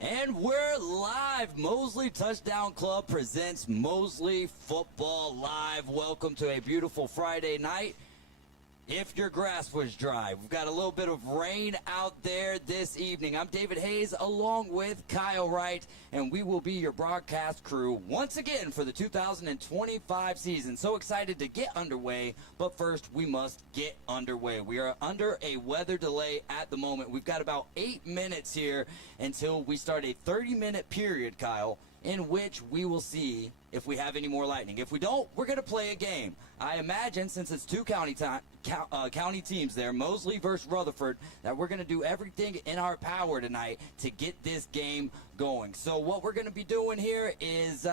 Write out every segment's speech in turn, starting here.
And we're live. Mosley Touchdown Club presents Mosley Football Live. Welcome to a beautiful Friday night. If your grass was dry, we've got a little bit of rain out there this evening. I'm David Hayes along with Kyle Wright, and we will be your broadcast crew once again for the 2025 season. So excited to get underway, but first we must get underway. We are under a weather delay at the moment. We've got about 8 minutes here until we start a 30-minute period, Kyle, in which we will see if we have any more lightning. If we don't, we're going to play a game. I imagine, since it's two county teams there, Mosley versus Rutherford, that we're going to do everything in our power tonight to get this game going. So what we're going to be doing here is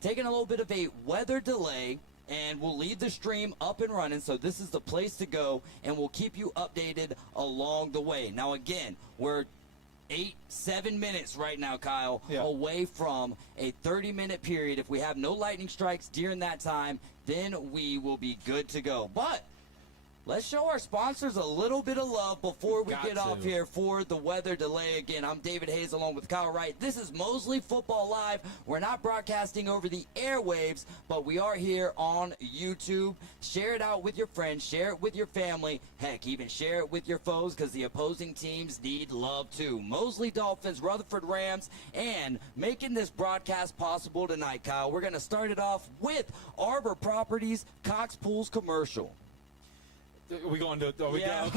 taking a little bit of a weather delay, and we'll leave the stream up and running, so this is the place to go, and we'll keep you updated along the way. Now, again, we're 7 minutes right now, Kyle, away from a 30-minute period. If we have no lightning strikes during that time, then we will be good to go. But let's show our sponsors a little bit of love before we get off here for the weather delay. Again, I'm David Hayes along with Kyle Wright. This is Mosley Football Live. We're not broadcasting over the airwaves, but we are here on YouTube. Share it out with your friends. Share it with your family. Heck, even share it with your foes, because the opposing teams need love too. Mosley Dolphins, Rutherford Rams, and making this broadcast possible tonight, Kyle, we're going to start it off with Arbor Properties Cox Pools commercial. We going to? Okay. I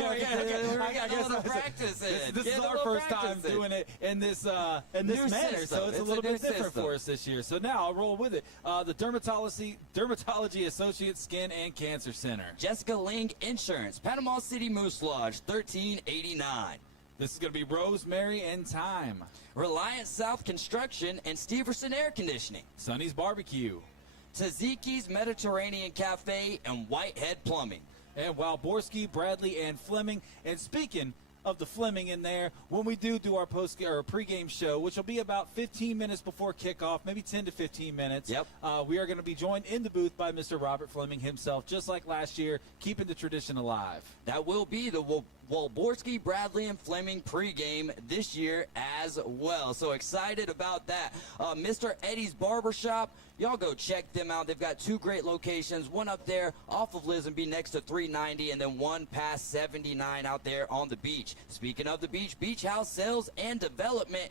guess I'm practicing. This is our first time doing it in this manner, system. so it's a little bit different system for us this year. So now I'll roll with it. The Dermatology Associates Skin and Cancer Center. Jessica Ling Insurance, Panama City Moose Lodge, 1389. This is going to be Rosemary and Thyme. Reliance South Construction and Steverson Air Conditioning. Sonny's Barbecue. Taziki's Mediterranean Cafe and Whitehead Plumbing. And Walborski, Bradley, and Fleming. And speaking of the Fleming in there, when we do our pregame show, which will be about 15 minutes before kickoff, maybe 10 to 15 minutes, we are going to be joined in the booth by Mr. Robert Fleming himself, just like last year, keeping the tradition alive. That will be the Walborski, Bradley, and Fleming pregame this year as well. So excited about that. Mr. Eddie's Barbershop, y'all go check them out. They've got two great locations, one up there off of Lisenby next to 390, and then one past 79 out there on the beach. Speaking of the beach, Beach House Sales and Development,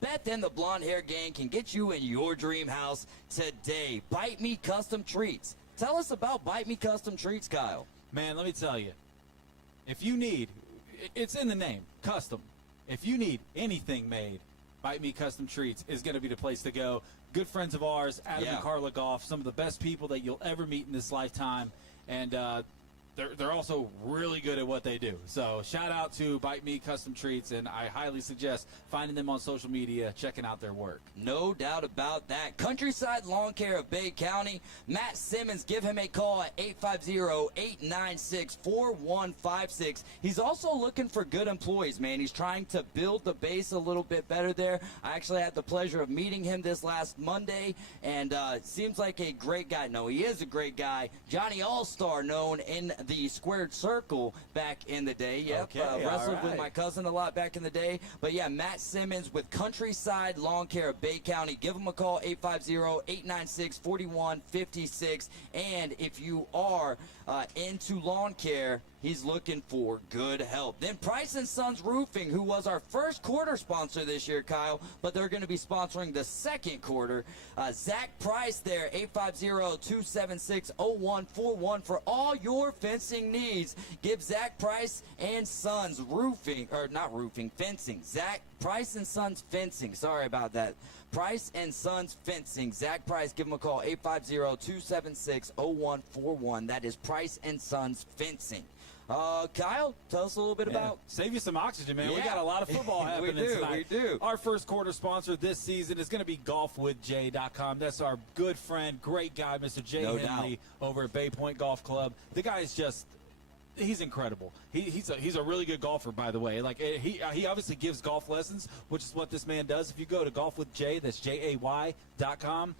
Beth and the Blonde Hair Gang can get you in your dream house today. Bite Me Custom Treats. Tell us about Bite Me Custom Treats, Kyle. Man, let me tell you, if you need, it's in the name, custom. If you need anything made, Bite Me Custom Treats is going to be the place to go. Good friends of ours, Adam and Carla Goff, some of the best people that you'll ever meet in this lifetime. And they're also really good at what they do. So shout out to Bite Me Custom Treats, and I highly suggest finding them on social media, checking out their work. No doubt about that. Countryside Lawn Care of Bay County. Matt Simmons, give him a call at 850-896-4156. He's also looking for good employees, man. He's trying to build the base a little bit better there. I actually had the pleasure of meeting him this last Monday, and seems like a great guy. No, he is a great guy. Johnny All-Star, known in the Squared Circle back in the day. Wrestled with my cousin a lot back in the day. But yeah, Matt Simmons with Countryside Lawn Care of Bay County. Give him a call, 850-896-4156. And if you are into lawn care, he's looking for good help. Then Price & Sons Roofing, who was our first quarter sponsor this year, Kyle, but they're going to be sponsoring the second quarter. Zach Price there, 850-276-0141 for all your fencing needs. Give Zach Price & Sons Roofing, or not roofing, fencing. Zach Price & Sons Fencing. Sorry about that. Price & Sons Fencing. Zach Price, give him a call, 850-276-0141. That is Price & Sons Fencing. Kyle, tell us a little bit about... Save you some oxygen, man. We got a lot of football happening tonight. We do. Our first quarter sponsor this season is going to be golfwithjay.com. That's our good friend, great guy, Mr. Jay Henley over at Bay Point Golf Club. The guy is just... He's incredible. He's a really good golfer, by the way. Like he obviously gives golf lessons, which is what this man does. If you go to golfwithjay, that's JAY.com.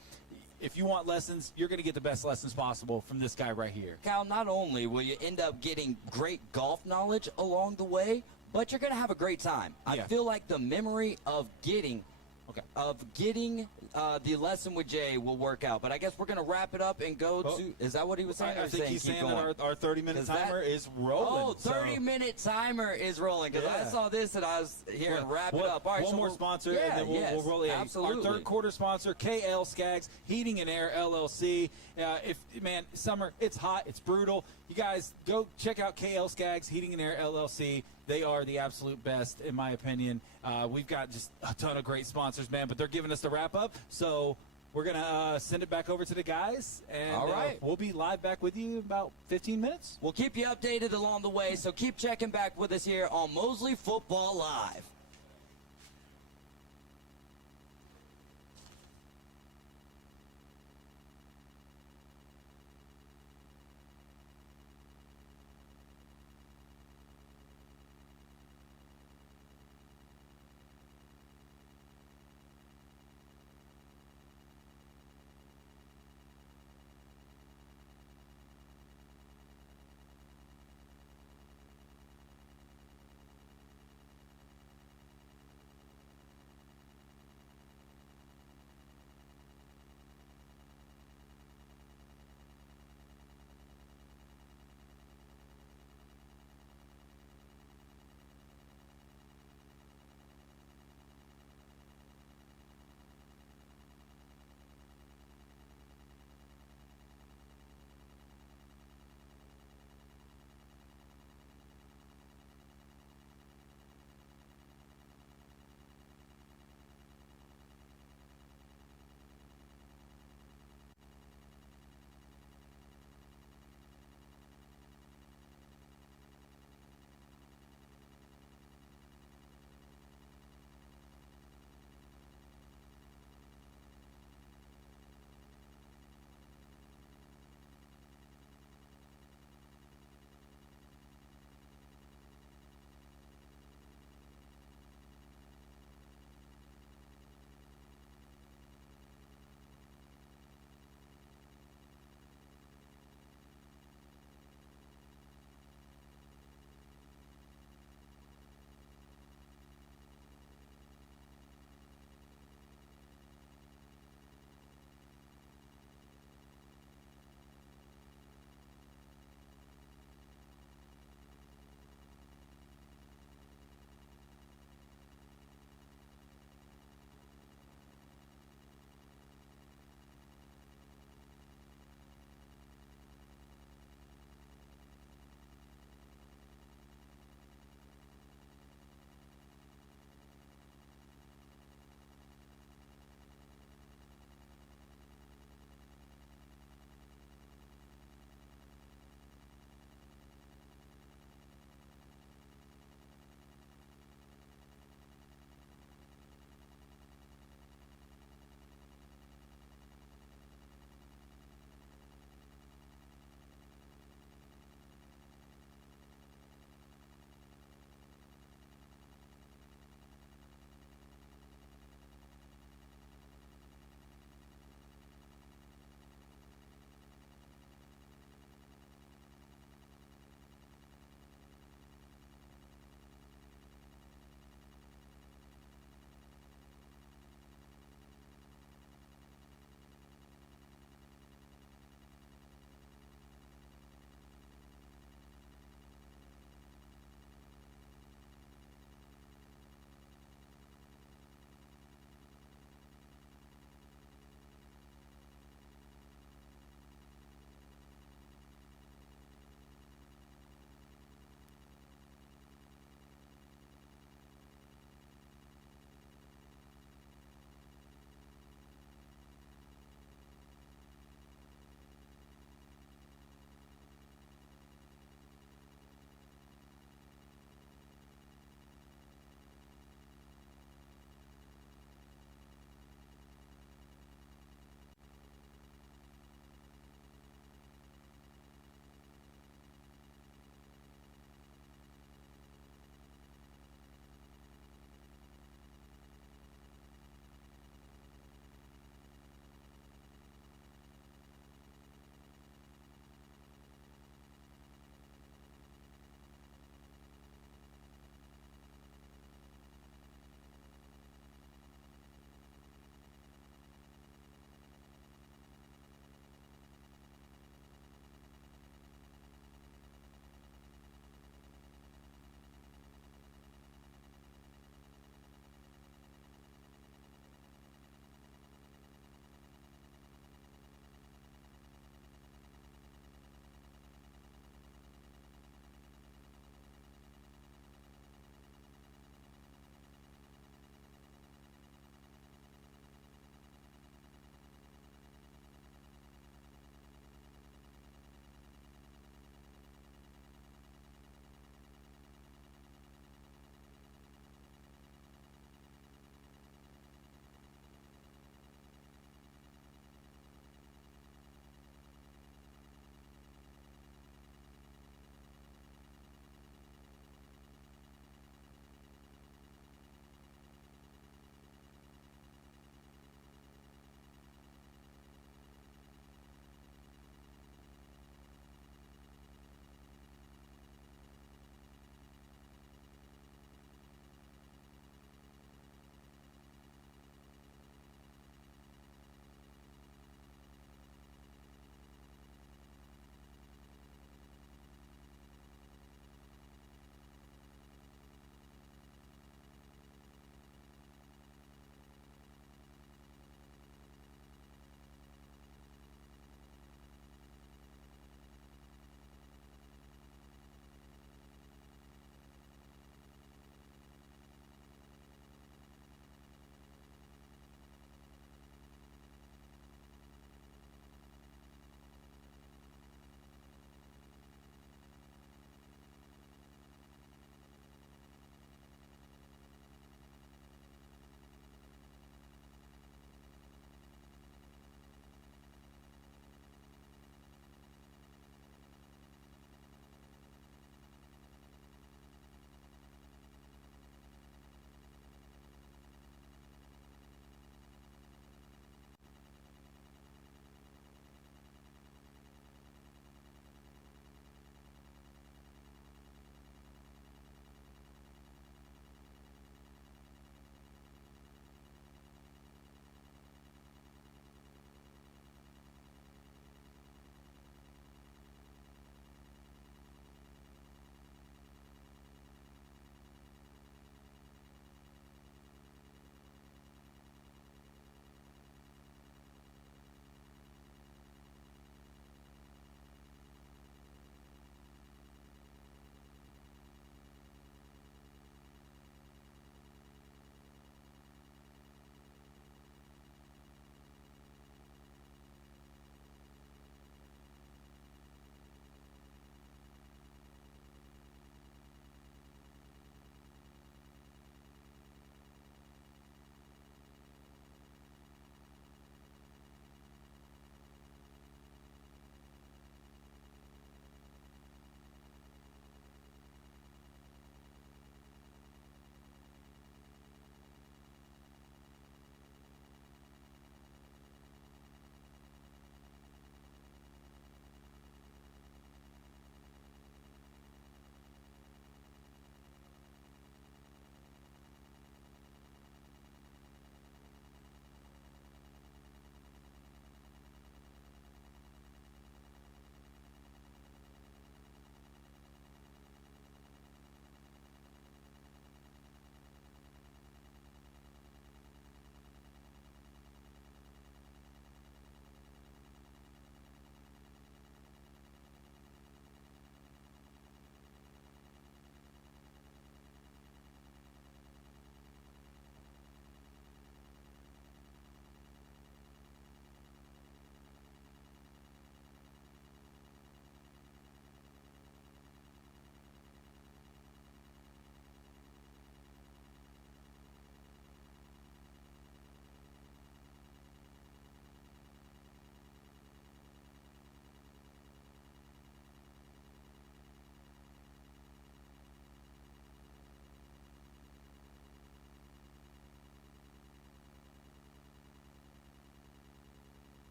If you want lessons, you're going to get the best lessons possible from this guy right here. Kyle, not only will you end up getting great golf knowledge along the way, but you're going to have a great time. I feel like the memory of getting of getting the lesson with Jay will work out. But I guess we're going to wrap it up and go to – is that what he was saying? I think he's saying that our 30-minute timer is rolling. 30-minute timer is rolling because I saw this and I was hearing wrap it up. All right, one more sponsor, and then we'll roll it. Absolutely. Our third quarter sponsor, KL Skaggs Heating and Air LLC. Summer, it's hot, it's brutal. You guys go check out KL Skaggs Heating and Air LLC. They are the absolute best, in my opinion. We've got just a ton of great sponsors, man, but they're giving us the wrap up. So we're going to send it back over to the guys, and we'll be live back with you in about 15 minutes. We'll keep you updated along the way, so keep checking back with us here on Mosley Football Live.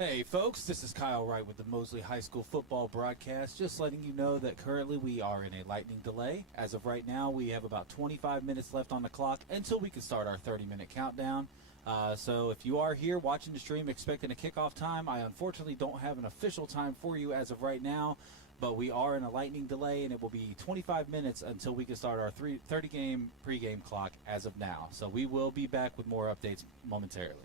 Hey folks, this is Kyle Wright with the Mosley High School football broadcast. Just letting you know that currently we are in a lightning delay. As of right now, we have about 25 minutes left on the clock until we can start our 30-minute countdown. So if you are here watching the stream expecting a kickoff time, I unfortunately don't have an official time for you as of right now, but we are in a lightning delay, and it will be 25 minutes until we can start our 30-game pregame clock as of now. So we will be back with more updates momentarily.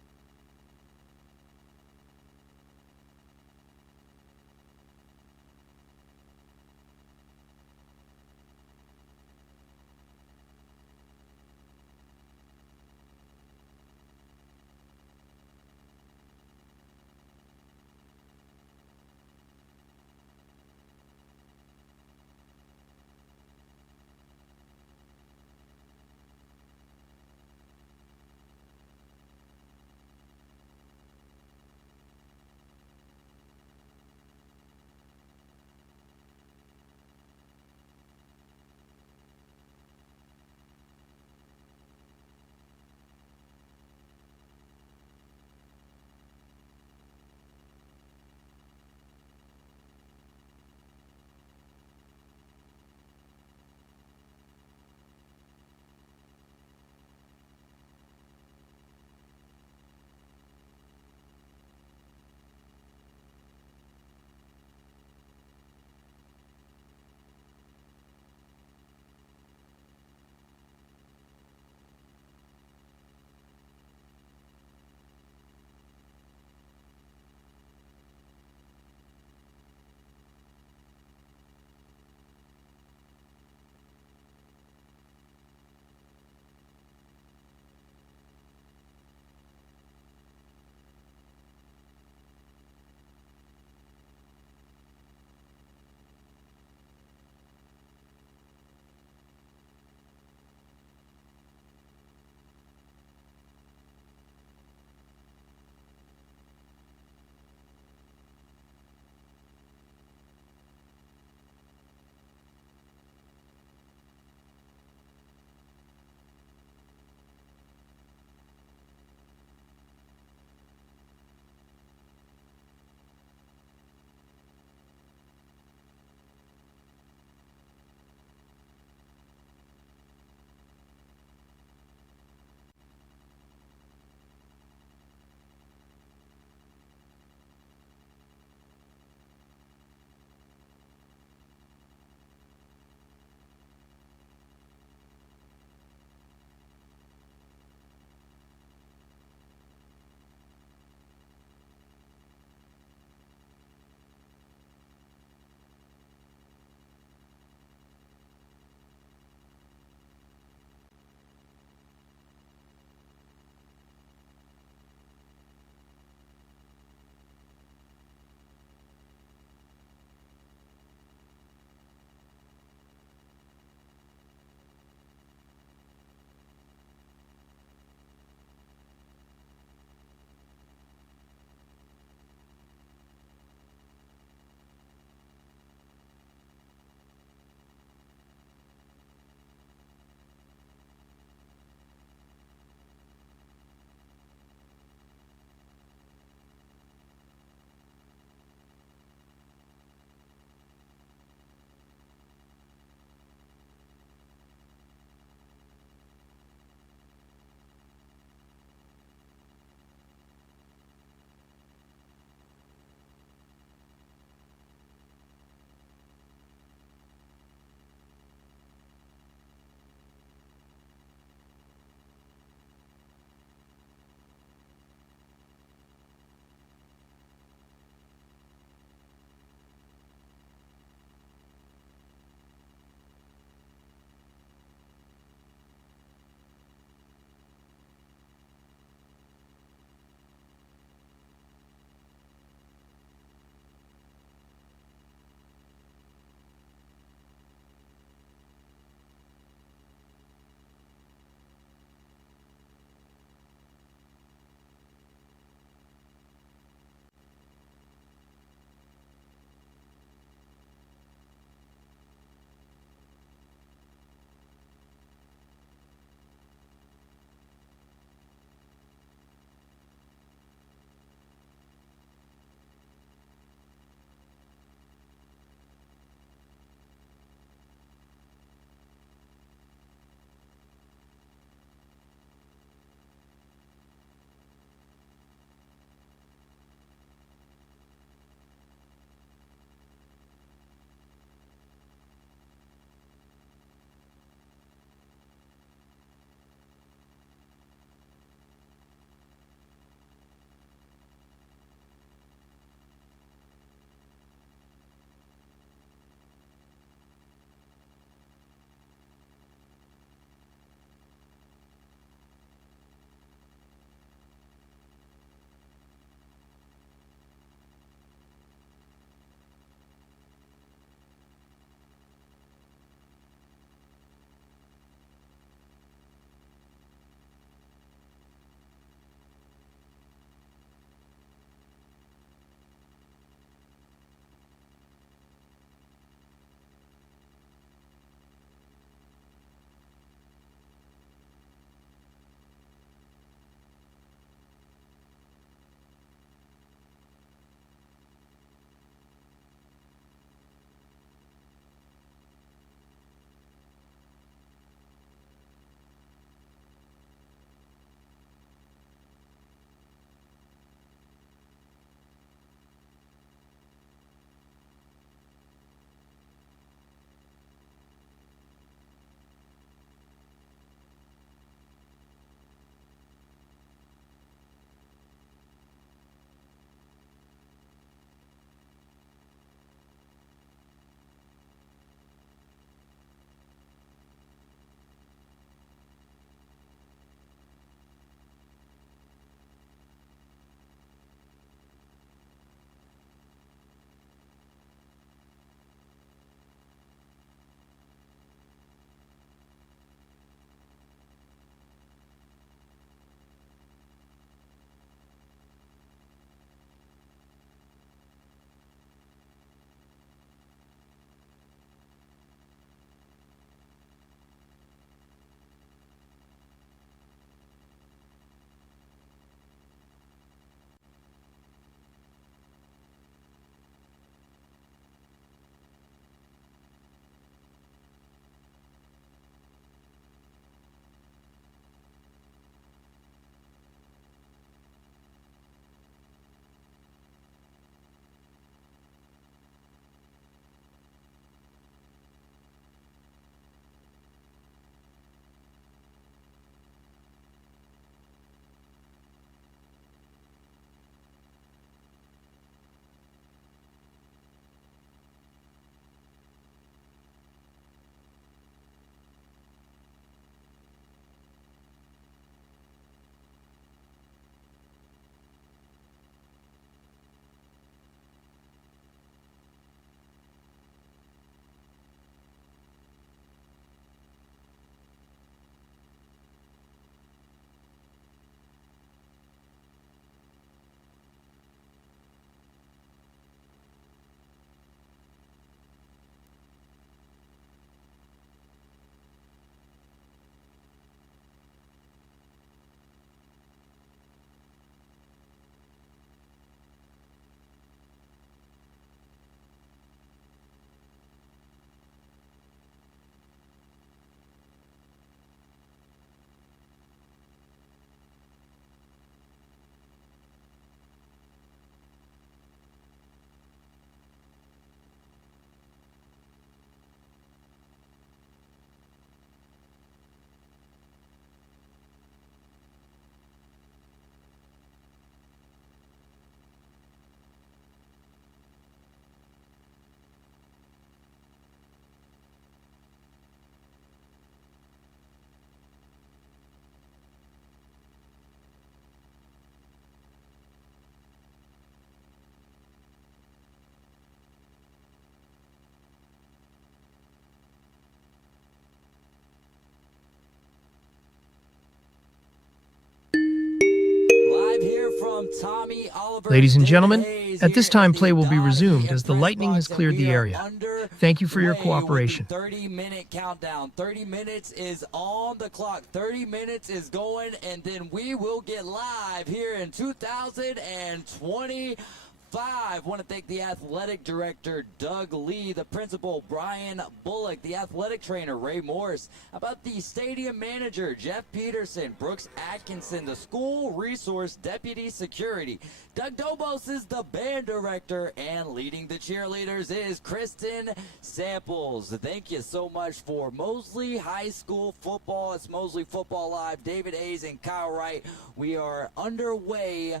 from Tommy Oliver. Ladies and gentlemen, Hayes at this here time in play will be Donnie resumed and as the press lightning has box, and cleared the we are area. Thank you for your underway with the cooperation. 30-minute countdown. 30 minutes is on the clock. 30 minutes is going, and then we will get live here in 2025. Want to thank the athletic director, Doug Lee, the principal, Brian Bullock, the athletic trainer, Ray Morris, about the stadium manager, Jeff Peterson, Brooks Atkinson, the school resource deputy security. Doug Dobos is the band director, and leading the cheerleaders is Kristen Samples. Thank you so much for Mosley High School football. It's Mosley Football Live. David Hayes and Kyle Wright. We are underway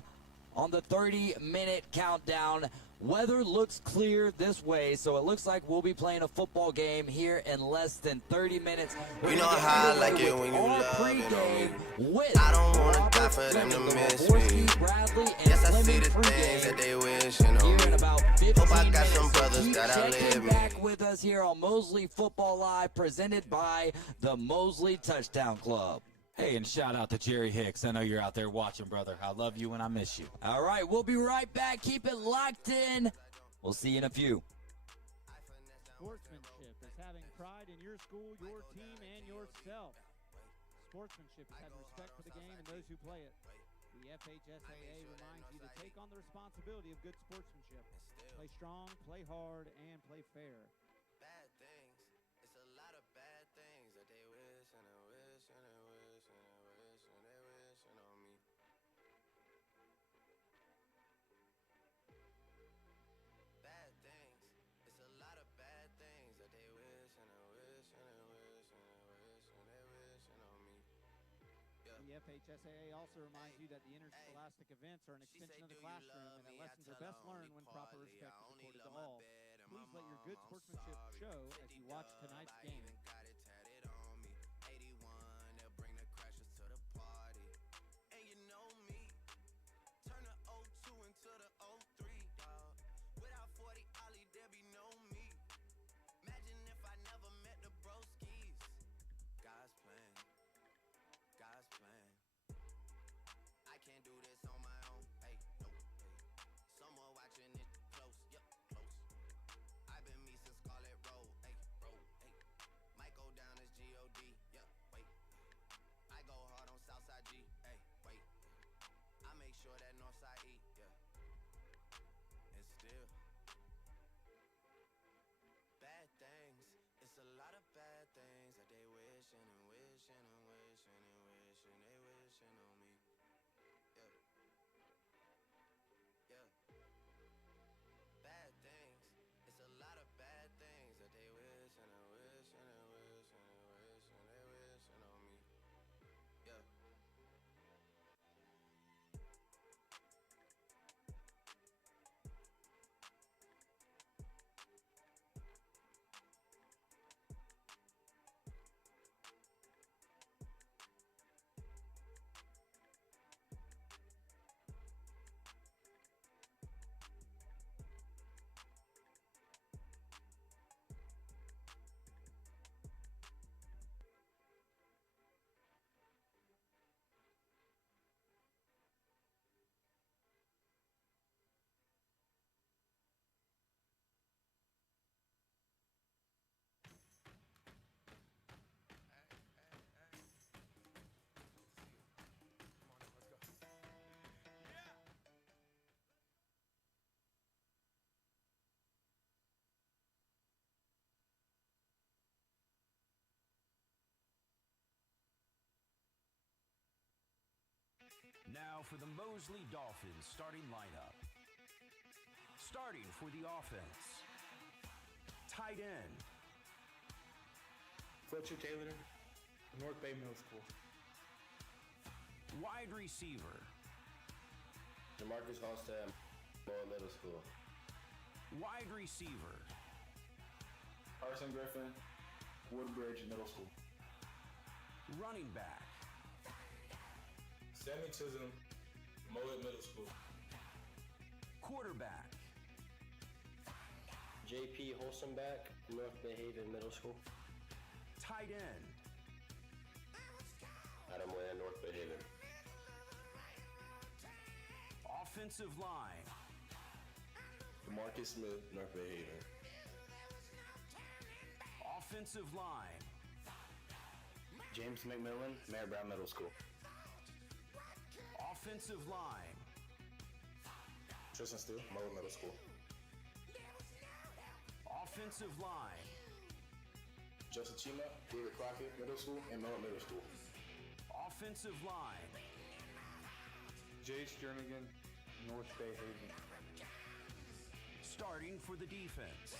on the 30-minute countdown. Weather looks clear this way, so it looks like we'll be playing a football game here in less than 30 minutes. You know how I like it when you love pregame it. with I don't wanna Robert die for them to Fleming, miss Jaworski, me. Bradley, and Yes, I see Fleming the pregame things that they wishing on here in me. about 15 Hope I got minutes. some So brothers keep that outlive checking me. back with us here on Mosley Football Live, presented by the Mosley Touchdown Club. Hey, and shout out to Jerry Hicks. I know you're out there watching, brother. I love you and I miss you. All right, we'll be right back. Keep it locked in. We'll see you in a few. Sportsmanship is having pride in your school, your team, and yourself. Sportsmanship is having respect for the game and those who play it. The FHSAA reminds you to take on the responsibility of good sportsmanship. Play strong, play hard, and play fair. Bad things, it's a lot of bad things that they wish and they wish and they wish and they wish and they wishing on me. Bad things, it's a lot of bad things that they wish and they wish and they wish and they wish and they wishing on me. The FHSAA also reminds you that the interscholastic events are an extension of the classroom and that lessons are best learned when proper respect is accorded to all. Please let your good sportsmanship show as you watch tonight's game. Got it tatted on me. 81, they'll bring the crashers to the party. And you know me, turn the 02 into the 03, dog. Without 40 Ollie, there be no me. Imagine if I never met the broskies. God's plan, God's plan. I can't do this on my own, hey, no, hey. Someone watching it close, yep, close. I've been me since Scarlet Road, hey, road, hey. Might go down as G-O-D, yeah, wait. I go hard on Southside G, hey, wait. I make sure that Northside E, yeah. And still, bad things, it's a lot of bad things that they wishing and wishing and wishing and wishing they wishing on me. Yeah. Yeah. Bad things, it's a lot of bad things that they wishing and wishing and wishing and wishing they wishing on me. Yeah. Now for the Mosley Dolphins starting lineup. Starting for the offense, tight end, Fletcher Taylor, North Bay Middle School. wide receiver, Demarcus Halstead, Moore Middle School. wide receiver, Carson Griffin, Woodbridge Middle School. running back, Sammy Chisholm, Mullet Middle School. quarterback, JP Holsomback, North Bay Haven Middle School. tight end, Adam Land, North Bay Haven. Offensive line. Demarcus Smith, North Bay Haven. Offensive line. James McMillan, Mayor Brown Middle School. Offensive line. Tristan Steele, Mullet Middle School. Offensive line. Joseph Chima, David Crockett Middle School and Mullet Middle School. Offensive line. Jace Jernigan, North Bay Haven. Starting for the defense.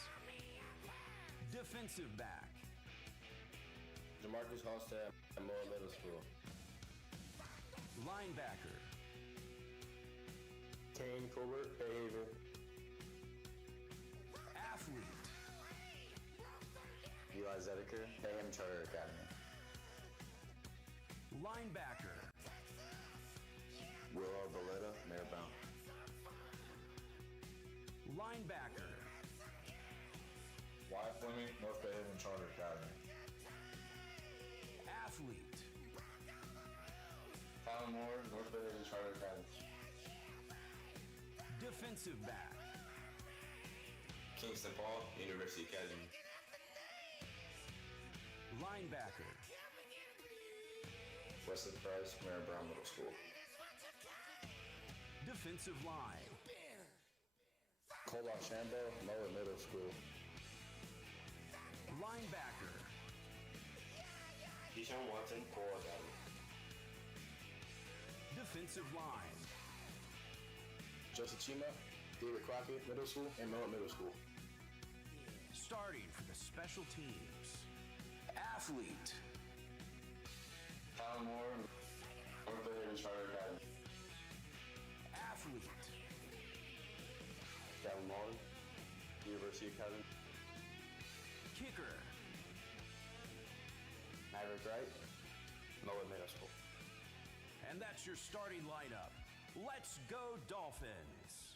Defensive back. Demarcus Halstead, Mullet Middle School. Linebacker. Kane Colbert, Bay Haven. Athlete. Eli Zedeker, Bayham Charter Academy. Linebacker. Willow Valletta, Mayor Brown. Linebacker. Wyatt Fleming, North Bay Haven Charter Academy. Athlete. Tyler Moore, North Bay Haven Charter Academy. Defensive back. Kingston Paul, University Academy. Linebacker. Wesley Price, Mayor Brown Middle School. Defensive line. Cole Shambo, Mullet Middle School. Linebacker. Deshaun Watson, Cole Academy. Defensive line. Joseph Chima, David Crockett Middle School and Mullet Middle School. Starting for the special teams. Athlete. Tyler Moore, North Bay Haven Charter Academy. Athlete. Gavin Mullen, University Academy. Kicker. Maverick Wright, Mullet Middle School. And that's your starting lineup. Let's go Dolphins.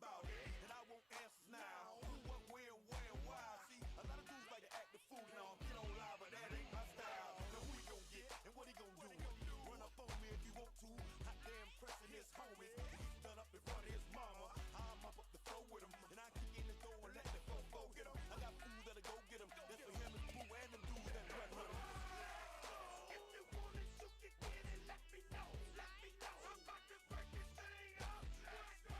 about it. And I want answers now. Who, what, where, why? See, a lot of dudes like to act the fool now. Get on live, but that ain't my style. Now who he gon' get and what he gon' do? Run up on me if you want to. Hot damn pressing his homies. He's done up in front of his mama. I'm up the floor with him. And I kick in the door and let the fofo get him. I got fools that'll go get him. That's for him and Pooh and them dudes that run with him. If you want it, you can get it. Let me know. Let me know. I'm about to break this thing up. Let's go.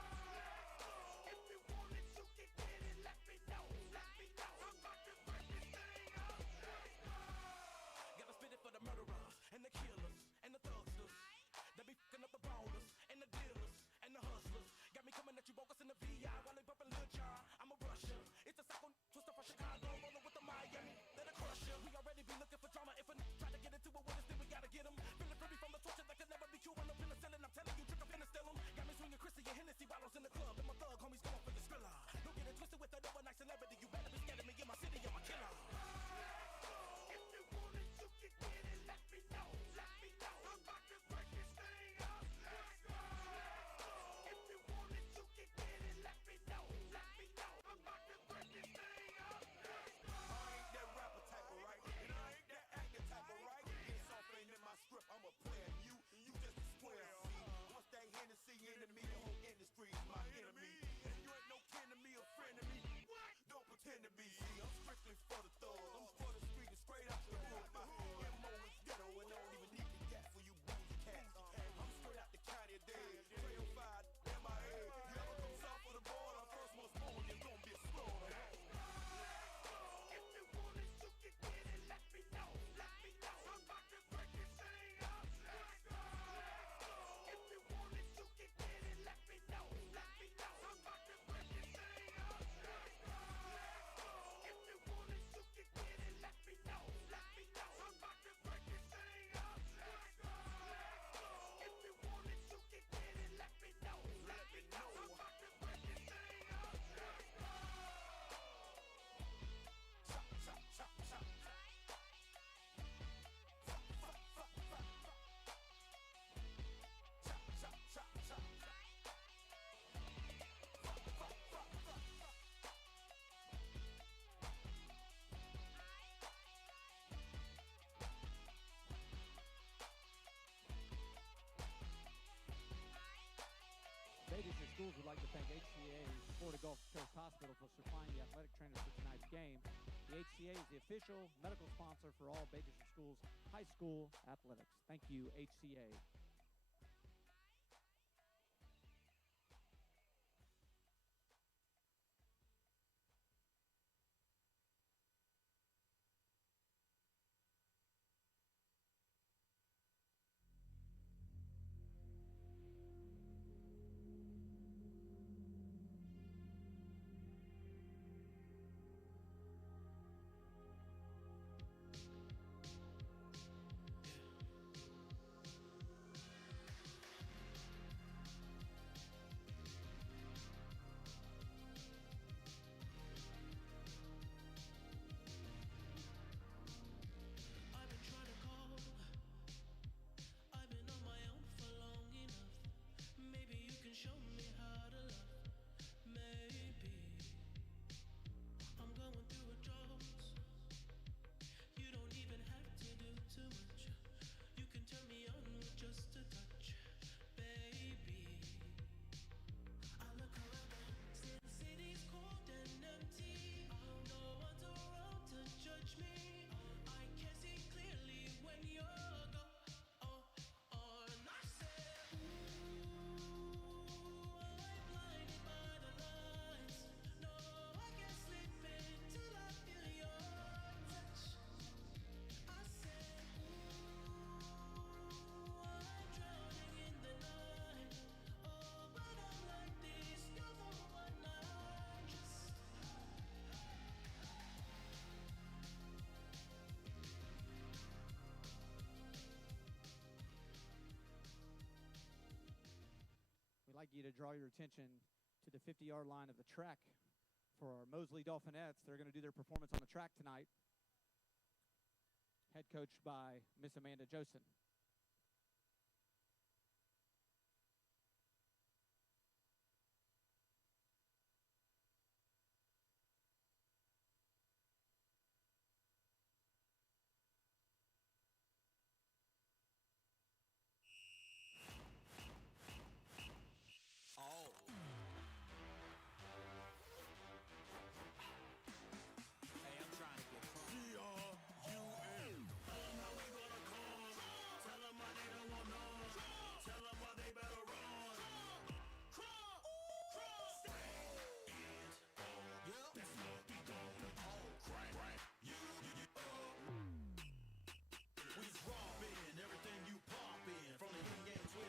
If you want it, you can get it. Let me know. Let me know. I'm about to break this thing up. Let's go. Gotta spit it for the murderers and the killers and the thugsters. They be fucking up the ballers and the dealers and the hustlers. Got me coming at you bogus in the VI while they bumping Lil Jon. I'm a Russia. It's a psycho twister from Chicago, rolling with the Miami. They're the crusher. We already be looking for drama. If a try to get into it with us, then we gotta get them. Feeling free from the torture that could never be chewing up in the ceiling. I'm telling you, trick up in the still 'em. Got me swinging Chrissy and Hennessy bottles in the club. And my thug homies going for the skrilla. Don't get it twisted with that overnight celebrity. You better be scared of me in my city. I'm a killer. If you want it, you can get it. Let me know. Let me know. I'm about to break this thing up. Let's go. If you want it, you can get it. Let me know. Let me know. I'm about to break this thing up. Let's go. I ain't that rapper type of right, and I ain't that actor type of right. It's off ain't in my script. I'm a player. You just a square. See, once that Hennessy into me, the whole industry's my enemy. And you ain't no kin to me or friend to me. What? Don't pretend to be. See, I'm strictly for the thugs. I'm for the street and straight out the hood. My MO is ghetto and I don't even need the gas for you boozy cats. I'm straight out the county dead. Trail 5, MIA. You ever come south of the border? First one's born, you're gonna be slaughtered. If you want it, you can get it. Let me know. Let me know. I'm about to break this thing up. Let's go. If you want it, you can get it. Let me know. Let me know. I'm about to break this thing up. Let's go. If you want it, you can get it. Let me know. Let me know. I'm about to break this thing up. Let's go. If you want it, you can get it. Let me know. Let me know. I'm about to break this thing up. Let's go. Chop, chop, chop, chop. Fuck, fuck, fuck, fuck. Chop, chop, chop, chop. Fuck, fuck, fuck, fuck. Vegas Schools would like to thank HCA Florida Gulf Coast Hospital for supplying the athletic trainers for tonight's game. The HCA is the official medical sponsor for all Vegas Schools high school athletics. Thank you, HCA. We'd like you to draw your attention to the 50-yard line of the track for our Mosley Dolphinettes. They're going to do their performance on the track tonight. Head coached by Miss Amanda Josen.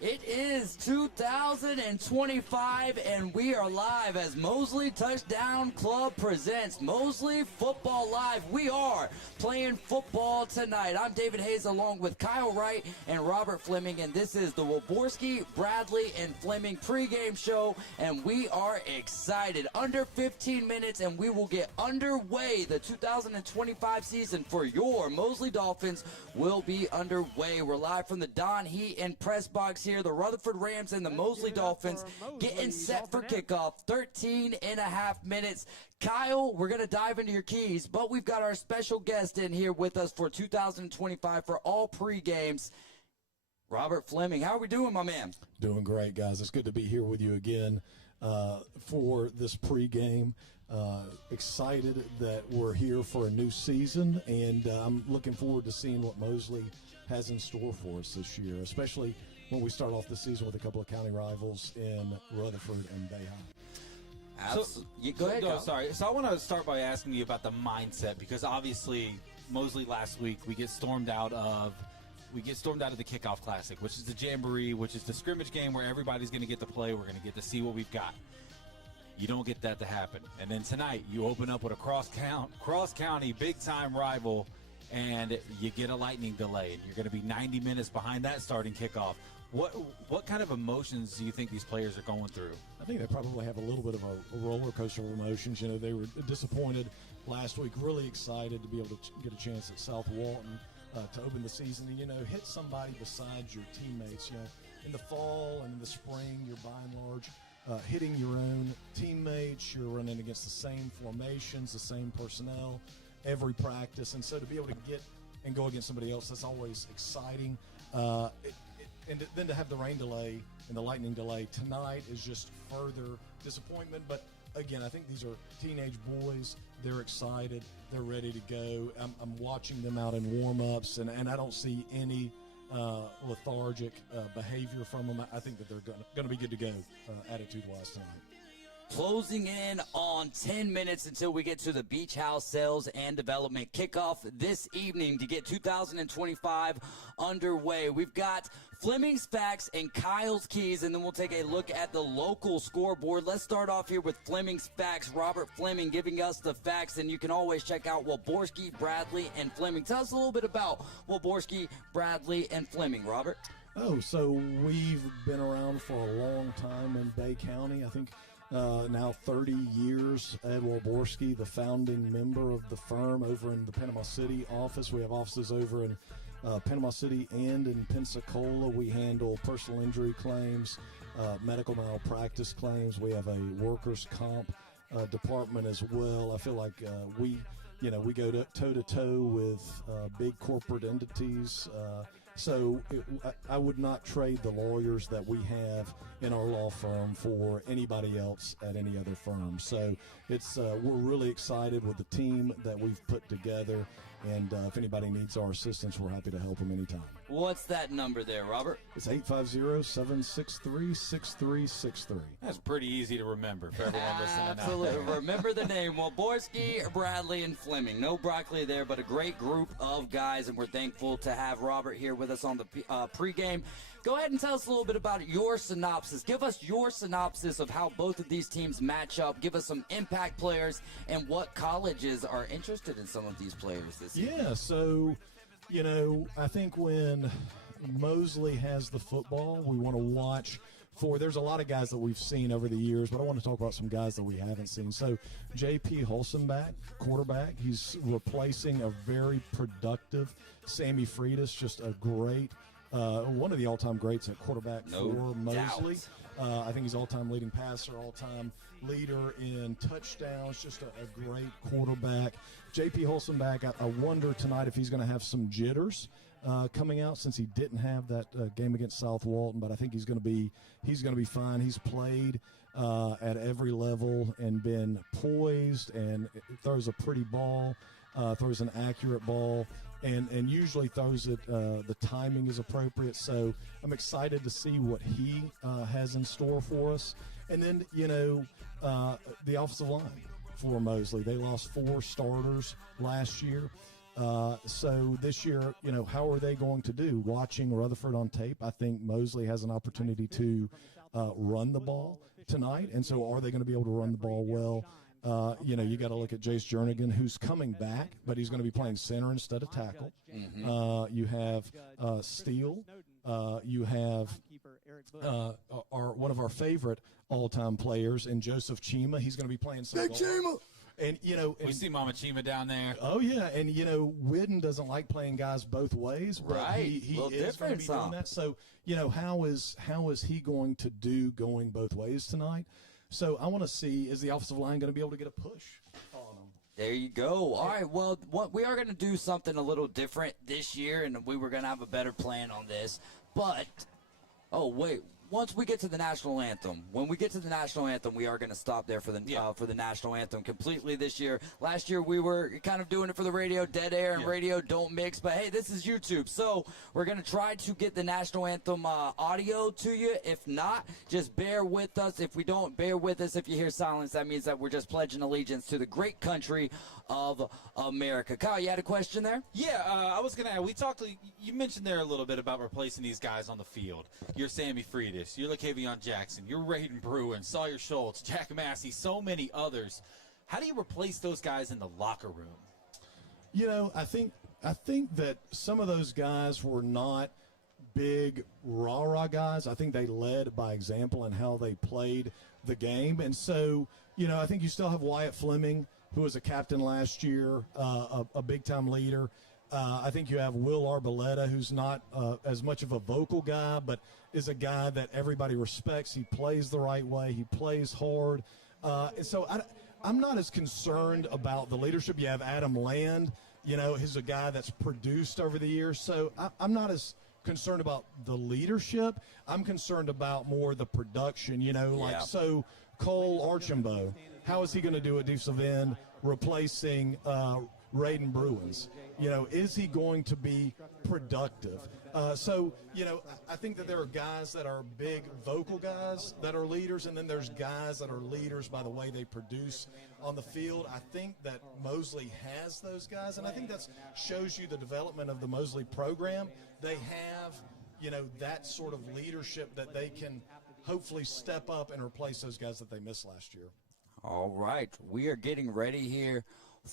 It is 2025, and we are live as Mosley Touchdown Club presents Mosley Football Live. We are playing football tonight. I'm David Hayes along with Kyle Wright and Robert Fleming, and this is the Waborski, Bradley, and Fleming pregame show, and we are excited. Under 15 minutes, and we will get underway. The 2025 season for your Mosley Dolphins will be underway. We're live from the Don Heat and Press Box here. The Rutherford Rams and the Mosley Dolphins getting set for kickoff. 13 and a half minutes. Kyle, we're going to dive into your keys, but we've got our special guest in here with us for 2025 for all pre-games. Robert Fleming, how are we doing, my man? Doing great, guys. It's good to be here with you again for this pregame. Excited that we're here for a new season, and I'm looking forward to seeing what Mosley has in store for us this year, especially when we start off the season with a couple of county rivals in Rutherford and Bay High. Go ahead, Kyle. Sorry. So I want to start by asking you about the mindset, because obviously Mosley last week we get stormed out of the Kickoff Classic, which is the jamboree, which is the scrimmage game where everybody's going to get to play. We're going to get to see what we've got. You don't get that to happen. And then tonight you open up with a cross-county big-time rival, and you get a lightning delay, and you're going to be 90 minutes behind that starting kickoff. What kind of emotions do you think these players are going through? I think they probably have a little bit of a roller coaster of emotions. You know, they were disappointed last week, really excited to be able to get a chance at South Walton to open the season and, hit somebody besides your teammates. In the fall and in the spring, you're by and large hitting your own teammates. You're running against the same formations, the same personnel, every practice. And so to be able to get and go against somebody else, that's always exciting. And then to have the rain delay and the lightning delay tonight is just further disappointment. But again, I think these are teenage boys. They're excited. They're ready to go. I'm watching them out in warm-ups, and I don't see any lethargic behavior from them. I think that they're going to be good to go attitude-wise tonight. Closing in on 10 minutes until we get to the Beach House Sales and Development kickoff this evening to get 2025 underway. We've got Fleming's facts and Kyle's keys, and then we'll take a look at the local scoreboard. Let's start off here with Fleming's facts. Robert Fleming giving us the facts, and you can always check out Waborski, Bradley, and Fleming. Tell us a little bit about Waborski, Bradley, and Fleming, Robert. Oh, so we've been around for a long time in Bay County. I think now 30 years. Ed Waborski, the founding member of the firm over in the Panama City office. We have offices over in Panama City and in Pensacola. We handle personal injury claims, medical malpractice claims. We have a workers' comp department as well. I feel like we go toe-to-toe with big corporate entities. So I would not trade the lawyers that we have in our law firm for anybody else at any other firm. So we're really excited with the team that we've put together, and if anybody needs our assistance, we're happy to help them anytime. What's that number there, Robert? It's 850-763-6363. That's pretty easy to remember for everyone listening out Absolutely. there. Remember the name, Waborski, Bradley, and Fleming. No broccoli there, but a great group of guys, and we're thankful to have Robert here with us on the pregame. Go ahead and tell us a little bit about your synopsis. Give us your synopsis of how both of these teams match up. Give us some impact players and what colleges are interested in some of these players this year. Yeah, so, I think when Mosley has the football, we want to watch for. There's a lot of guys that we've seen over the years, but I want to talk about some guys that we haven't seen. So J.P. Holsenbach, quarterback, he's replacing a very productive Sammy Freitas, just a great one of the all-time greats at quarterback for Mosley. I think he's all-time leading passer, all-time leader in touchdowns, just a great quarterback. J.P. Holsenbach, I wonder tonight if he's going to have some jitters coming out, since he didn't have that game against South Walton, but I think he's going to be fine. He's played at every level and been poised, and throws a pretty ball, throws an accurate ball, and usually throws it, the timing is appropriate. So I'm excited to see what he has in store for us. And then, the offensive line for Mosley. They lost 4 starters last year. So this year, how are they going to do? Watching Rutherford on tape, I think Mosley has an opportunity to run the ball tonight. And so are they going to be able to run the ball well? You got to look at Jace Jernigan, who's coming back, but he's going to be playing center instead of tackle. You have Steele. You have one of our favorite all-time players in Joseph Chima. He's going to be playing some Big Chima. And, we see Mama Chima down there. Oh, yeah. And, Whidden doesn't like playing guys both ways, but Right. he is going to be doing that. So, how is he going to do going both ways tonight? So I want to see, is the offensive line going to be able to get a push on them? There you go. All right, well, we are going to do something a little different this year, and we were going to have a better plan on this. But, once we get to the national anthem, when we get to the national anthem, we are going to stop there for the national anthem completely this year. Last year, we were kind of doing it for the radio, dead air and radio don't mix. But, hey, this is YouTube. So we're going to try to get the national anthem audio to you. If not, just bear with us. If we don't, bear with us. If you hear silence, that means that we're just pledging allegiance to the great country of America. Kyle, you had a question there? Yeah, I was going to add, you mentioned there a little bit about replacing these guys on the field. You're Sammy Freitas, you're Lakavion Jackson, you're Raiden Bruin, Sawyer Schultz, Jack Massey, so many others. How do you replace those guys in the locker room? I think that some of those guys were not big rah-rah guys. I think they led by example in how they played the game. And so, I think you still have Wyatt Fleming, who was a captain last year, a big-time leader. I think you have Will Arboleta, who's not as much of a vocal guy, but is a guy that everybody respects. He plays the right way. He plays hard. So I'm not as concerned about the leadership. You have Adam Land, he's a guy that's produced over the years. So I'm not as concerned about the leadership. I'm concerned about more the production, so Cole Archambault. How is he going to do at defensive end replacing Raiden Bruins? Is he going to be productive? I think that there are guys that are big vocal guys that are leaders, and then there's guys that are leaders by the way they produce on the field. I think that Mosley has those guys, and I think that shows you the development of the Mosley program. They have, that sort of leadership that they can hopefully step up and replace those guys that they missed last year. All right, we are getting ready here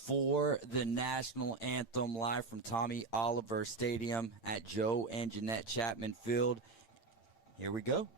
for the national anthem live from Tommy Oliver Stadium at Joe and Jeanette Chapman Field. Here we go.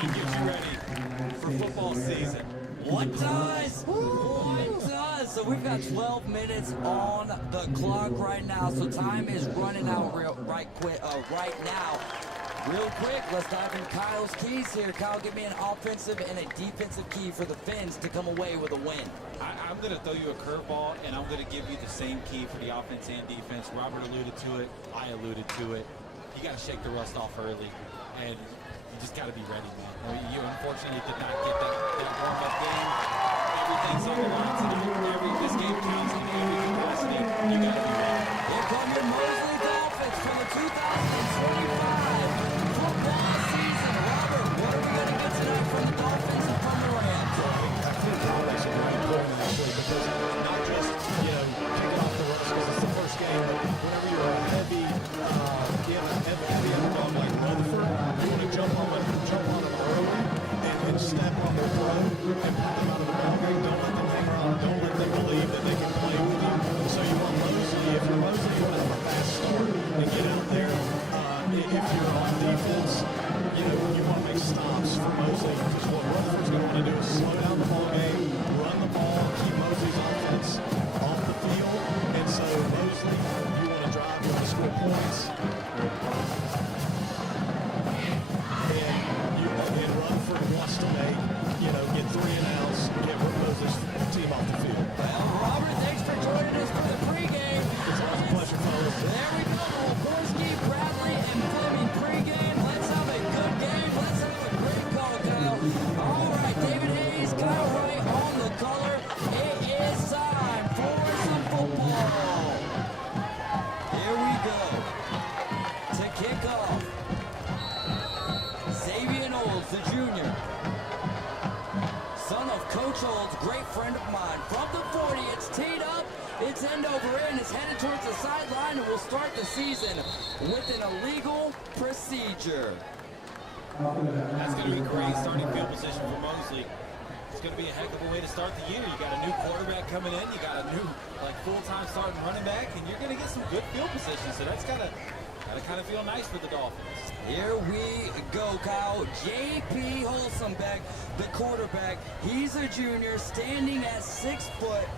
Get you ready for football season. What does? So we've got 12 minutes on the clock right now. So time is running out right now. Real quick, let's dive in Kyle's keys here. Kyle, give me an offensive and a defensive key for the Finns to come away with a win. I'm going to throw you a curveball, and I'm going to give you the same key for the offense and defense. Robert alluded to it. I alluded to it. You got to shake the rust off early, and you just got to be ready, man. I mean, you unfortunately did not get that warm-up game. Everything's on the line today. This game counts in every capacity. You got to be ready. Here come your Mosley Dolphins for the 2025 football season. Robert, what are we going to get tonight from the Dolphins and from the Rams? I think Kyle makes a great point, actually, because not just, kicking off the rust because it's the first game, but whenever you're a heavy It's end over end. It's headed towards the sideline, and we'll start the season with an illegal procedure. That's going to be great starting field position for Mosley. It's going to be a heck of a way to start the year. You got a new quarterback coming in. You got a new full-time starting running back, and you're going to get some good field position. So that's got to kind of feel nice for the Dolphins. Here we go, Kyle. J.P. Holsenbeck, the quarterback. He's a junior, standing at 6 foot.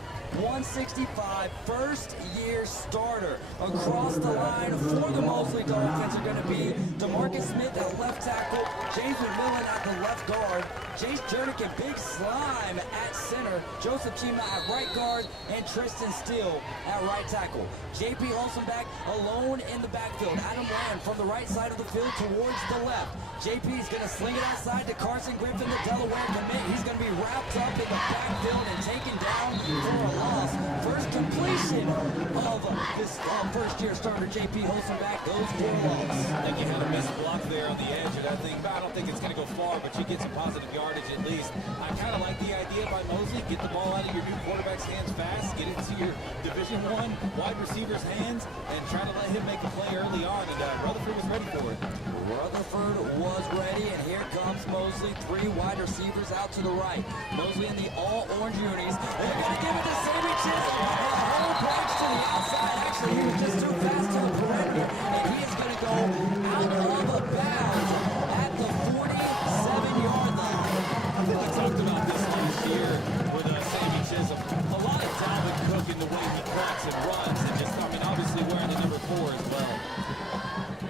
165, first-year starter. Across the line for the Mosley Dolphins are going to be DeMarcus Smith at left tackle, James McMillan at the left guard, Chase Jernigan, Big Slime at center, Joseph Chima at right guard, and Tristan Steele at right tackle. J.P. Holsenbeck alone in the backfield. Adam Land from the right side of the field towards the left. J.P. is going to sling it outside to Carson Griffin, the Delaware commit. He's going to be wrapped up in the backfield and taken down for a loss. First completion of this first-year starter, J.P. Holsenbeck, goes for a loss. I think you had a missed block there on the edge, and I don't think it's going to go far, but you get some positive yardage at least. I kind of like the idea by Mosley. Get the ball out of your new quarterback's hands fast, get it into your Division I wide receiver's hands, and try to let him make a play early on, and Rutherford was ready for it. Rutherford was ready, and here comes Mosley. 3 wide receivers out to the right. Mosley in the all-orange unis. They're going to give it to Sammy Chisholm. A whole bunch to the outside. Actually, he was just too fast to the perimeter, and he is going to go out of bounds at the 47-yard line. We talked about this last year with Sammy Chisholm. A lot of Dalvin Cook in the way he cracks and runs, and just, obviously wearing the number 4 as well.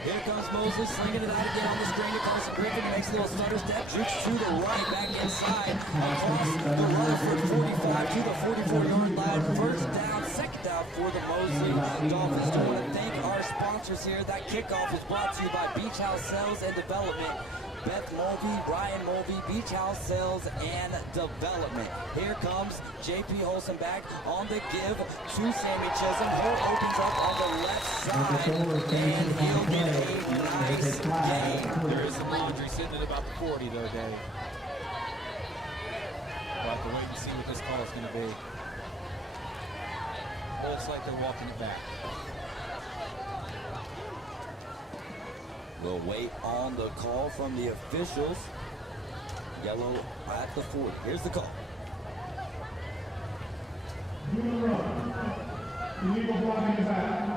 Here comes Mosley, slinging it out again on the screen to Carson Griffin. Makes a little stutter step, jukes to the right, back inside, across the Rutherford 45 to the 44-yard line. First down, second down for the Mosley Dolphins. I want to thank our sponsors here. That kickoff was brought to you by Beach House Sales and Development. Beth Mulvey, Ryan Mulvey, Beach House Sales and Development. Here comes J.P. Holsenbeck on the give to Sammy Chisholm. Hole opens up on the left side, and he'll get a nice gain. There is some laundry sitting at about the 40, though, Dave. We'll have to wait and see what this call is going to be. Looks like they're walking it back. We'll wait on the call from the officials. Yellow at the 40. Here's the call. Illegal blocking the back.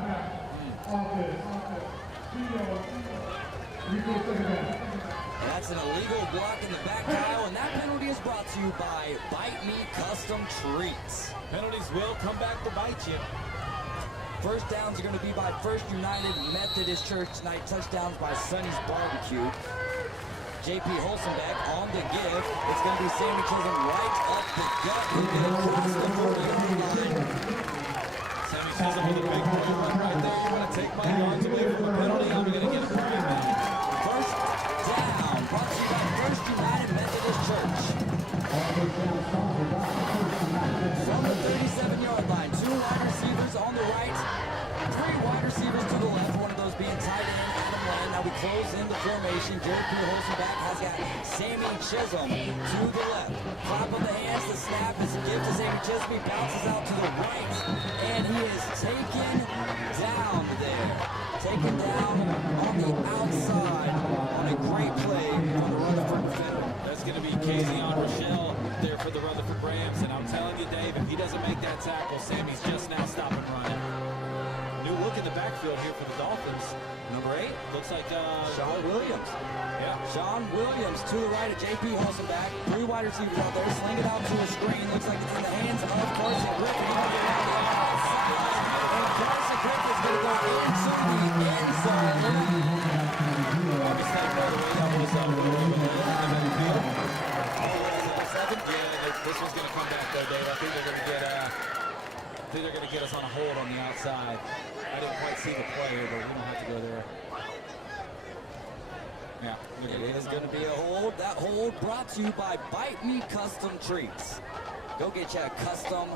Offense. That's an illegal block in the back, Kyle, and that penalty is brought to you by Bite Me Custom Treats. Penalties will come back to bite you. First downs are going to be by First United Methodist Church tonight. Touchdowns by Sonny's Barbecue. J.P. Holsenbeck on the give. It's going to be Sammy Chisholm right up the gut. He's going to cross the 40-yard line. Sammy Chisholm with a big play run right there. You want to take my yards away from the penalty? I'm going to get a free man. First down brought to you by First United Methodist Church. From the 37-yard line, 2 wide receivers on the right, 3 wide receivers to the left, one of those being tight end Adam Land. Now we close in the formation. J.P. Holsenbeck has got Sammy Chisholm to the left. Clap of the hands, the snap is a gift to Sammy Chisholm. He bounces out to the right, and he is taken down there. Taken down on the outside on a great play from the Rutherford defender. That's going to be Kazion Rochelle there for the Rutherford Rams. And I'm telling you, Dave, if he doesn't make that tackle, Sammy's just now stopping running. New look in the backfield here for the Dolphins. Number 8 looks like Sean Williams. Yeah. Sean Williams to the right of J.P. Holsenbeck. 3 wide receivers out there. Sling it out to a screen. Looks like it's in the hands of Carson Griffin. He's going to get around the outside. And Carson Griffin's going to go into the end zone. Obviously, by the way, that was a little bit of the field. This one's going to come back, though, Dave. I think they're going to get us on a hold on the outside. I didn't quite see the play, but we don't have to go there. Yeah, it is going to be a hold. That hold brought to you by Bite Me Custom Treats. Go get you a custom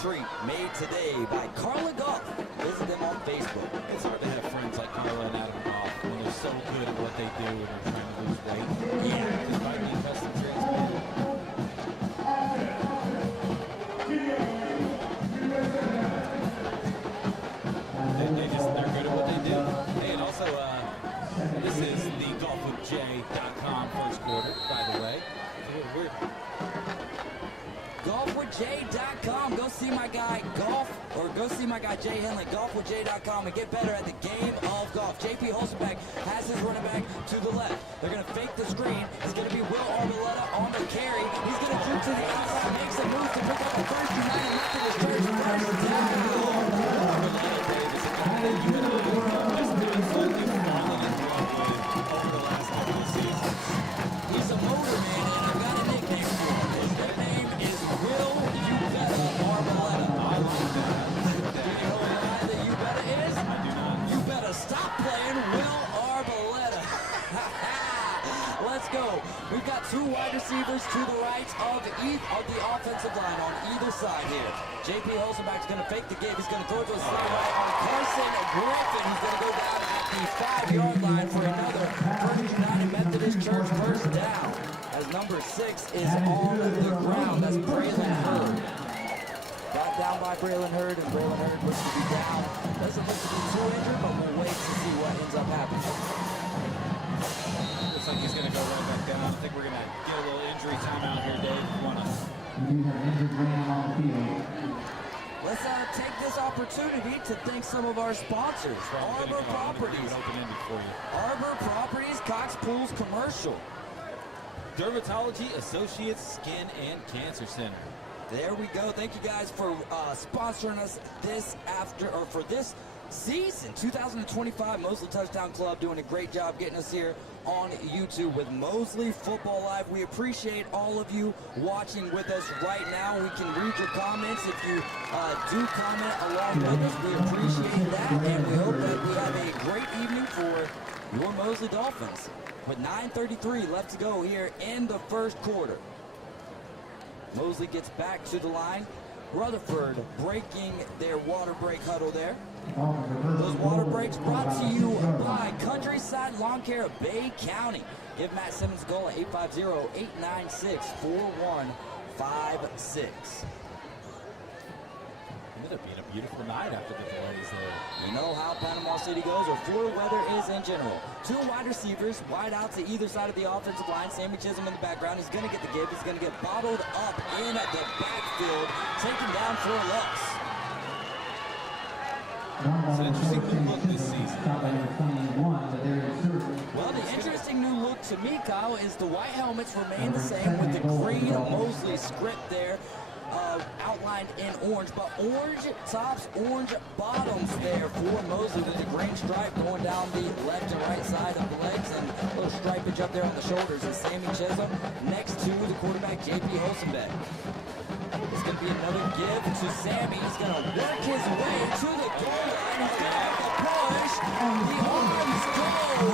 treat made today by Carla Goff. Visit them on Facebook. It's hard to have friends like Carla and Adam Goff when they're so good at what they do and they're trying to lose weight. Yeah. Just Bite Me Custom Treats, man. Go see my guy Jay Henley, golfwithjay.com, and get better at the game of golf. JP Holzenbeck has his running back to the left. They're going to fake the screen. It's going to be Will Arboleta on the carry. He's going to juke to the outside, makes a move to pick up the first United Methodist Church first down. He's a motor man, and I've got a nickname for him. His nickname is Will You Better Arboleta. I like that. Do you know why the You Better is? I do not. You better stop playing Will Arboleta. Let's go. We've got two wide receivers to the right of the offensive line on either side here. JP Holzenbeck's going to fake the give. He's going to throw it to a slot right on Carson Griffin. He's going to go down at the 5-yard line for another First United Methodist Church first down. As number 6 is on the ground. That's Braylon Hurd. Got down by Braylon Hurd, and Braylon Hurd looks to be down. Doesn't look to be too injured, but we'll wait to see what ends up happening. Looks like he's going to go right back down. I think we're going to get a little injury timeout here, Dave. You want to... Let's take this opportunity to thank some of our sponsors. Arbor Properties. Arbor Properties, Cox Pools Commercial. Dermatology Associates Skin and Cancer Center. There we go. Thank you guys for sponsoring us for this season. 2025 Mosley Touchdown Club doing a great job getting us here on YouTube with Mosley Football Live. We appreciate all of you watching with us right now. We can read your comments if you do comment along with us. We appreciate that, and we hope that we have a great evening for your Mosley Dolphins. With 9:33 left to go here in the first quarter. Mosley gets back to the line. Rutherford breaking their water break huddle there. Those water breaks brought to you by Countryside Lawn Care of Bay County. Give Matt Simmons a call at 850-896-4156. Ended up being a beautiful night after the delays there. You know how Panama City goes, or Florida weather is in general. Two wide receivers, wide out to either side of the offensive line. Sammy Chisholm in the background. He's going to get the give. He's going to get bottled up in the backfield, taken down for a loss. It's an interesting new look this season. Well, the interesting new look to me, Kyle, is the white helmets remain the same with the green Mosley script there. Outlined in orange, but orange tops, orange bottoms there for Mosley with the green stripe going down the left and right side of the legs and a little stripage up there on the shoulders. And Sammy Chisholm next to the quarterback, JP Holzenbeck. It's going to be another give to Sammy. He's going to work his way to the goal line. He's going to make a push. The arms go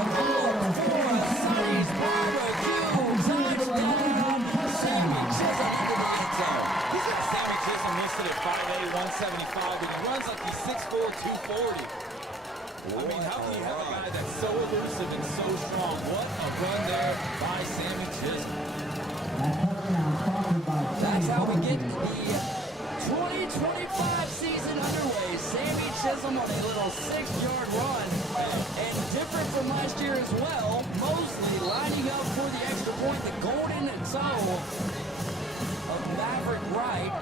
for a Sonny's barbecue touchdown. Sammy Chisholm into the end zone. He's got Sammy Chisholm listed at 5'8", 175, but he runs like he's 6'4", 240. I mean, how can you have a guy that's so elusive and so strong? What a run there by Sammy Chisholm. That's how we get the 2025 season underway. Sammy Chisholm on a little 6-yard run. And different from last year as well, Mosley lining up for the extra point, the golden toe of Maverick Wright.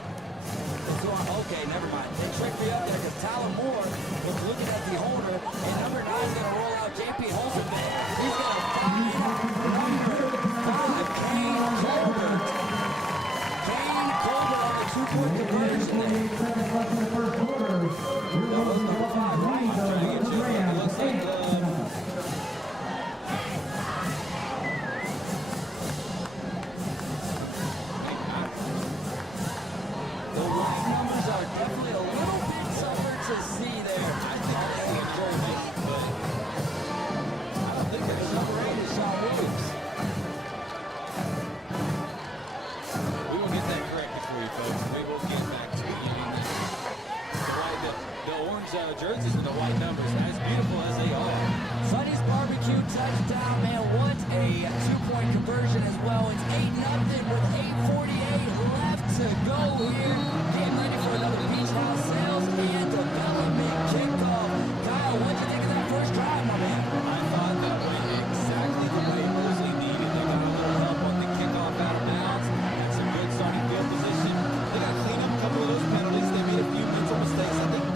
Okay, never mind. They tricked me up there because Tyler Moore was looking at the holder, and number 9 is going to roll out JP Holzenbeck. He's going to find number 5, Kane Colbert. Kane Colbert on a 2-point conversion there. That was number 5, right? It looks like the white numbers are definitely a little bit tougher to see there. I think I see Jerry Mason, but I don't think there's number 8 is Sean Williams. We will get that corrected for you, folks. We will get back to you. The orange jerseys and the white numbers, as beautiful as they are. Sonny's barbecue touchdown, man. What a 2-point conversion as well. It's 8-0 with 8:48 left to go here. Getting ready for another Beach House sales and development kickoff. Kyle, what'd you think of that first drive, my man? I thought that went exactly the way Mosley needed. They got a little help on the kickoff out of bounds. Some good starting field position. They got to clean up a couple of those penalties. They made a few mental mistakes. I think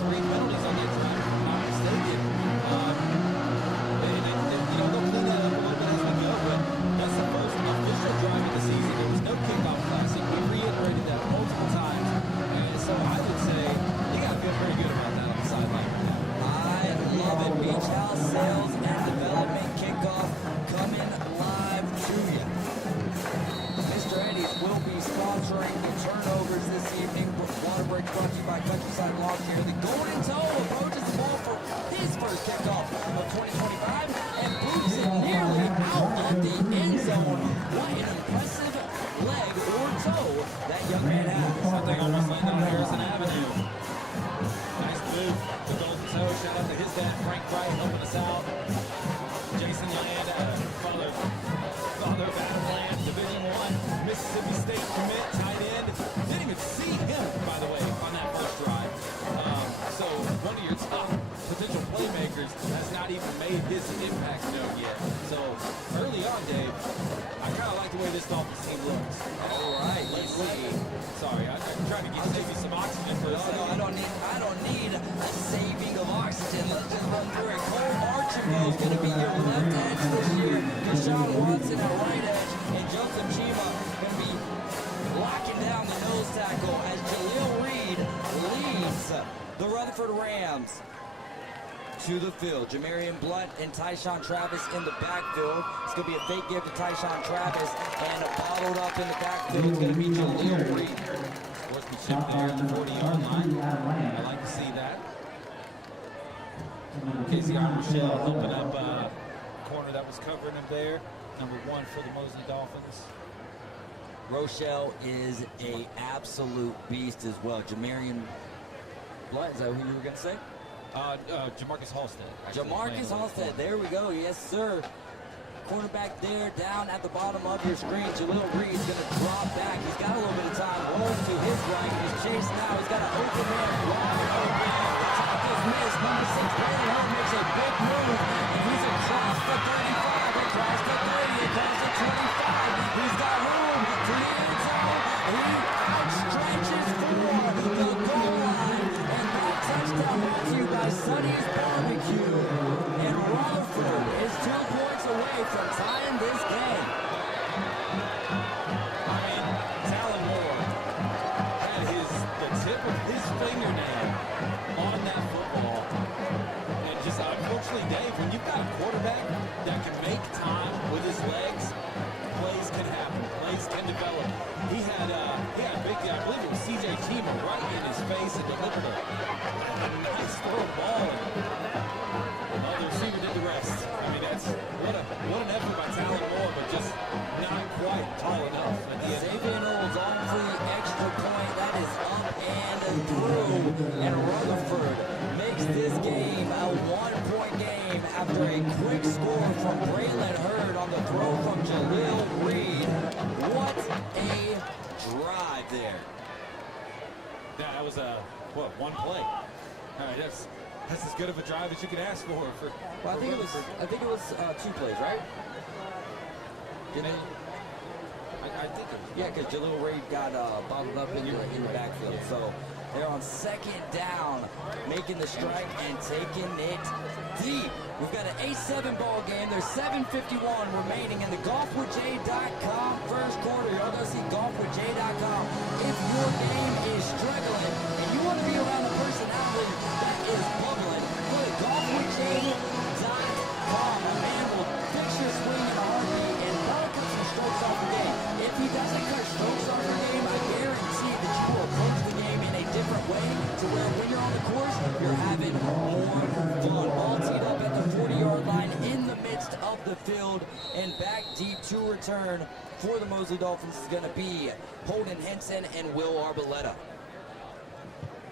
mark here. The Golden Toe approaches the ball for his first kickoff of 2025 and boots it nearly out of the end zone. What an impressive leg or toe that young man has. That thing almost landed on Harrison Avenue. Nice move. The Golden Toe. Shout out to his dad, Frank Wright, helping us out. Jason Land, father of Adam Land, Division I, Mississippi State commit, tight end. Didn't even see him, by the way, on that first drive. So one of your top potential playmakers has not even made his impact known yet. So early on, Dave, I kind of like the way this Dolphins team looks. All right, let's see. Sorry, I'm trying to save you some oxygen for a second. I don't need a saving of oxygen. Let's just run through it. Cole Archibald is going to be your left edge this year. Deshaun Watson at right edge, and Joseph Chima going to be locking down the nose tackle as Jaleel Reed leads the Rutherford Rams to the field. Jamarian Blunt and Tyshawn Travis in the backfield. It's going to be a fake give to Tyshawn Travis, and bottled up in the backfield is going to be Jaleel Reed. Sportsmanship there at the 40-yard line. I like to see that. Casey Armichelle helping up corner that was covering him there. Number 1 for the Mosley Dolphins. Rochelle is a absolute beast as well. Jamarian Blunt, is that who you were going to say? Jamarcus Halstead. Jamarcus Halstead, there we go, yes sir. Quarterback there, down at the bottom of your screen. Jaleel Reed's going to drop back. He's got a little bit of time. Rolls to his right. He's chased now. He's got an open man. Wide open. Tackles missed. Number 6, Brandon Hill makes a big move. And he's across the 35, across the 30, across the 25. He's got room to the end zone. He outstretches for the goal line. And that touchdown brought to you by Sonny's Barbecue. And Rutherford is 2 points away from tying this game. I mean, Talon Moore had the tip of his fingernail on that football. And just unfortunately, Dave, when you've got a quarterback that can make time with his legs, plays can happen. Plays can develop. He had a big, I believe it was C.J. Chima right in his face and delivered a nice throw ball. And the receiver did the rest. I mean, that's what an effort by Talon Moore, but just not quite tall enough. Xavier Knowles on for the extra point. That is up and through. And Rutherford makes this game a 1-point game after a quick score from Braylon Hurd on the throw from Jaleel Reed. What a drive there. Yeah, that was one play. All right, that's as good of a drive as you could ask for. Well, I think it was 2 plays, right? I think it was. Yeah, because Jaleel Reed got bottled up in the backfield. So they're on 2nd down, making the strike and taking it deep. We've got an 8-7 ball game. There's 7:51 remaining in the golfwithjay.com first quarter. Y'all go see golfwithjay.com. If your game is struggling and you want to be around a personality that is bubbling, go to golfwithjay.com. A man will fix your swing in a heartbeat and probably cut some strokes off your game. If he doesn't cut strokes off your game, I guarantee that you will approach the game in a different way to where when you're on the course, you're having more fun. Ball teed up at the 40-yard line in the midst of the field, and back deep to return for the Mosley Dolphins is going to be Holden Henson and Will Arboleta.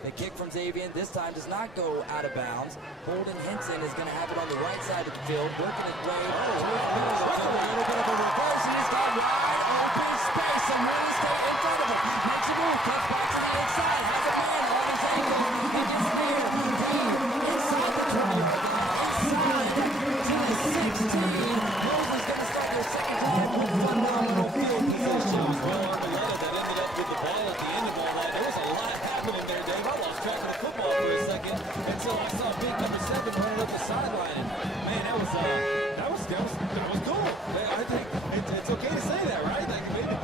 The kick from Xavier this time does not go out of bounds. Holden Henson is going to have it on the right side of the field, working his way towards the middle. A little bit of a reverse, and he's got wide open space, some real estate in front of him. Makes a move, cuts back to the inside, has a man on his ankle. He gets near, deep, inside the 20-yard line, inside to the 16. Mosley's going to start their second drive with phenomenal field position. Will Arboleta that ended up with the ball at the end of all that. There was a lot happening there, Dave. I lost track of the football for a second until I saw big number 7 running up the sideline. And man, that was cool. I think it's okay to say that, right? Like, maybe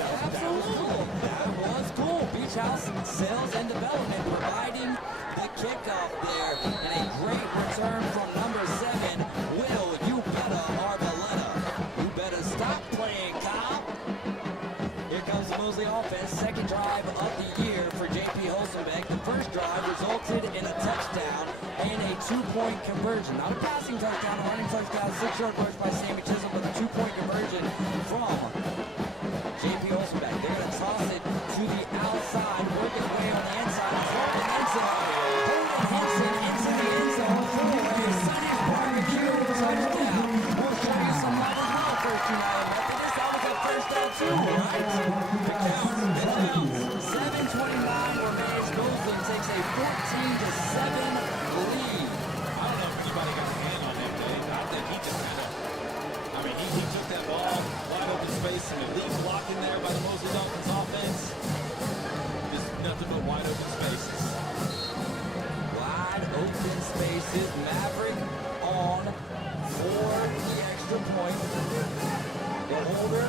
Absolutely. That was cool. Beach House Sales and Development providing the kickoff there. And a great return from number 7, Will You Better Arboleta. You better stop playing, Kyle. Here comes the Mosley offense. Second drive of the year for J.P. Holstenbeck. The first drive resulted in a touchdown and a 2-point conversion. Not a passing touchdown, a running touchdown, 6-yard rush by Sammy Chisholm, but a 2-point conversion from J.P. Olsenbeck. They're going to toss it to the outside, work his way on the inside. Holden Henson into the end zone for a Sonny's Barbecue touchdown. We'll show you some love as well, First United Methodist. That was a first down too, right? It counts. 7:29 remains. Mosley takes a 14-7 lead. I don't know if anybody got a hand on him, Dave. I think he just kind of, I mean, he took that ball, wide open space, and it leaves blocked in there by the Mosley Dolphins offense. Just nothing but wide open spaces. Wide open spaces. Maverick on for the extra point. The holder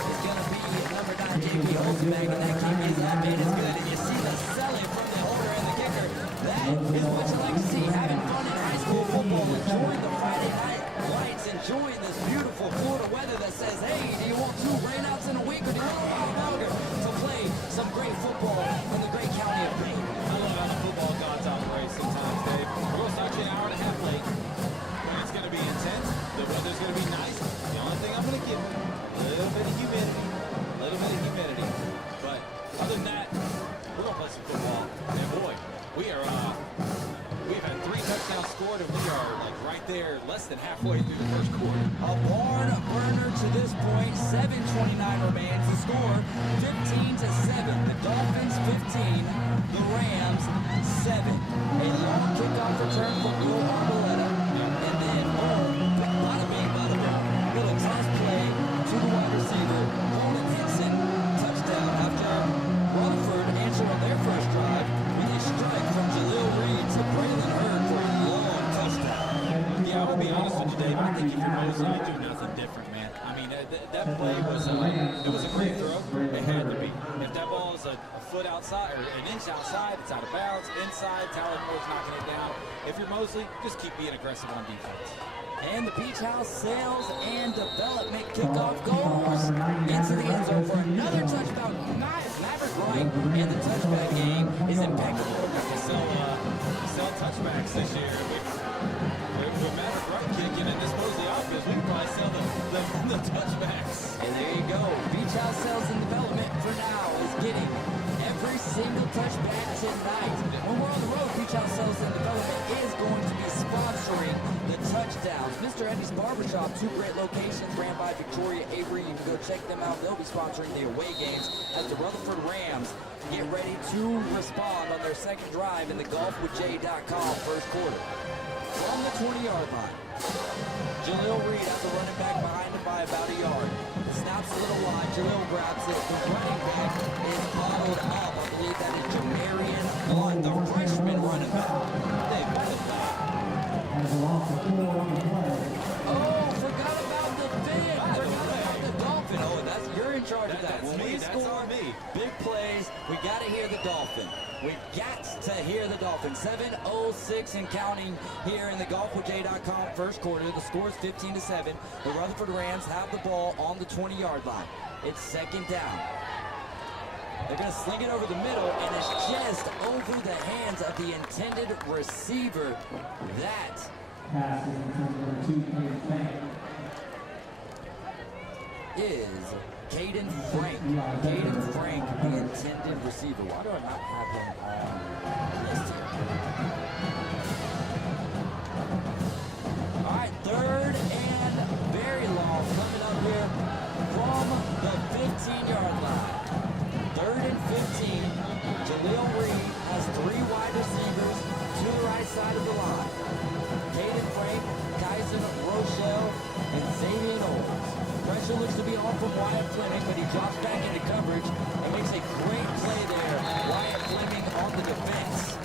is going to be number 9, J.P. Olsenbeck, and that kick is up and it's good. And you see the selling from the holder and the kicker. That is what you like to see. Having fun in high school football, enjoying the Friday night lights, enjoying this beautiful Florida weather that says, hey, do you want 2 rainouts in a week or do you want a while longer to play some great football in the great county of Maine? I love how the football gods operate sometimes, Dave. We're going to start you an hour and a half late. It's going to be intense. The weather's going to be nice. The only thing I'm going to give you, a little bit of humidity. But other than that, we're going to play some football. And boy, we've had 3 touchdowns scored, and we are like right there, less than halfway through the first quarter. A barn burner to this point. 7:29 remains. The score 15-7. The Dolphins 15, the Rams 7. A long kickoff return from Will Arboleta, and then bada bing, bada boom. Little toss play to the wide receiver, Holden Henson. Touchdown after Rutherford answered on their first drive with a strike from Jaleel Reed to Braylon Hurd for a long touchdown. Yeah, I will be honest with you, Dave. I think if you're Mosley, you do nothing different, man. I mean, that play was a great throw. It had to be. If that ball is a foot outside or an inch outside, it's out of bounds. Inside, Tyler Moore's knocking it down. If you're Mosley, just keep being aggressive on defense. And the Beach House Sales and Development kickoff goes into the end zone for another touchdown. Maverick Wright, and the touchback game is impeccable. Sell touchbacks this year. With Maverick Wright kicking in this Mosley offense, we can probably sell the touchbacks. And there you go. Beach House Sales and Development for now is getting every single touchback tonight. When we're on the road, Beach House Sales and Development is going to be sponsoring the touchdowns. Mr. Eddie's Barbershop, 2 great locations ran by Victoria Avery. You can go check them out. They'll be sponsoring the away games as the Rutherford Rams get ready to respond on their second drive in the golfwithj.com first quarter. From the 20-yard line, Jaleel Reed has a running back behind him by about a yard. Snaps a little wide. Jaleel grabs it. The running back is bottled up. I believe that is Jamarian Blunt, the freshman running back. They put it back. Oh, forgot about the Fin. Forgot about the Dolphin. Oh, you're in charge of that. That's When me. we That's score on me. big plays, we got to hear the Dolphin. We got to hear the Dolphins. 7:06 and counting here in the golfwithj.com first quarter. The score is 15-7. The Rutherford Rams have the ball on the 20-yard line. It's second down. They're going to sling it over the middle, and it's just over the hands of the intended receiver. That is Caden Frank. Caden Frank, the intended receiver. Why do I not have him on the list here? All right, third and very long. Coming up here from the 15-yard line. Third and 15. Jaleel Reed has 3 wide receivers to the right side of the line. Caden Frank, Tyson Rochelle, and Xavier Owens. Pressure looks to be on from Wyatt Fleming, but he drops back into coverage and makes a great play there. Wyatt Fleming on the defense.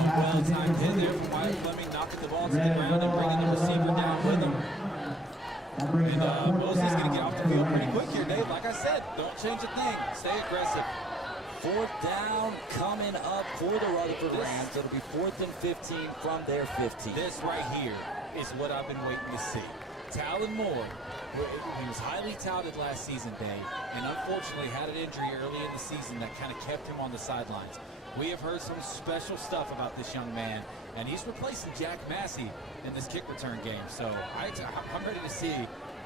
Well timed in there from Wyatt Fleming, knocking the ball to the ground and bringing the receiver down with him. And Mosley's going to get off the field pretty quick here, Dave. Like I said, don't change a thing. Stay aggressive. Fourth down coming up for the Rutherford Rams. It'll be 4th and 15 from their 15. This right here is what I've been waiting to see. Talon Moore, he was highly touted last season, Dave, and unfortunately had an injury early in the season that kind of kept him on the sidelines. We have heard some special stuff about this young man, and he's replacing Jack Massey in this kick return game. So I'm ready to see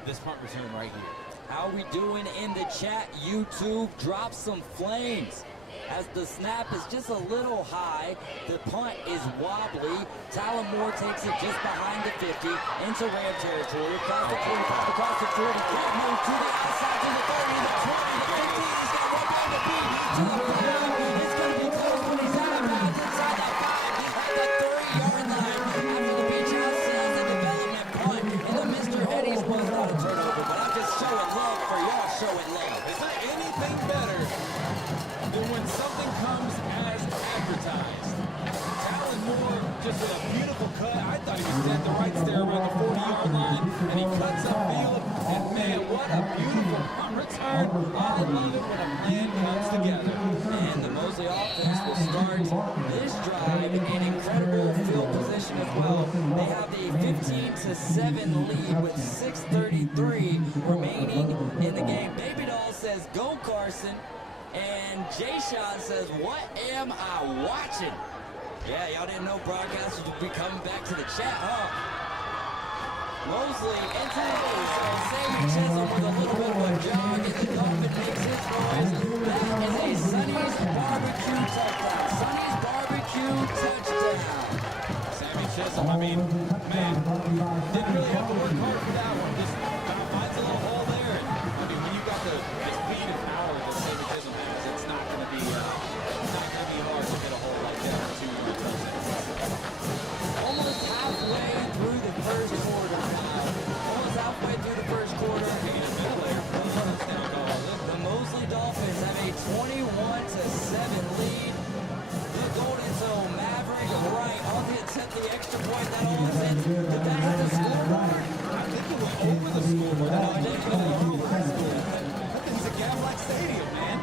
this punt return right here. How we doing in the chat? YouTube, drop some flames. As the snap is just a little high, the punt is wobbly. Talon Moore takes it just behind the 50 into Ram territory. Across the 25, across the 40, can't move to the outside, to the 30, the 20, the 15. He's got one down the beat to the 5. It's going to be close when he's out of bounds inside the 5 at the 30-yard line. After the Beach House says the development punt, and the Mr. Eddie's was not a turnover, but I'm just showing love for y'all showing love. Is there anything better than when something comes as advertised? Talon Moore just with a beautiful cut. I thought he was at the right there around the 40-yard line, and he cuts upfield. And man, what a beautiful punt return. I love it when a plan comes together. And the Mosley offense will start this drive in incredible field position as well. They have a 15-7 lead with 6:33 remaining in the game. Baby Doll says, "Go Carson." And Jay Sean says, "What am I watching?" Yeah, y'all didn't know broadcasters would be coming back to the chat, huh? Mosley into the end zone. Sammy Chisholm with a little bit of a jog, and the Dolphin makes his noise. That is a Sonny's Barbecue touchdown. Sonny's Barbecue touchdown. Sammy Chisholm, I mean, man, didn't really have to work hard for that one. Just kind of finds a little hole there. And, I mean, when you got the speed and power that Sammy Chisholm has, it's not going to be hard to hit a hole like that on 2 yard touchdown. Almost halfway through the first quarter now. Almost halfway through the first quarter. The Mosley Dolphins have a 21-7 lead. The Golden Zone Maverick right on the attempt the extra point. That all sends. Did that hit the scoreboard? I think it went over the scoreboard. No, it didn't go over the scoreboard. It's a Gavlak Stadium, man.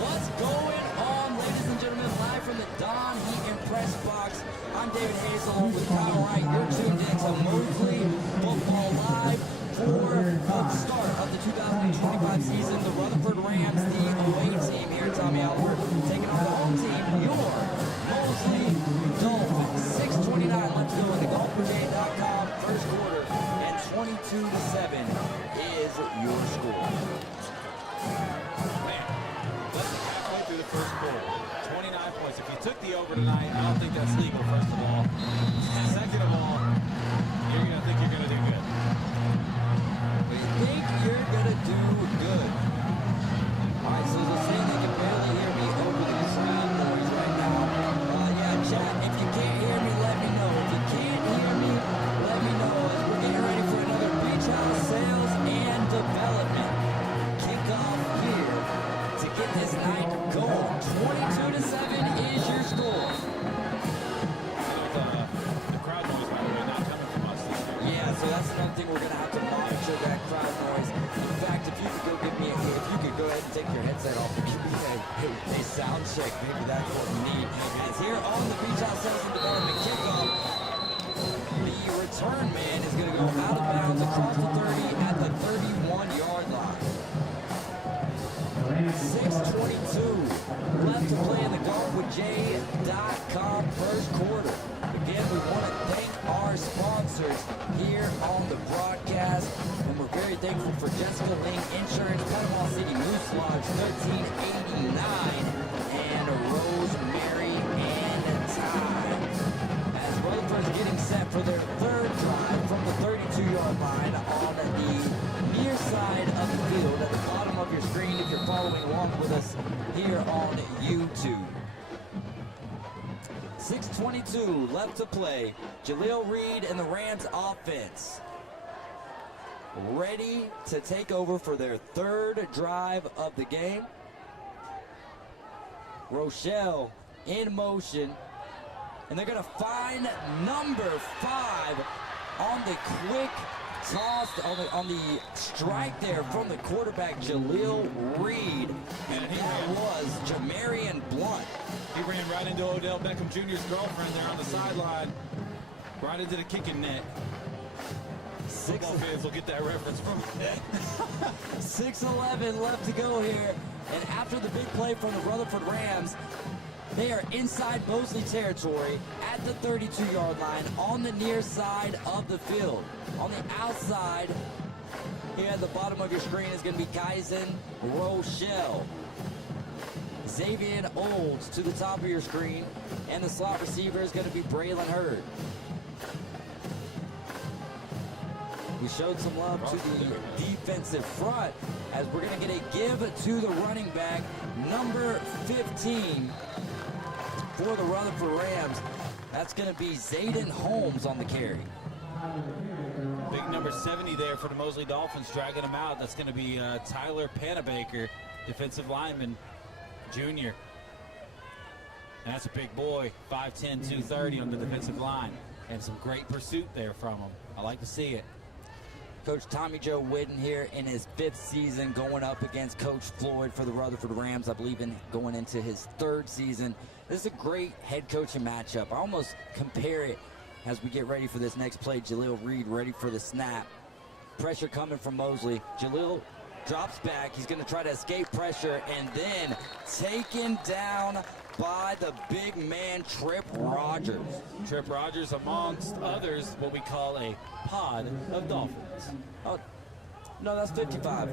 What's going on, ladies and gentlemen? Live from the Don Heat and Press Box. I'm David Hazel along with Kyle Wright. You're tuned in to Mosley Football Live for the start of the 2025 season. The Rutherford Rams, the away team here at Tommy Albert, taking on the home team, your Mosley Dolphins. 6:29 left to go in the golfbrigade.com first quarter, and 22-7 is your score. Man, less than halfway through the first quarter. 29 points. If you took the over tonight, I don't think that's legal, first of all. Second of all, you're going to think you're going to do good. We think you're going to do good. All right, so they're saying they can barely hear me over the crowd noise right now. Yeah, chat, if you can't hear me, let me know. If you can't hear me, let me know. As we're getting ready for another Beach House Sales and Development kickoff here to get this night going. 22-7 is your score. The crowd noise, by the way, not coming from us this year. Yeah, so that's another thing we're going to have to monitor, that crowd noise. In fact, if you could go give me a hit, if you could go ahead and take your headset off and give me a sound check, maybe that's what we need. As here on the Beach House Sales and Development kickoff, the return man is going to go out of bounds across the 30 at the 31-yard line. 6:22 left to play in the golfwithjay.com first quarter. Again, we want to thank our sponsors here on the broadcast, and we're very thankful for Jessica Ling Insurance, Panama City Moose Lodge 1389, and Rosemary and Ty. As Rutherford's getting set for their third drive from the 32-yard line on the near side of the field at the bottom of your screen if you're following along with us here on YouTube. 6:22 left to play. Jaleel Reed and the Rams offense ready to take over for their third drive of the game. Rochelle in motion, and they're going to find number 5 on the quick toss, on the strike there from the quarterback, Jaleel Reed. And that was Jamarian Blunt. He ran right into Odell Beckham Jr.'s girlfriend there on the sideline, right into the kicking net. football fans will get that reference from. 6:11 left to go here. And after the big play from the Rutherford Rams, they are inside Mosley territory at the 32-yard line on the near side of the field. On the outside, here at the bottom of your screen is going to be Kaizen Rochelle. Xavier Olds to the top of your screen, and the slot receiver is going to be Braylon Hurd. We showed some love to the defensive front as we're going to get a give to the running back, number 15 for the Rutherford Rams. That's going to be Zayden Holmes on the carry. Big number 70 there for the Mosley Dolphins, dragging him out. That's going to be Tyler Panabaker, defensive lineman, junior. And that's a big boy, 5'10", 230 on the defensive line. And some great pursuit there from him. I like to see it. Coach Tommy Joe Whitten here in his 5th season, going up against Coach Floyd for the Rutherford Rams, I believe going into his 3rd season. This is a great head coaching matchup. I almost compare it as we get ready for this next play. Jaleel Reed ready for the snap. Pressure coming from Mosley. Jaleel drops back. He's going to try to escape pressure and then taken down by the big man, Trip Rogers. Trip Rogers, amongst others, what we call a pod of Dolphins. Oh, no, that's 55.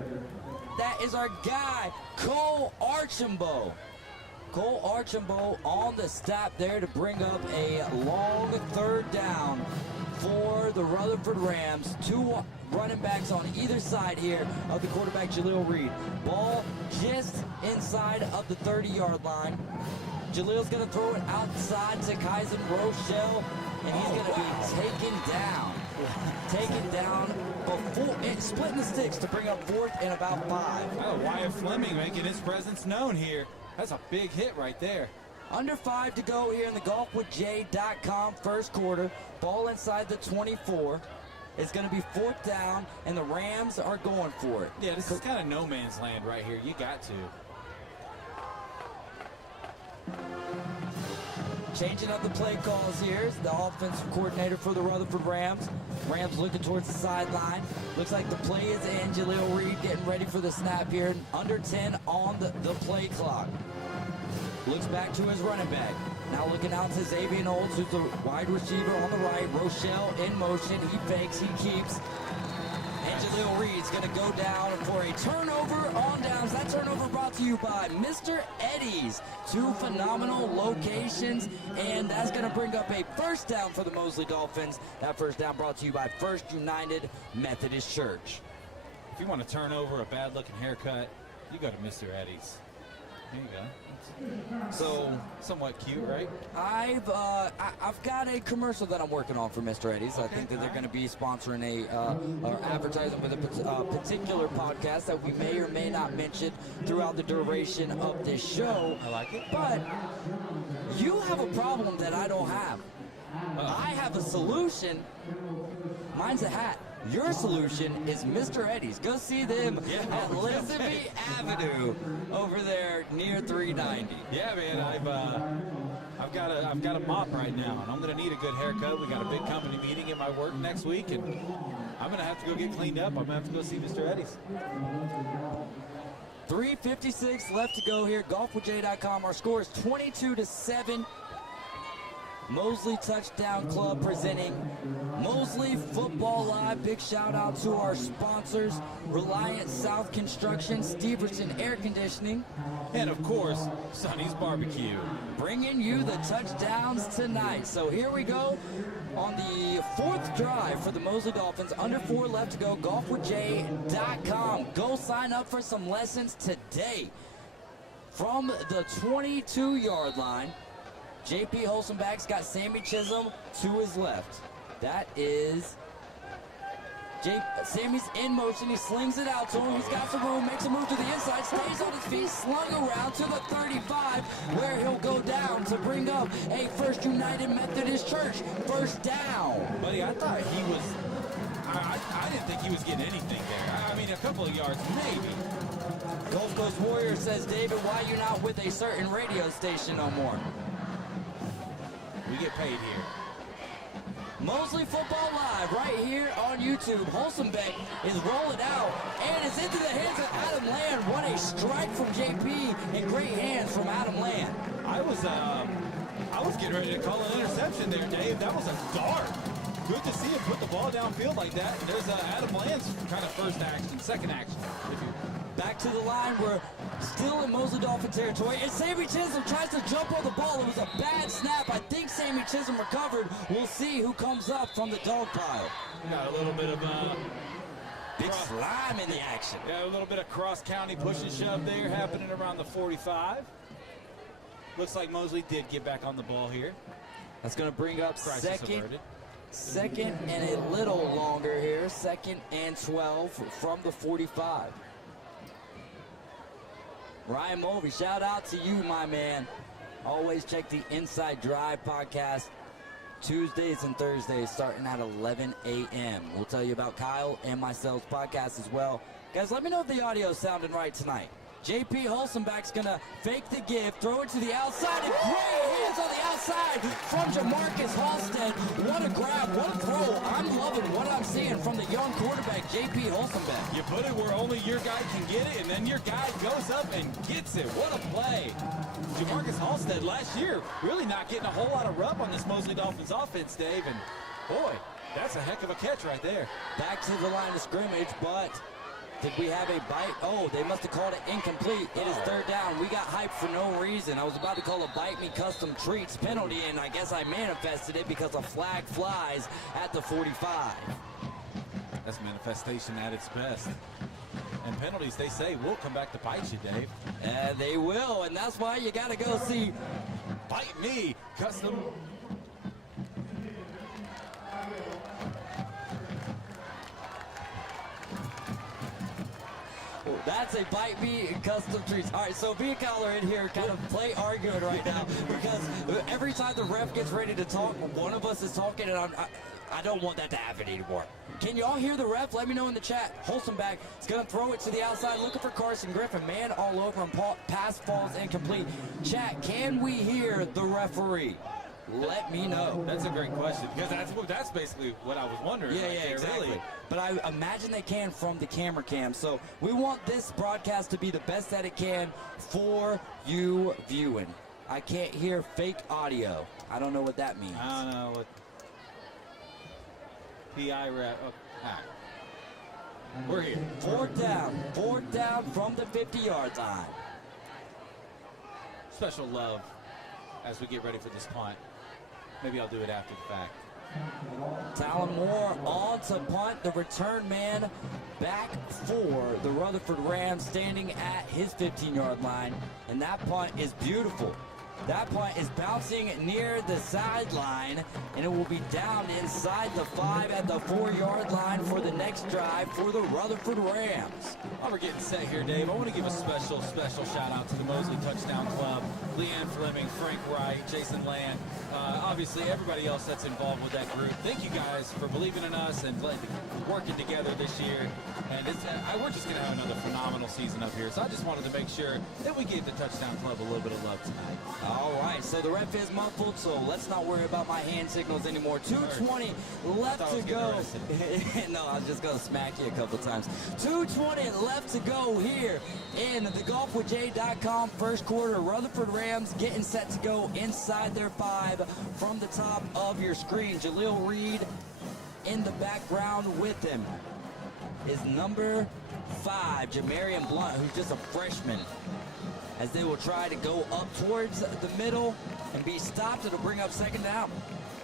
That is our guy, Cole Archambault. Cole Archambault on the stop there to bring up a long 3rd down for the Rutherford Rams. 2 running backs on either side here of the quarterback, Jaleel Reed. Ball just inside of the 30-yard line. Jaleel's going to throw it outside to Kaizen Rochelle, and he's going to be taken down. Taken down before, splitting the sticks to bring up 4th and about 5. Oh, Wyatt Fleming making his presence known here. That's a big hit right there. Under 5 to go here in the golfwithj.com first quarter. Ball inside the 24. It's going to be 4th down, and the Rams are going for it. Yeah, this is kind of no man's land right here. You got to. Changing up the play calls here is the offensive coordinator for the Rutherford Rams. Rams looking towards the sideline. Looks like the play is in. Jaleel Reed getting ready for the snap here. Under 10 on the play clock. Looks back to his running back. Now looking out to Xavier Olds, who's the wide receiver on the right. Rochelle in motion. He fakes, he keeps. And Jaleel Reed's going to go down for a turnover on downs. That turnover brought to you by Mr. Eddie's. 2 phenomenal locations, and that's going to bring up a 1st down for the Mosley Dolphins. That 1st down brought to you by First United Methodist Church. If you want to turn over a bad-looking haircut, you go to Mr. Eddie's. There you go. So somewhat cute, right? I've got a commercial that I'm working on for Mr. Eddie's. I think that they're going to be sponsoring or advertising with a particular podcast that we may or may not mention throughout the duration of this show. I like it. But you have a problem that I don't have. I have a solution. Mine's a hat. Your solution is Mr. Eddie's. Go see them at Elizabeth Avenue over there near 390. Yeah, man, I've got a mop right now, and I'm gonna need a good haircut. We got a big company meeting at my work next week, and I'm gonna have to go get cleaned up. I'm gonna have to go see Mr. Eddie's. 3:56 left to go here. Golfwithj.com. Our score is 22-7. Mosley Touchdown Club presenting Mosley Football Live. Big shout out to our sponsors, Reliant South Construction, Steverson Air Conditioning, and of course, Sonny's Barbecue. Bringing you the touchdowns tonight. So here we go on the 4th drive for the Mosley Dolphins. Under 4 left to go. Golfwithj.com. Go sign up for some lessons today. From the 22-yard line, JP Holstenbach's got Sammy Chisholm to his left. That is Sammy's in motion. He slings it out to him. He's got some room, makes a move to the inside, stays on his feet, slung around to the 35, where he'll go down to bring up a First United Methodist Church 1st down. Buddy, I thought he was, I didn't think he was getting anything there. I mean, a couple of yards, maybe. Gulf Coast Warrior says, David, why you not with a certain radio station no more? We get paid here. Mosley Football Live right here on YouTube. Holstenbeck is rolling out and it's into the hands of Adam Land. What a strike from JP and great hands from Adam Land. I was getting ready to call an interception there, Dave. That was a dart. Good to see him put the ball downfield like that. There's Adam Land's kind of first action, second action. Back to the line. We're still in Mosley Dolphin territory. And Sammy Chisholm tries to jump on the ball. It was a bad snap. I think Sammy Chisholm recovered. We'll see who comes up from the dog pile. Got a little bit of big slime in the action. Yeah, a little bit of cross-county push and shove there happening around the 45. Looks like Mosley did get back on the ball here. That's going to bring up averted. second and a little longer here. 2nd and 12 from the 45. Ryan Mulvey, shout out to you, my man. Always check the Inside Drive podcast Tuesdays and Thursdays starting at 11 a.m. We'll tell you about Kyle and myself's podcast as well. Guys, let me know if the audio is sounding right tonight. JP Holstenbeck's going to fake the give, throw it to the outside, and great hands on the outside from Jamarcus Halstead. What a grab, what a throw. I'm loving what I'm seeing from the young quarterback, JP Holstenbeck. You put it where only your guy can get it, and then your guy goes up and gets it. What a play. Jamarcus Halstead last year really not getting a whole lot of rub on this Mosley Dolphins offense, Dave, and boy, that's a heck of a catch right there. Back to the line of scrimmage, but did we have a bite? Oh, they must have called it incomplete. It is 3rd down. We got hyped for no reason. I was about to call a bite me custom treats penalty, and I guess I manifested it because a flag flies at the 45. That's manifestation at its best. And penalties, they say, will come back to bite you, Dave. And they will, and that's why you got to go see Bite Me Custom. That's a Bite Me custom treats. All right, so me and Kyle are in here kind of arguing right now because every time the ref gets ready to talk, one of us is talking, and I don't want that to happen anymore. Can you all hear the ref? Let me know in the chat. Holstenbeck is going to throw it to the outside, looking for Carson Griffin. Man all over him. Pass falls incomplete. Chat, can we hear the referee? Let me know. That's a great question because that's basically what I was wondering. Yeah, exactly. Really. But I imagine they can from the camera cam. So we want this broadcast to be the best that it can for you viewing. I can't hear fake audio. I don't know what that means. I don't know what. PI rep. Oh, right. We're here. 4th down from the 50-yard line. Special love as we get ready for this punt. Maybe I'll do it after the fact. Talon Moore on to punt. The return man back for the Rutherford Rams, standing at his 15-yard line. And that punt is beautiful. That punt is bouncing near the sideline, and it will be down inside the 5 at the 4-yard line for the next drive for the Rutherford Rams. While we're getting set here, Dave, I want to give a special shout out to the Mosley Touchdown Club, Leanne Fleming, Frank Wright, Jason Land, obviously everybody else that's involved with that group. Thank you guys for believing in us and working together this year. And we're just going to have another phenomenal season up here. So I just wanted to make sure that we gave the Touchdown Club a little bit of love tonight. All right, so the ref is muffled, so let's not worry about my hand signals anymore. 2:20 left to go. No, I was just going to smack you a couple times. 2:20 left to go here in the golfwithjay.com first quarter. Rutherford Rams getting set to go inside their 5 from the top of your screen. Jaleel Reed in the background with him is number 5, Jamarian Blunt, who's just a freshman. As they will try to go up towards the middle and be stopped, it'll bring up 2nd down.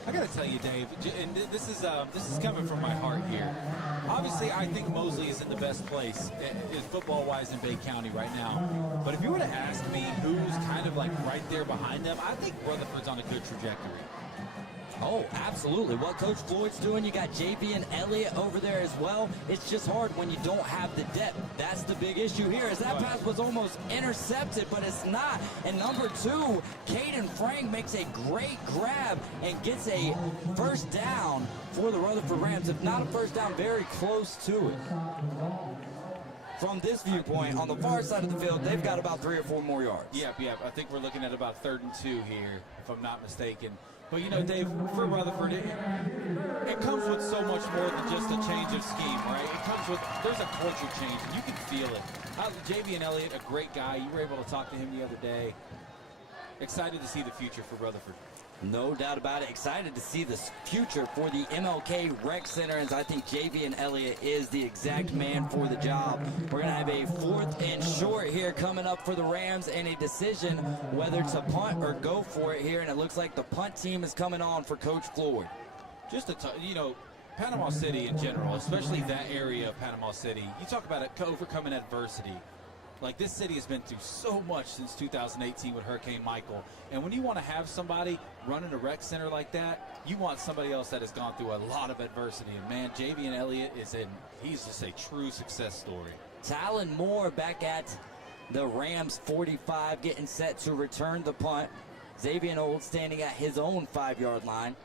I got to tell you, Dave, and this is coming from my heart here. Obviously, I think Mosley is in the best place football-wise in Bay County right now. But if you were to ask me who's kind of like right there behind them, I think Rutherford's on a good trajectory. Oh, absolutely. What Coach Floyd's doing, you got JB and Elliott over there as well. It's just hard when you don't have the depth. That's the big issue here, as that pass was almost intercepted, but it's not. And number 2, Caden Frank makes a great grab and gets a 1st down for the Rutherford Rams. If not a 1st down, very close to it. from this viewpoint, on the far side of the field, they've got about 3 or 4 more yards. Yep. I think we're looking at about 3rd and 2 here, if I'm not mistaken. But, you know, Dave, for Rutherford, it comes with so much more than just a change of scheme, right? It comes with, there's a culture change, and you can feel it. J.V. and Elliott, a great guy. You were able to talk to him the other day. Excited to see the future for Rutherford. No doubt about it. Excited to see the future for the MLK Rec Center, as I think J.V. and Elliott is the exact man for the job. We're going to have a 4th and short here coming up for the Rams, and a decision whether to punt or go for it here, and it looks like the punt team is coming on for Coach Floyd. Just you know, Panama City in general, especially that area of Panama City, you talk about it, overcoming adversity. Like, this city has been through so much since 2018 with Hurricane Michael. And when you want to have somebody running a rec center like that, you want somebody else that has gone through a lot of adversity. And, man, J.V. and Elliott he's just a true success story. Talon Moore back at the Rams 45, getting set to return the punt. Xavier Old standing at his own 5-yard line.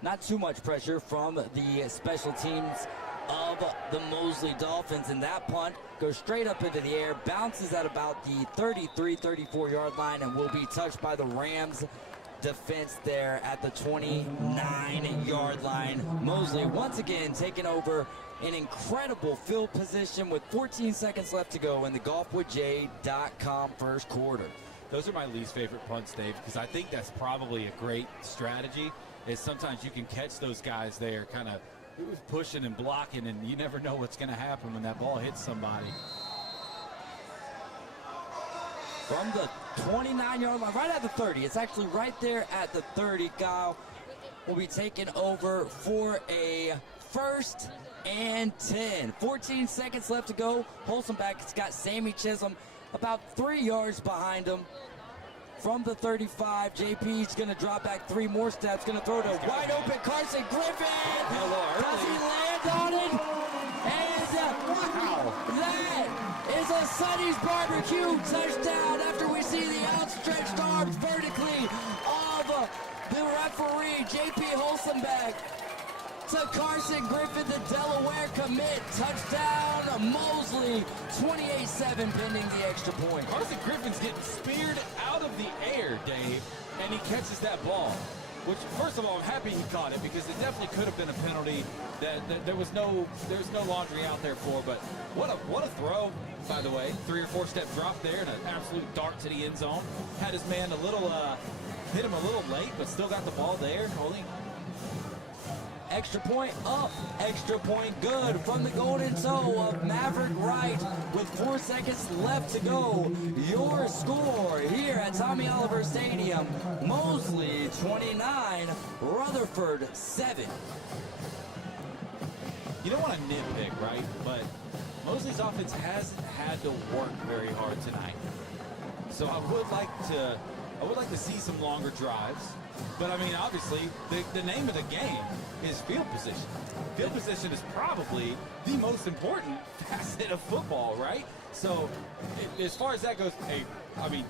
Not too much pressure from the special teams of the Mosley Dolphins, and that punt goes straight up into the air, bounces at about the 34-yard line, and will be touched by the Rams defense there at the 29-yard line. Mosley once again taking over an incredible field position with 14 seconds left to go in the golfwithj.com first quarter. Those are my least favorite punts, Dave, because I think that's probably a great strategy, is sometimes you can catch those guys there kind of pushing and blocking, and you never know what's going to happen when that ball hits somebody. From the 29-yard line, right at the 30. It's actually right there at the 30. Kyle will be taken over for a 1st and 10. 14 seconds left to go. Holstenbeck has got Sammy Chisholm about 3 yards behind him. From the 35, JP's going to drop back 3 more steps, going to throw to wide open Carson Griffin. Does he land on it? And wow, that is a Sonny's Barbecue touchdown after we see the outstretched arms vertically of the referee, JP Holstenbeck, to Carson Griffin, the Delaware commit. Touchdown, Mosley, 28-7 pending the extra point. Carson Griffin's getting speared out of the air, Dave, and he catches that ball. Which, first of all, I'm happy he caught it, because it definitely could have been a penalty that there's no laundry out there for. But what a throw, by the way. 3 or 4 step drop there and an absolute dart to the end zone. Had his man hit him a little late, but still got the ball there. Holding. Extra point up, extra point good from the golden toe of Maverick Wright with 4 seconds left to go. Your score here at Tommy Oliver Stadium, Mosley 29, Rutherford 7. You don't want to nitpick, right? But Mosley's offense hasn't had to work very hard tonight. So I would like to see some longer drives. But, I mean, obviously, the name of the game is field position. Field position is probably the most important facet of football, right? So, as far as that goes, hey, I mean,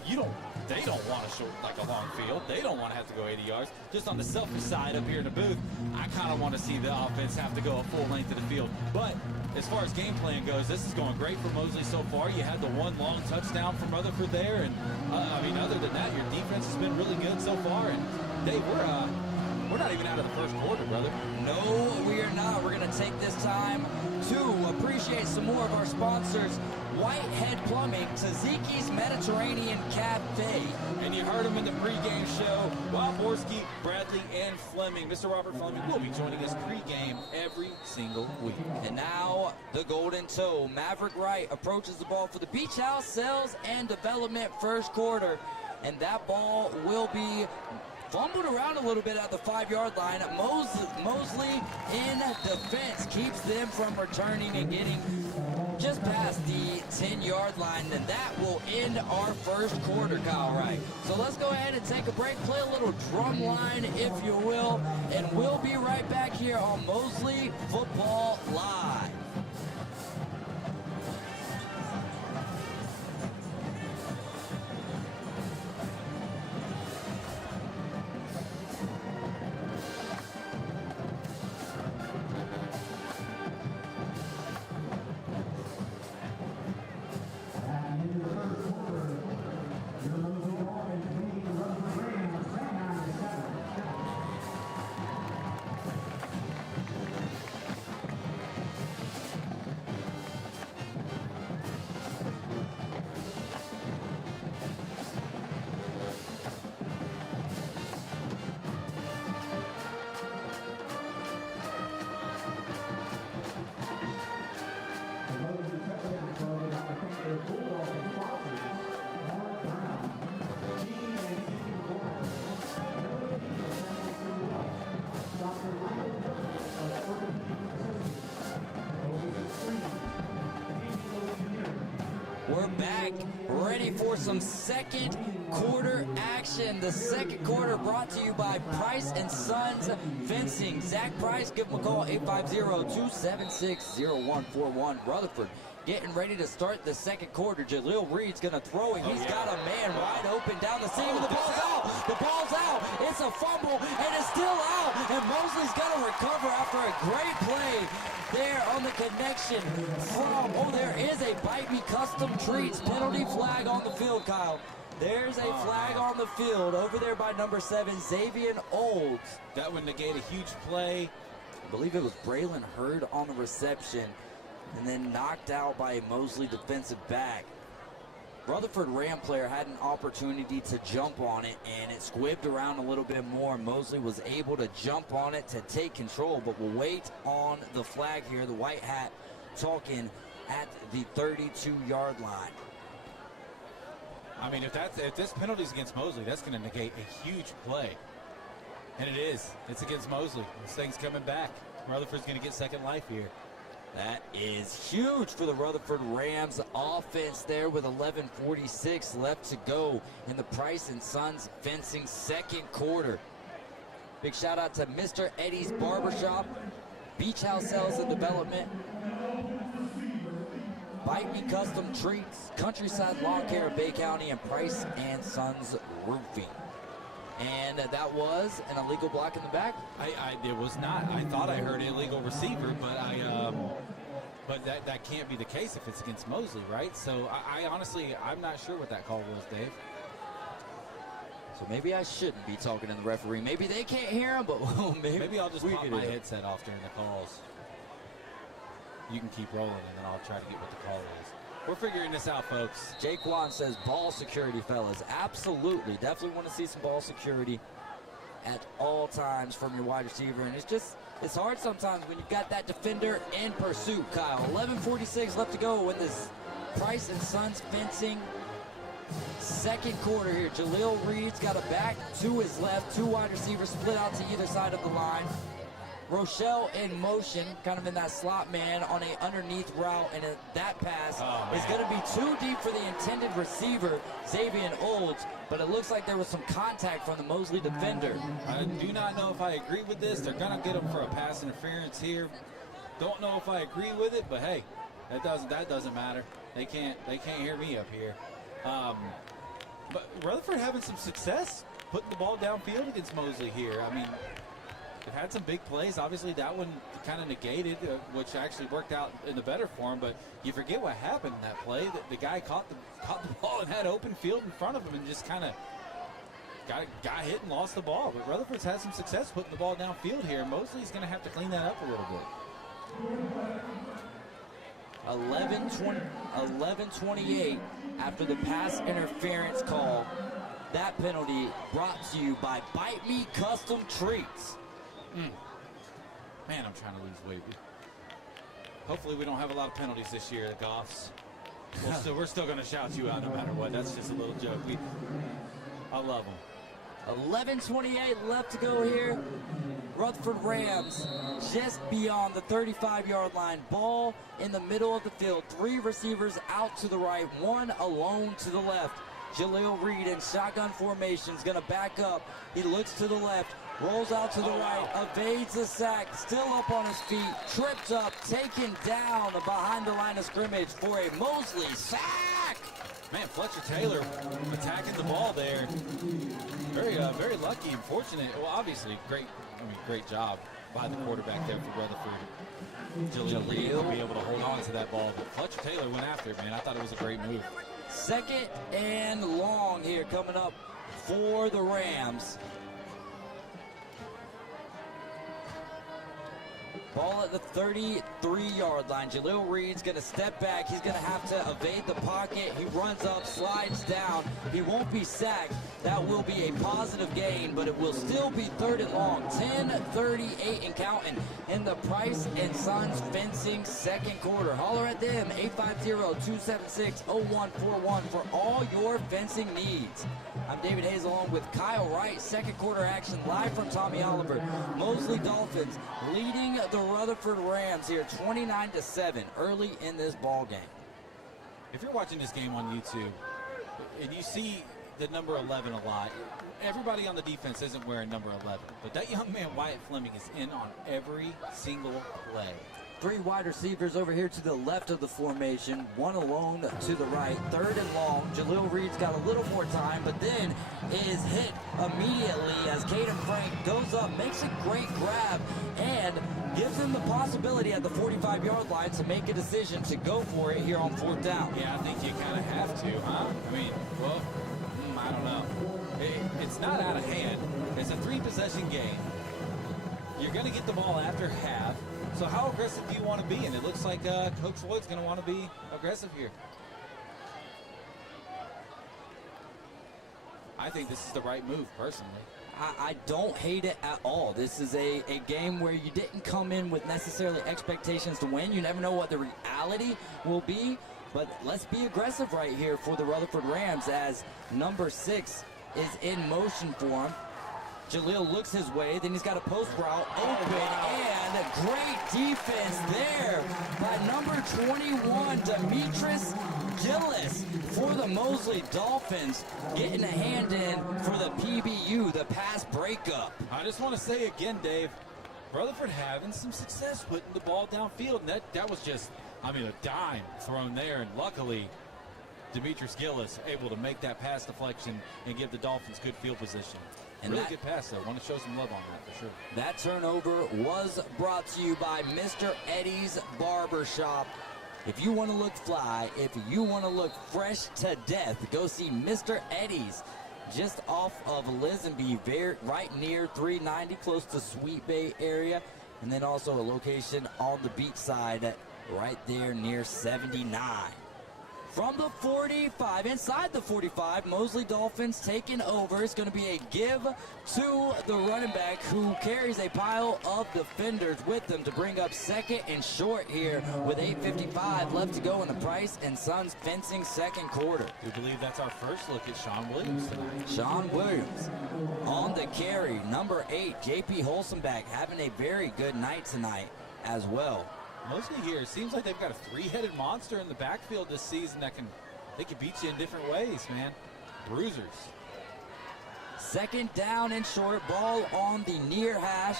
they don't want to show like a long field. They don't want to have to go 80 yards. Just on the selfish side up here in the booth, I kind of want to see the offense have to go a full length of the field. But as far as game plan goes, this is going great for Mosley so far. You had the 1 long touchdown from Rutherford there. And, I mean, other than that, your defense has been really good so far. And, Dave, we're not even out of the first quarter, brother. No, we are not. We're going to take this time to appreciate some more of our sponsors. Whitehead Plumbing, Tzatziki's Mediterranean Cafe. And you heard him in the pregame show. Bob Borski, Bradley, and Fleming. Mr. Robert Fleming will be joining us pregame every single week. And now the golden toe. Maverick Wright approaches the ball for the Beach House Sales and Development first quarter. And that ball will be fumbled around a little bit at the 5-yard line. Mosley in defense keeps them from returning and getting just past the 10-yard line, and that will end our first quarter, Kyle Wright. So let's go ahead and take a break, play a little drum line, if you will, and we'll be right back here on Mosley Football Live. back, ready for some second quarter action. The second quarter brought to you by Price and Sons Fencing. Zach Price, give him a call, 850-276-0141. Rutherford getting ready to start the second quarter. Jaleel Reed's going to throw it. He's got a man wide open down the seam. The ball's out. The ball's out. It's a fumble, and it's still out. And Mosley's going to recover after a great play there on the connection from, there is a Bite Me Custom Treats penalty flag on the field, Kyle. There's a flag on the field over there by number 7, Xavier Olds. That would negate a huge play. I believe it was Braylon Hurd on the reception, and then knocked out by a Mosley defensive back. Rutherford Ram player had an opportunity to jump on it, and it squibbed around a little bit more. Mosley was able to jump on it to take control, but we'll wait on the flag here. The white hat talking at the 32-yard line. I mean, if this penalty's against Mosley, that's going to negate a huge play. And it is. It's against Mosley. This thing's coming back. Rutherford's going to get second life here. That is huge for the Rutherford Rams offense there with 11:46 left to go in the Price and Sons Fencing second quarter. Big shout out to Mr. Eddie's Barbershop, Beach House Sales and Development, Bite Me Custom Treats, Countryside Lawn Care of Bay County, and Price and Sons Roofing. And that was an illegal block in the back. It was not. I thought I heard illegal receiver, but that can't be the case if it's against Mosley, right? So I honestly, I'm not sure what that call was, Dave. So maybe I shouldn't be talking to the referee. Maybe they can't hear him, but maybe I'll just we pop can my hear. headset off during the calls. You can keep rolling, and then I'll try to get what the call is. We're figuring this out, folks. Jaquan says ball security, fellas. Absolutely. Definitely want to see some ball security at all times from your wide receiver. And it's hard sometimes when you've got that defender in pursuit, Kyle. 11:46 left to go in this Price and Sons Fencing second quarter here. Jaleel Reed's got a back to his left. Two wide receivers split out to either side of the line. Rochelle in motion, kind of in that slot man on a underneath route, and that pass is going to be too deep for the intended receiver, Xavier Olds, but it looks like there was some contact from the Mosley defender. I do not know if I agree with this. They're going to get him for a pass interference here. Don't know if I agree with it, but hey, that doesn't matter. They can't hear me up here. But Rutherford having some success putting the ball downfield against Mosley here. I mean, they've had some big plays. Obviously, that one kind of negated, which actually worked out in the better for him. But you forget what happened in that play. The guy caught the ball and had open field in front of him and just kind of got hit and lost the ball. But Rutherford's had some success putting the ball downfield here. Mosley's going to have to clean that up a little bit. 11:28 after the pass interference call. That penalty brought to you by Bite Me Custom Treats. Man, I'm trying to lose weight. Hopefully we don't have a lot of penalties this year at Goffs. We're still going to shout you out no matter what. That's just a little joke. I love them. 11:28 left to go here. Rutherford Rams just beyond the 35-yard line. Ball in the middle of the field. Three receivers out to the right, one alone to the left. Jaleel Reed in shotgun formation is going to back up. He looks to the left, rolls out to the right, evades the sack, still up on his feet, tripped up, taken down behind the line of scrimmage for a Mosley sack. Man, Fletcher Taylor attacking the ball there. Very lucky and fortunate. Well, obviously, great job by the quarterback there for Rutherford. Jaleel Reed will be able to hold on to that ball. But Fletcher Taylor went after it, man. I thought it was a great move. Second and long here coming up for the Rams. Ball at the 33-yard line. Jaleel Reed's going to step back. He's going to have to evade the pocket. He runs up, slides down. He won't be sacked. That will be a positive gain, but it will still be third and long. 10:38 and counting in the Price and Sons Fencing second quarter. Holler at them, 850-276-0141 for all your fencing needs. I'm David Hayes along with Kyle Wright. Second quarter action live from Tommy Oliver. Mosley Dolphins leading the Rutherford Rams here 29-7 early in this ball game. if you're watching this game on YouTube and you see the number 11 a lot, everybody on the defense isn't wearing number 11. But that young man, Wyatt Fleming, is in on every single play. 3 wide receivers over here to the left of the formation, 1 alone to the right, 3rd and long. Jaleel Reed's got a little more time, but then is hit immediately as Caden Frank goes up, makes a great grab, and gives him the possibility at the 45-yard line to make a decision to go for it here on 4th down. Yeah, I think you kind of have to, huh? I mean, well, I don't know. It's not out of hand. It's a 3-possession game. You're going to get the ball after half. So how aggressive do you want to be? And it looks like Coach Floyd's going to want to be aggressive here. I think this is the right move, personally. I don't hate it at all. This is a game where you didn't come in with necessarily expectations to win. You never know what the reality will be. But let's be aggressive right here for the Rutherford Rams as number 6 is in motion for him. Jaleel looks his way, then he's got a post route open, and a great defense there by number 21, Demetrius Gillis for the Mosley Dolphins, getting a hand in for the PBU, the pass breakup. I just want to say again, Dave, Rutherford having some success putting the ball downfield, and that was just, I mean, a dime thrown there, and luckily Demetrius Gillis able to make that pass deflection and give the Dolphins good field position. And really good pass, though. Want to show some love on that, for sure. That turnover was brought to you by Mr. Eddie's Barbershop. If you want to look fly, if you want to look fresh to death, go see Mr. Eddie's just off of Lisenby, right near 390, close to Sweet Bay area. And then also a location on the beach side right there near 79. From the 45, inside the 45, Mosley Dolphins taking over. It's going to be a give to the running back who carries a pile of defenders with them to bring up 2nd and short here with 8:55 left to go in the Price and Sons fencing 2nd quarter. We believe that's our first look at Sean Williams tonight. Sean Williams on the carry. Number 8, J.P. Holsenbeck having a very good night tonight as well. Mosley here, it seems like they've got a 3-headed monster in the backfield this season that can beat you in different ways, man. Bruisers. 2nd down and short, ball on the near hash.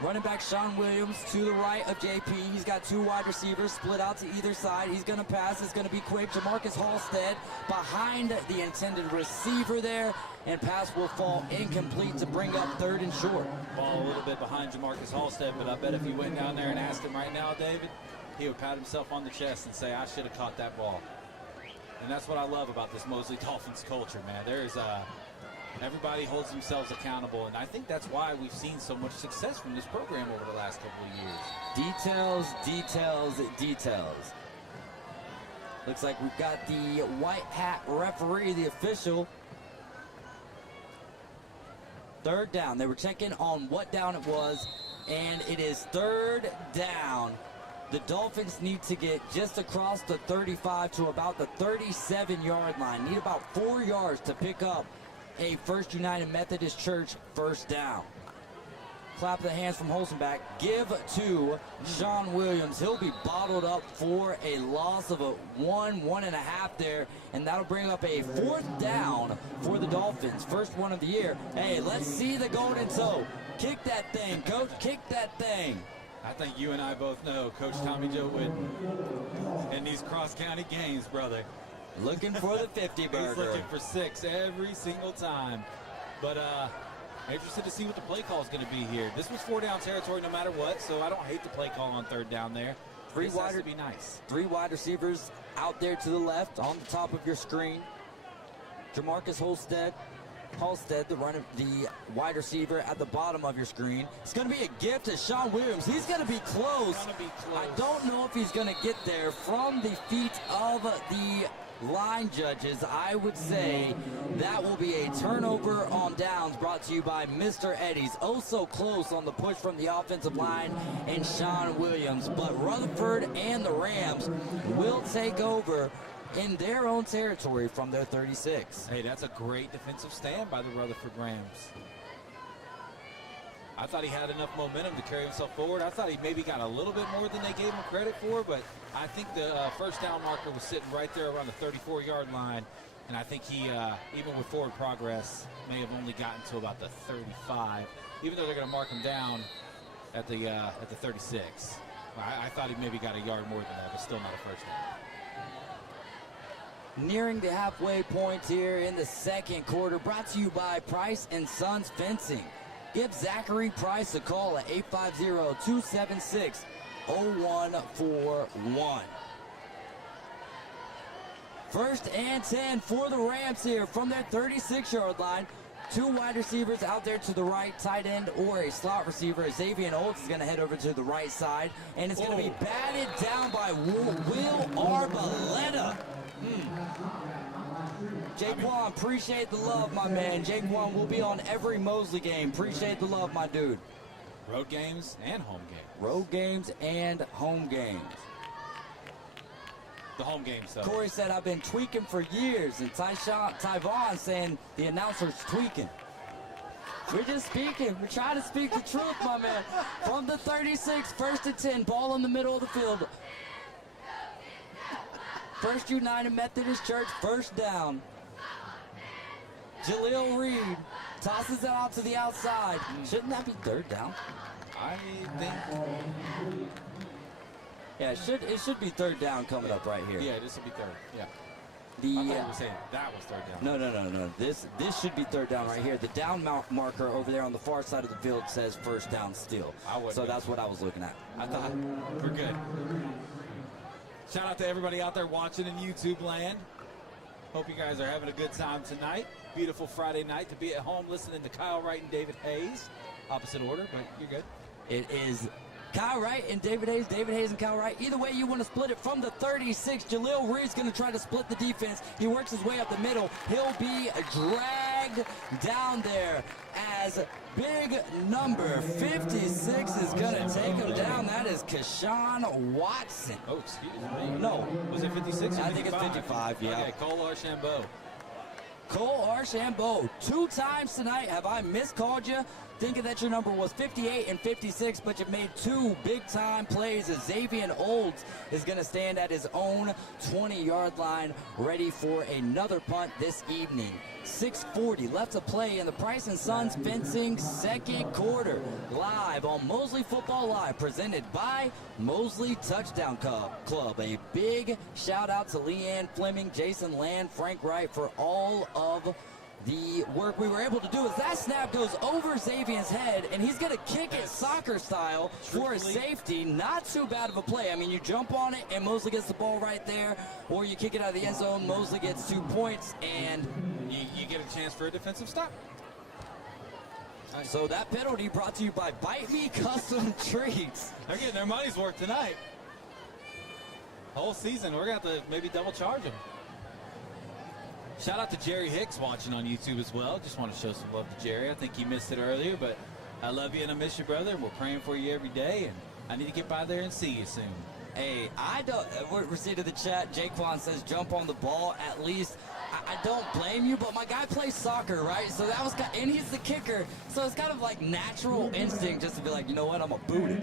Running back Sean Williams to the right of JP. He's got 2 wide receivers split out to either side. He's going to pass. It's going to be quick. Jamarcus Halstead behind the intended receiver there. And pass will fall incomplete to bring up 3rd and short. Ball a little bit behind Jamarcus Halstead, but I bet if you went down there and asked him right now, David, he would pat himself on the chest and say, I should have caught that ball. And that's what I love about this Mosley Dolphins culture, man. There's everybody holds themselves accountable, and I think that's why we've seen so much success from this program over the last couple of years. Details, details, details. Looks like we've got the white hat referee, the official. 3rd down. They were checking on what down it was, and it is 3rd down. The Dolphins need to get just across the 35 to about the 37-yard line. Need about 4 yards to pick up a First United Methodist Church 1st down. Clap the hands from Holsenbeck. Give to Sean Williams. He'll be bottled up for a loss of a 1.5 there, and that'll bring up a 4th down for the Dolphins. First one of the year. Hey, let's see the golden toe. Kick that thing, Coach. Kick that thing. I think you and I both know Coach Tommy Joe Whitten in these cross-county games, brother. Looking for the 50 burger. He's looking for 6 every single time. But interested to see what the play call is going to be here. This was 4-down territory no matter what, so I don't hate the play call on 3rd down there. 3 this has to be nice. 3 wide receivers out there to the left on the top of your screen. Jamarcus Halstead, the wide receiver at the bottom of your screen. It's going to be a gift to Sean Williams. He's going to be close. I don't know if he's going to get there from the feet of the line judges. I would say that will be a turnover on downs brought to you by Mr. Eddie's. Oh, so close on the push from the offensive line and Sean Williams. But Rutherford and the Rams will take over in their own territory from their 36. Hey, that's a great defensive stand by the Rutherford Rams. I thought he had enough momentum to carry himself forward. I thought he maybe got a little bit more than they gave him credit for, but I think the first down marker was sitting right there around the 34-yard line, and I think he, even with forward progress, may have only gotten to about the 35, even though they're going to mark him down at the 36. I thought he maybe got a yard more than that, but still not a first down. Nearing the halfway point here in the second quarter, brought to you by Price and Sons Fencing. Give Zachary Price a call at 850-276-0141. First and 10 for the Rams here from their 36-yard line. Two wide receivers out there to the right, tight end or a slot receiver. Xavier Olds is going to head over to the right side, and it's going to be batted down by Will Arboleta. Jaquan, appreciate the love, my man. Jaquan will be on every Mosley game. Appreciate the love, my dude. Road games and home games. Road games and home games. The home games, though. Corey said, I've been tweaking for years, and Tyvon saying the announcer's tweaking. We're just speaking. We're trying to speak the truth, my man. From the 36, first and 10, ball in the middle of the field. First United Methodist Church, first down. Jaleel Reed tosses it out to the outside. Shouldn't that be third down? I think. Yeah, it should be third down coming up right here. Yeah, this will be third. Yeah. I thought you were saying that was third down. No. This should be third down right here. The down marker over there on the far side of the field says first down still. So that's what I was looking at. I thought we're good. Shout out to everybody out there watching in YouTube land. Hope you guys are having a good time tonight. Beautiful Friday night to be at home listening to Kyle Wright and David Hayes. Opposite order, but you're good. It is Kyle Wright and David Hayes and Kyle Wright. Either way you want to split it from the 36. Jaleel Reed's going to try to split the defense. He works his way up the middle. He'll be dragged down there as big number 56 is going to take him down. That is Keshawn Watson. Oh, excuse me. No. Was it 56 or 55? I think it's 55, yeah. Okay, Cole Archambault. Cole Archambault, 2 times tonight have I miscalled you, thinking that your number was 58 and 56, but you made 2 big-time plays as Xavier Olds is going to stand at his own 20-yard line, ready for another punt this evening. 6:40 left to play in the Price and Sons Fencing second quarter. Live on Mosley Football Live, presented by Mosley Touchdown Club. A big shout out to Leanne Fleming, Jason Land, Frank Wright for all of the work we were able to do. As that snap goes over Xavier's head, and he's going to kick it soccer style for a safety. Not too bad of a play. I mean, you jump on it, and Mosley gets the ball right there, or you kick it out of the end zone, Mosley gets 2 points, and you get a chance for a defensive stop. So that penalty brought to you by Bite Me Custom Treats. They're getting their money's worth tonight. Whole season, we're going to have to maybe double charge them. Shout out to Jerry Hicks watching on YouTube as well. Just want to show some love to Jerry. I think you missed it earlier, but I love you and I miss you, brother. We're praying for you every day, and I need to get by there and see you soon. Hey, I don't. We're seeing to the chat. Jaquan says jump on the ball at least. I don't blame you, but my guy plays soccer, right? So that was, and he's the kicker. So it's kind of like natural instinct just to be like, you know what, I'm gonna boot it.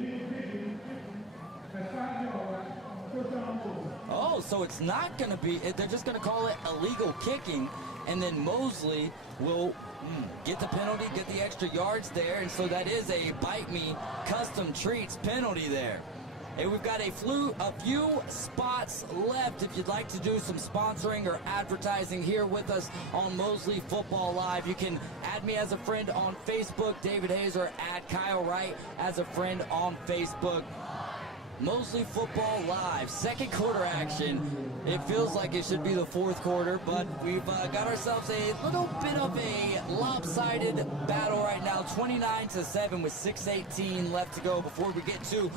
Oh, so it's not gonna be. They're just gonna call it illegal kicking, and then Mosley will get the penalty, get the extra yards there, and so that is a Bite Me Custom Treats penalty there. Hey, we've got a few spots left if you'd like to do some sponsoring or advertising here with us on Mosley Football Live. You can add me as a friend on Facebook, David Hayes, or add Kyle Wright as a friend on Facebook. Mosley Football Live, second quarter action. It feels like it should be the fourth quarter, but we've got ourselves a little bit of a lopsided battle right now, 29-7 with 6:18 left to go before we get to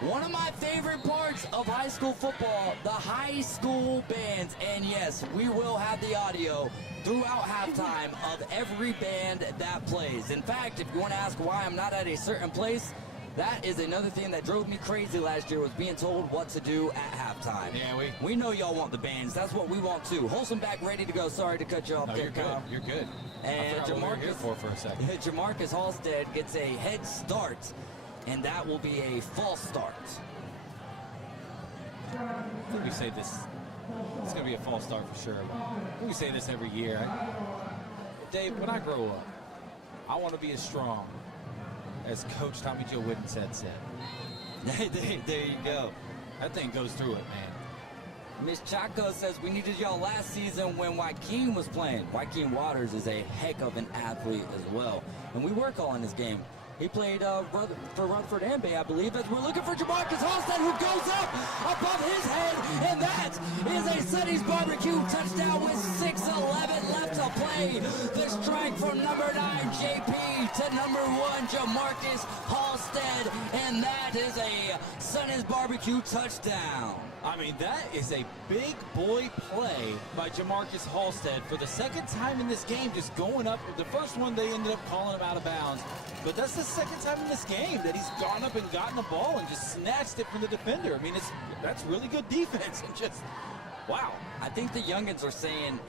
one of my favorite parts of high school football, the high school bands. And yes, we will have the audio throughout halftime of every band that plays. In fact, if you want to ask why I'm not at a certain place, That is another thing that drove me crazy last year, was being told what to do at halftime. Yeah, we know y'all want the bands. That's what we want too. Wholesome back ready to go. Sorry to cut you off. No, you're good. You're good. And I forgot what we were here for a second. Jamarcus Halstead gets a head start, and that will be a false start. I think we say this. It's going to be a false start for sure. We say this every year. Dave, when I grow up, I want to be as strong as Coach Tommy Joe Whittenstead said. There you go. That thing goes through it, man. Miss Chaco says we needed y'all last season when Joaquin was playing. Joaquin Waters is a heck of an athlete as well. And we were calling this game. He played for Rutherford and Bay, I believe, as we're looking for Jamarcus Halstead, who goes up above his head, and that is a Sonny's Barbecue touchdown with 6:11 left to play. The strike from number 9, JP, to number 1, Jamarcus Halstead, and that is a Sonny's Barbecue touchdown. I mean, that is a big boy play by Jamarcus Halstead for the second time in this game, just going up. The first one, they ended up calling him out of bounds. But that's the second time in this game that he's gone up and gotten the ball and just snatched it from the defender. I mean, that's really good defense. And just, wow. I think the youngins are saying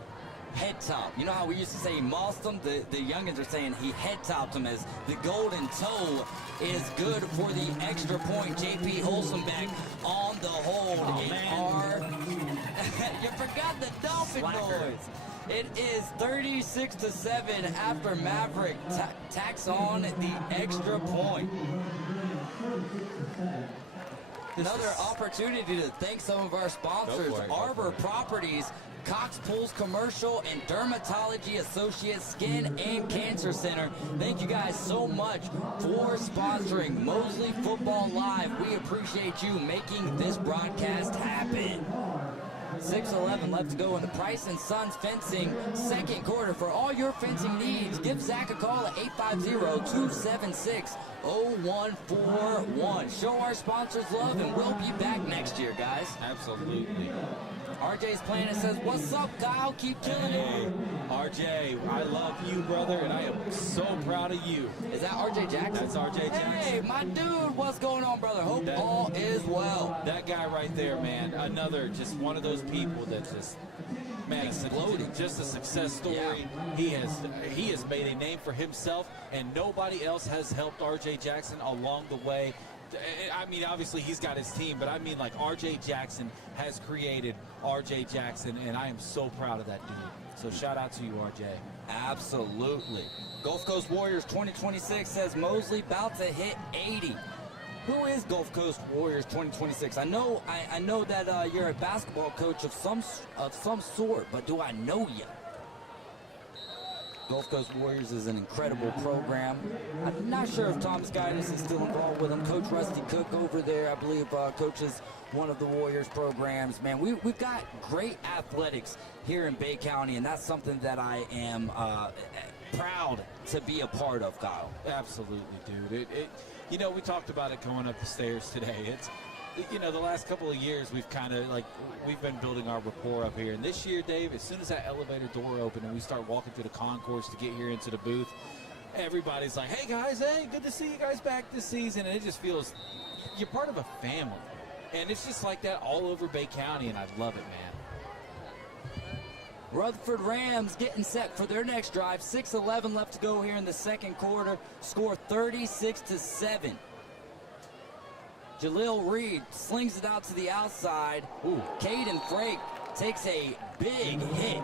head top. You know how we used to say he mossed him? The youngins are saying he head topped him, as the golden toe is good for the extra point. JP Holzenbeck on the hold. You forgot the dolphin noise. It is 36-7 after Maverick tacks on the extra point. Another opportunity to thank some of our sponsors. Arbor Properties, Cox Pools Commercial, and Dermatology Associates Skin and Cancer Center. Thank you guys so much for sponsoring Mosley Football Live. We appreciate you making this broadcast happen. 6:11 left to go in the Price & Sons Fencing second quarter. For all your fencing needs, give Zach a call at 850-276-0141. Show our sponsors love, and we'll be back next year, guys. Absolutely. RJ's Planet says, what's up, Kyle? Keep killing it. RJ, I love you, brother, and I am so proud of you. Is that RJ Jackson? That's RJ Jackson. Hey, my dude, what's going on, brother? Hope all is well. That guy right there, man, another, just one of those people that just, man, exploding. Just a success story. Yeah. He has made a name for himself, and nobody else has helped RJ Jackson along the way. I mean, obviously he's got his team, but I mean, like, RJ Jackson has created RJ Jackson, and I am so proud of that dude. So shout out to you, RJ. Absolutely. Gulf Coast Warriors 2026 says Mosley about to hit 80. Who is Gulf Coast Warriors 2026? I know that you're a basketball coach of some sort, but do I know you? Gulf Coast Warriors is an incredible program. I'm not sure if Tom Skydis is still involved with them. Coach Rusty Cook over there, I believe, coaches one of the Warriors programs. Man, we've got great athletics here in Bay County, and that's something that I am proud to be a part of, Kyle. Absolutely, dude. You know, we talked about it going up the stairs today. You know, the last couple of years, we've been building our rapport up here. And this year, Dave, as soon as that elevator door opened and we start walking through the concourse to get here into the booth, everybody's like, hey, guys, hey, good to see you guys back this season. And it just feels you're part of a family. And it's just like that all over Bay County, and I love it, man. Rutherford Rams getting set for their next drive. 6:11 left to go here in the second quarter. Score 36-7. Jaleel Reed slings it out to the outside. Caden Frank takes a big hit.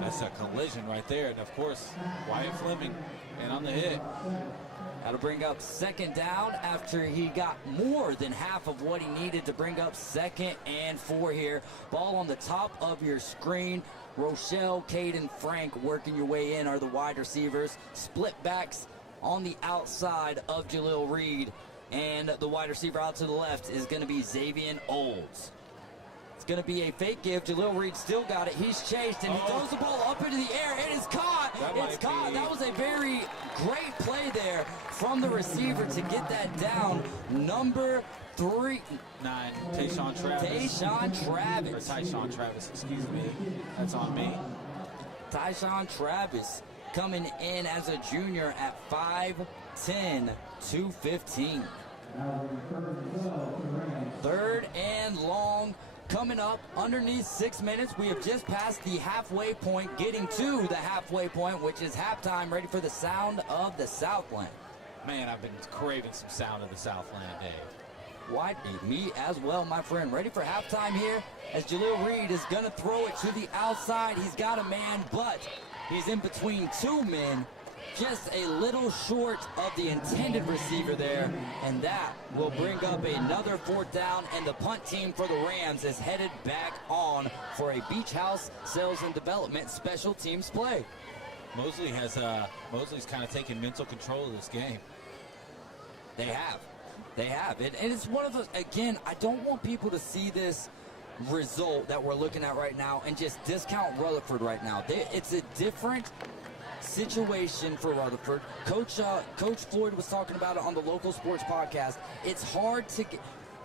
That's a collision right there. And, of course, Wyatt Fleming and on the hit. That'll bring up second down after he got more than half of what he needed to bring up 2nd and 4 here. Ball on the top of your screen. Rochelle, Caden Frank working your way in are the wide receivers. Split backs on the outside of Jaleel Reed. And the wide receiver out to the left is going to be Xavier Olds. It's going to be a fake give. Jaleel Reed still got it. He's chased, and he throws the ball up into the air. It is caught. It's caught. That was a very great play there from the receiver to get that down. Number 9, Tayshawn Travis. Tyshawn Travis, excuse me. That's on me. Tyshawn Travis coming in as a junior at 5'10", 215. Third and long coming up underneath 6 minutes. We have just passed the halfway point, getting to the halfway point, which is halftime, ready for the sound of the Southland. Man, I've been craving some sound of the Southland, Dave. Why, me as well, my friend. Ready for halftime here as Jaleel Reed is going to throw it to the outside. He's got a man, but he's in between two men, just a little short of the intended receiver there, and that will bring up another fourth down, and the punt team for the Rams is headed back on for a Beach House Sales and Development special teams play. Mosley's kind of taking mental control of this game. They have. And it's one of those, again, I don't want people to see this result that we're looking at right now and just discount Rutherford right now. It's a different situation for Rutherford. Coach Floyd was talking about it on the Local Sports Podcast. It's hard to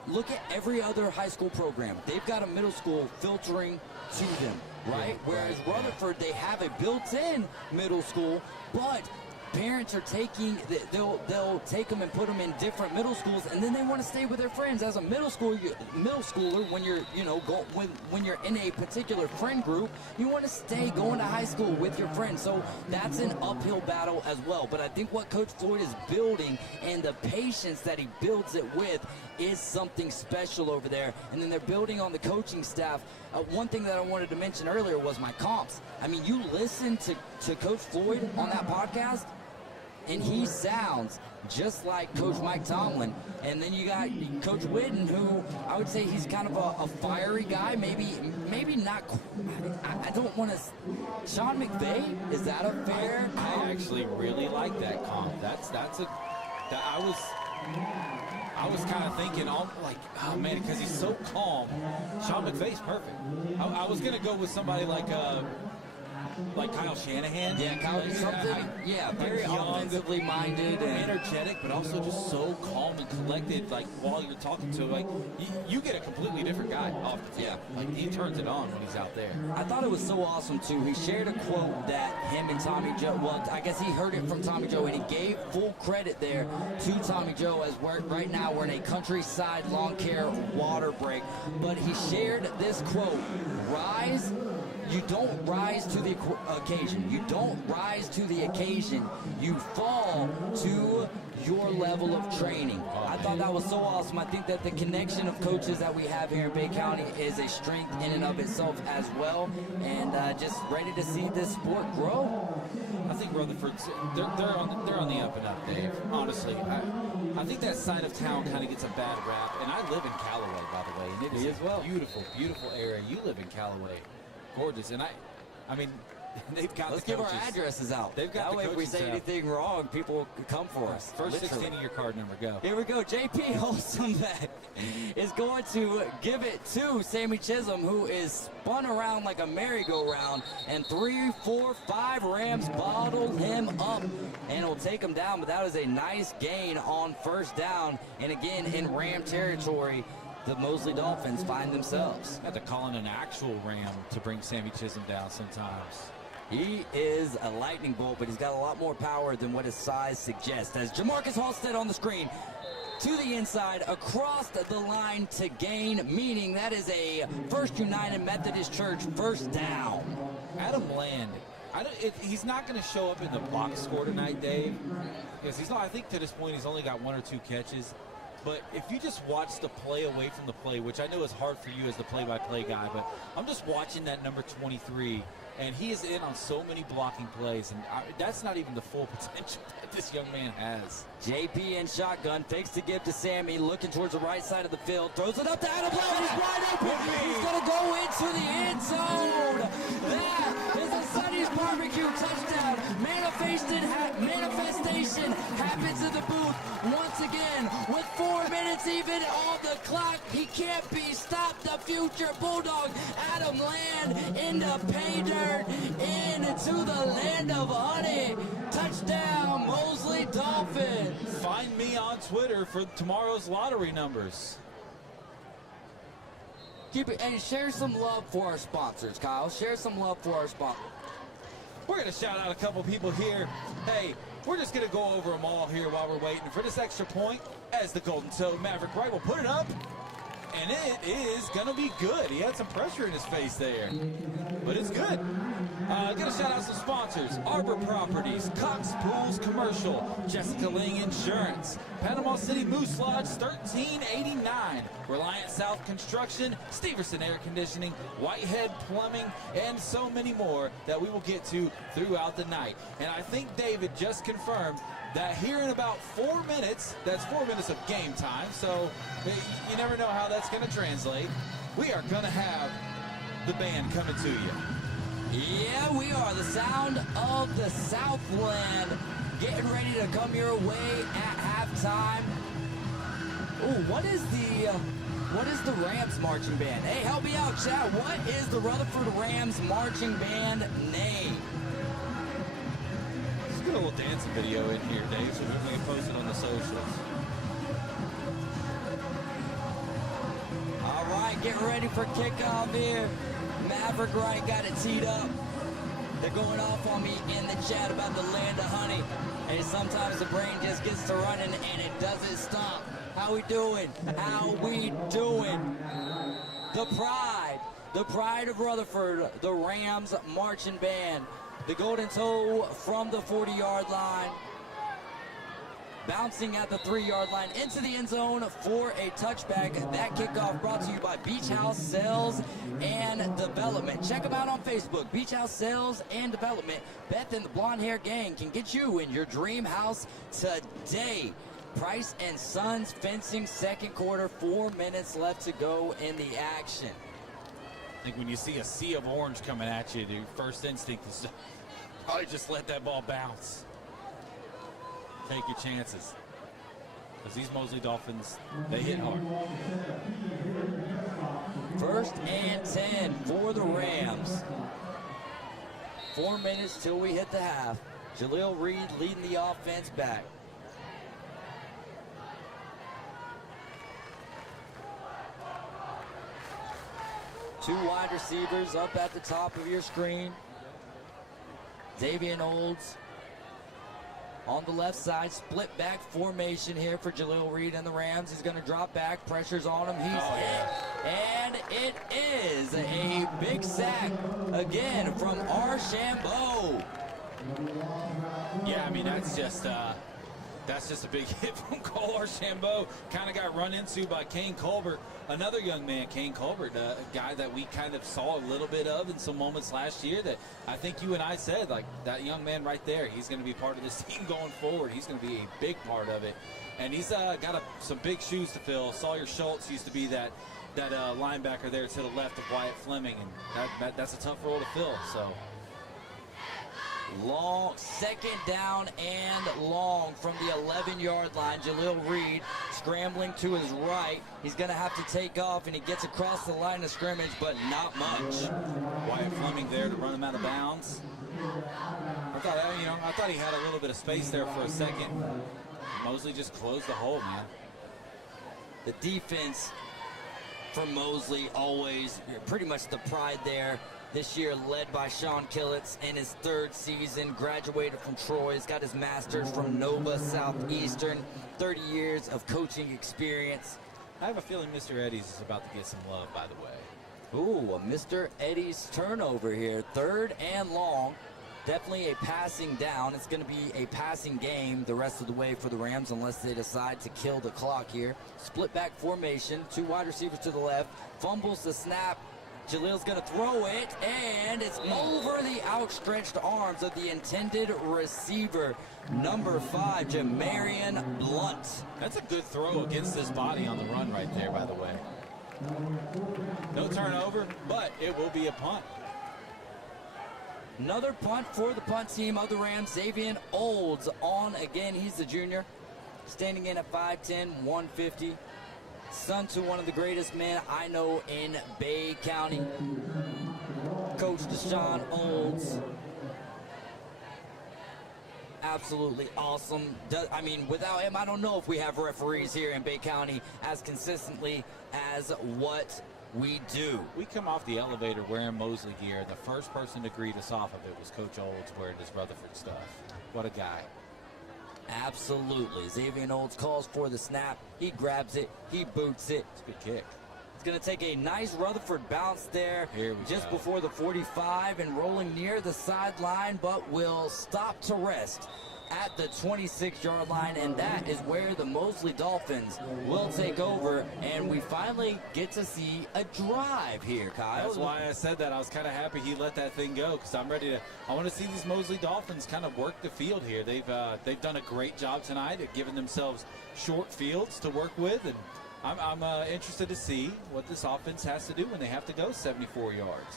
look at every other high school program. They've got a middle school filtering to them, right? Whereas Rutherford, they have a built-in middle school, but parents are taking, they'll take them and put them in different middle schools, and then they want to stay with their friends. As a middle schooler, when you're, when you're in a particular friend group, you want to stay going to high school with your friends. So that's an uphill battle as well. But I think what Coach Floyd is building and the patience that he builds it with is something special over there. And then they're building on the coaching staff. One thing that I wanted to mention earlier was my comps. I mean, you listen to Coach Floyd on that podcast, and he sounds just like Coach Mike Tomlin. And then you got Coach Whitten, who I would say he's kind of a fiery guy. Maybe not. I don't want to. Sean McVay, is that a fair comp? I actually really like that comp. I was kind of thinking, oh man, because he's so calm. Sean McVay's perfect. I was gonna go with somebody like Kyle Shanahan. Yeah, very offensively minded and energetic, but also just so calm and collected. Like while you're talking to him, you get a completely different guy off the field. Yeah. Like he turns it on when he's out there. I thought it was so awesome too. He shared a quote that him and Tommy Joe, well, I guess he heard it from Tommy Joe, and he gave full credit there to Tommy Joe, as right now we're in a countryside lawn care water break. But he shared this quote: you don't rise to the occasion. You don't rise to the occasion. You fall to your level of training. I thought that was so awesome. I think that the connection of coaches that we have here in Bay County is a strength in and of itself as well, and just ready to see this sport grow. I think Rutherford's they're on the up and up, Dave. Honestly, I think that side of town kind of gets a bad rap, and I live in Callaway, by the way, and it is a beautiful, beautiful area. You live in Callaway, gorgeous, and I mean, they've got. Let's give our addresses out. They've got that way if we say anything wrong, people come for us. First 16 of your card number, go. Here we go. JP Holsombeck is going to give it to Sammy Chisholm, who is spun around like a merry-go-round, and 3, 4, 5 Rams bottled him up and will take him down. But that was a nice gain on first down, and again in Ram territory. The Mosley Dolphins find themselves. Had to call in an actual Ram to bring Sammy Chisholm down sometimes. He is a lightning bolt, but he's got a lot more power than what his size suggests. As Jamarcus Halstead on the screen, to the inside, across the line to gain, meaning that is a First United Methodist Church first down. Adam Land, he's not going to show up in the box score tonight, Dave, because he's not. I think to this point he's only got 1 or 2 catches. But if you just watch the play away from the play, which I know is hard for you as the play-by-play guy, but I'm just watching that number 23, and he is in on so many blocking plays, and that's not even the full potential that this young man has. JP in shotgun, fakes to give to Sammy, looking towards the right side of the field, throws it up to Adam Land, he's wide open, he's going to go into the end zone. That is a Sonny's Barbecue touchdown. Manifestation happens in the booth once again with 4 minutes even on the clock. He can't be stopped. The future Bulldog, Adam Land, into pay dirt, into the land of honey. Touchdown, Mosley Dolphins. Find me on Twitter for tomorrow's lottery numbers. Keep it, and share some love for our sponsors, Kyle. Share some love for our sponsors. We're going to shout out a couple people here. Hey, We're just going to go over them all here while we're waiting for this extra point as the Golden Toe Maverick Wright will put it up. And it is going to be good. He had some pressure in his face there, but it's good. Going to shout out some sponsors: Arbor Properties, Cox Pools Commercial, Jessica Ling Insurance, Panama City Moose Lodge 1389, Reliant South Construction, Steverson Air Conditioning, Whitehead Plumbing, and so many more that we will get to throughout the night. And I think David just confirmed that here in about 4 minutes, that's 4 minutes of game time, so you never know how that's going to translate. We are going to have the band coming to you. Yeah, we are. The sound of the Southland getting ready to come your way at halftime. Ooh, what is the Rams marching band? Hey, help me out, chat. What is the Rutherford Rams marching band name? Let's get a little dancing video in here, Dave, so we can post it on the socials. All right, get ready for kickoff here. Maverick Wright got it teed up. They're going off on me in the chat about the land of honey. Hey, sometimes the brain just gets to running and it doesn't stop. How we doing? How we doing? The pride of Rutherford, the Rams marching band. The Golden Toe from the 40-yard line, bouncing at the 3-yard line into the end zone for a touchback. That kickoff brought to you by Beach House Sales and Development. Check them out on Facebook, Beach House Sales and Development. Beth and the Blonde Hair Gang can get you in your dream house today. Price and Sons Fencing, second quarter, 4 minutes left to go in the action. I think when you see a sea of orange coming at you, the first instinct is probably just let that ball bounce. Take your chances. Because these Mosley Dolphins, they hit hard. First and 10 for the Rams. 4 minutes till we hit the half. Jaleel Reed leading the offense back. Two wide receivers up at the top of your screen. Xavier Olds on the left side, split back formation here for Jaleel Reed and the Rams. He's going to drop back, pressure's on him, he's hit, and it is a big sack again from Archambault. Yeah, I mean, that's just a big hit from Cole Archambault. Kind of got run into by Kane Colbert, another young man, Kane Colbert, a guy that we kind of saw a little bit of in some moments last year that I think you and I said, like, that young man right there, he's going to be part of this team going forward. He's going to be a big part of it. And he's got some big shoes to fill. Sawyer Schultz used to be that linebacker there to the left of Wyatt Fleming, and that's a tough role to fill, so. Long, second down and long from the 11-yard line. Jaleel Reed scrambling to his right. He's going to have to take off, and he gets across the line of scrimmage, but not much. Wyatt Fleming there to run him out of bounds. I thought he had a little bit of space there for a second. Mosley just closed the hole, man. The defense for Mosley always pretty much the pride there. This year led by Sean Killitz in his third season, graduated from Troy, he's got his master's from Nova Southeastern, 30 years of coaching experience. I have a feeling Mr. Eddie's is about to get some love, by the way. Ooh, a Mr. Eddie's turnover here, third and long. Definitely a passing down. It's going to be a passing game the rest of the way for the Rams unless they decide to kill the clock here. Split back formation, two wide receivers to the left, fumbles the snap. Jaleel's going to throw it, and it's over the outstretched arms of the intended receiver, number 5, Jamarian Blunt. That's a good throw against his body on the run right there, by the way. No turnover, but it will be a punt. Another punt for the punt team of the Rams. Xavier Olds on again. He's the junior, standing in at 5'10", 150. Son to one of the greatest men I know in Bay County, Coach Deshaun Olds. Absolutely awesome. I mean, without him, I don't know if we have referees here in Bay County as consistently as what we do. We come off the elevator wearing Mosley gear. The first person to greet us off of it was Coach Olds wearing his Rutherford stuff. What a guy. Absolutely. Xavier Olds calls for the snap. He grabs it. He boots it. It's a good kick. It's going to take a nice Rutherford bounce there just before the 45 and rolling near the sideline, but will stop to rest at the 26-yard line, and that is where the Mosley Dolphins will take over, and we finally get to see a drive here, Kyle. That's why I said that. I was kind of happy he let that thing go, because I want to see these Mosley Dolphins kind of work the field here. They've done a great job tonight at giving themselves short fields to work with, and I'm interested to see what this offense has to do when they have to go 74 yards.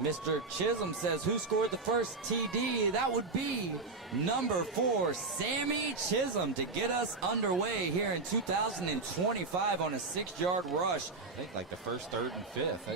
Mr. Chisholm says, who scored the first TD? That would be number 4, Sammy Chisholm, to get us underway here in 2025 on a 6-yard rush. I think like the first, third, and fifth.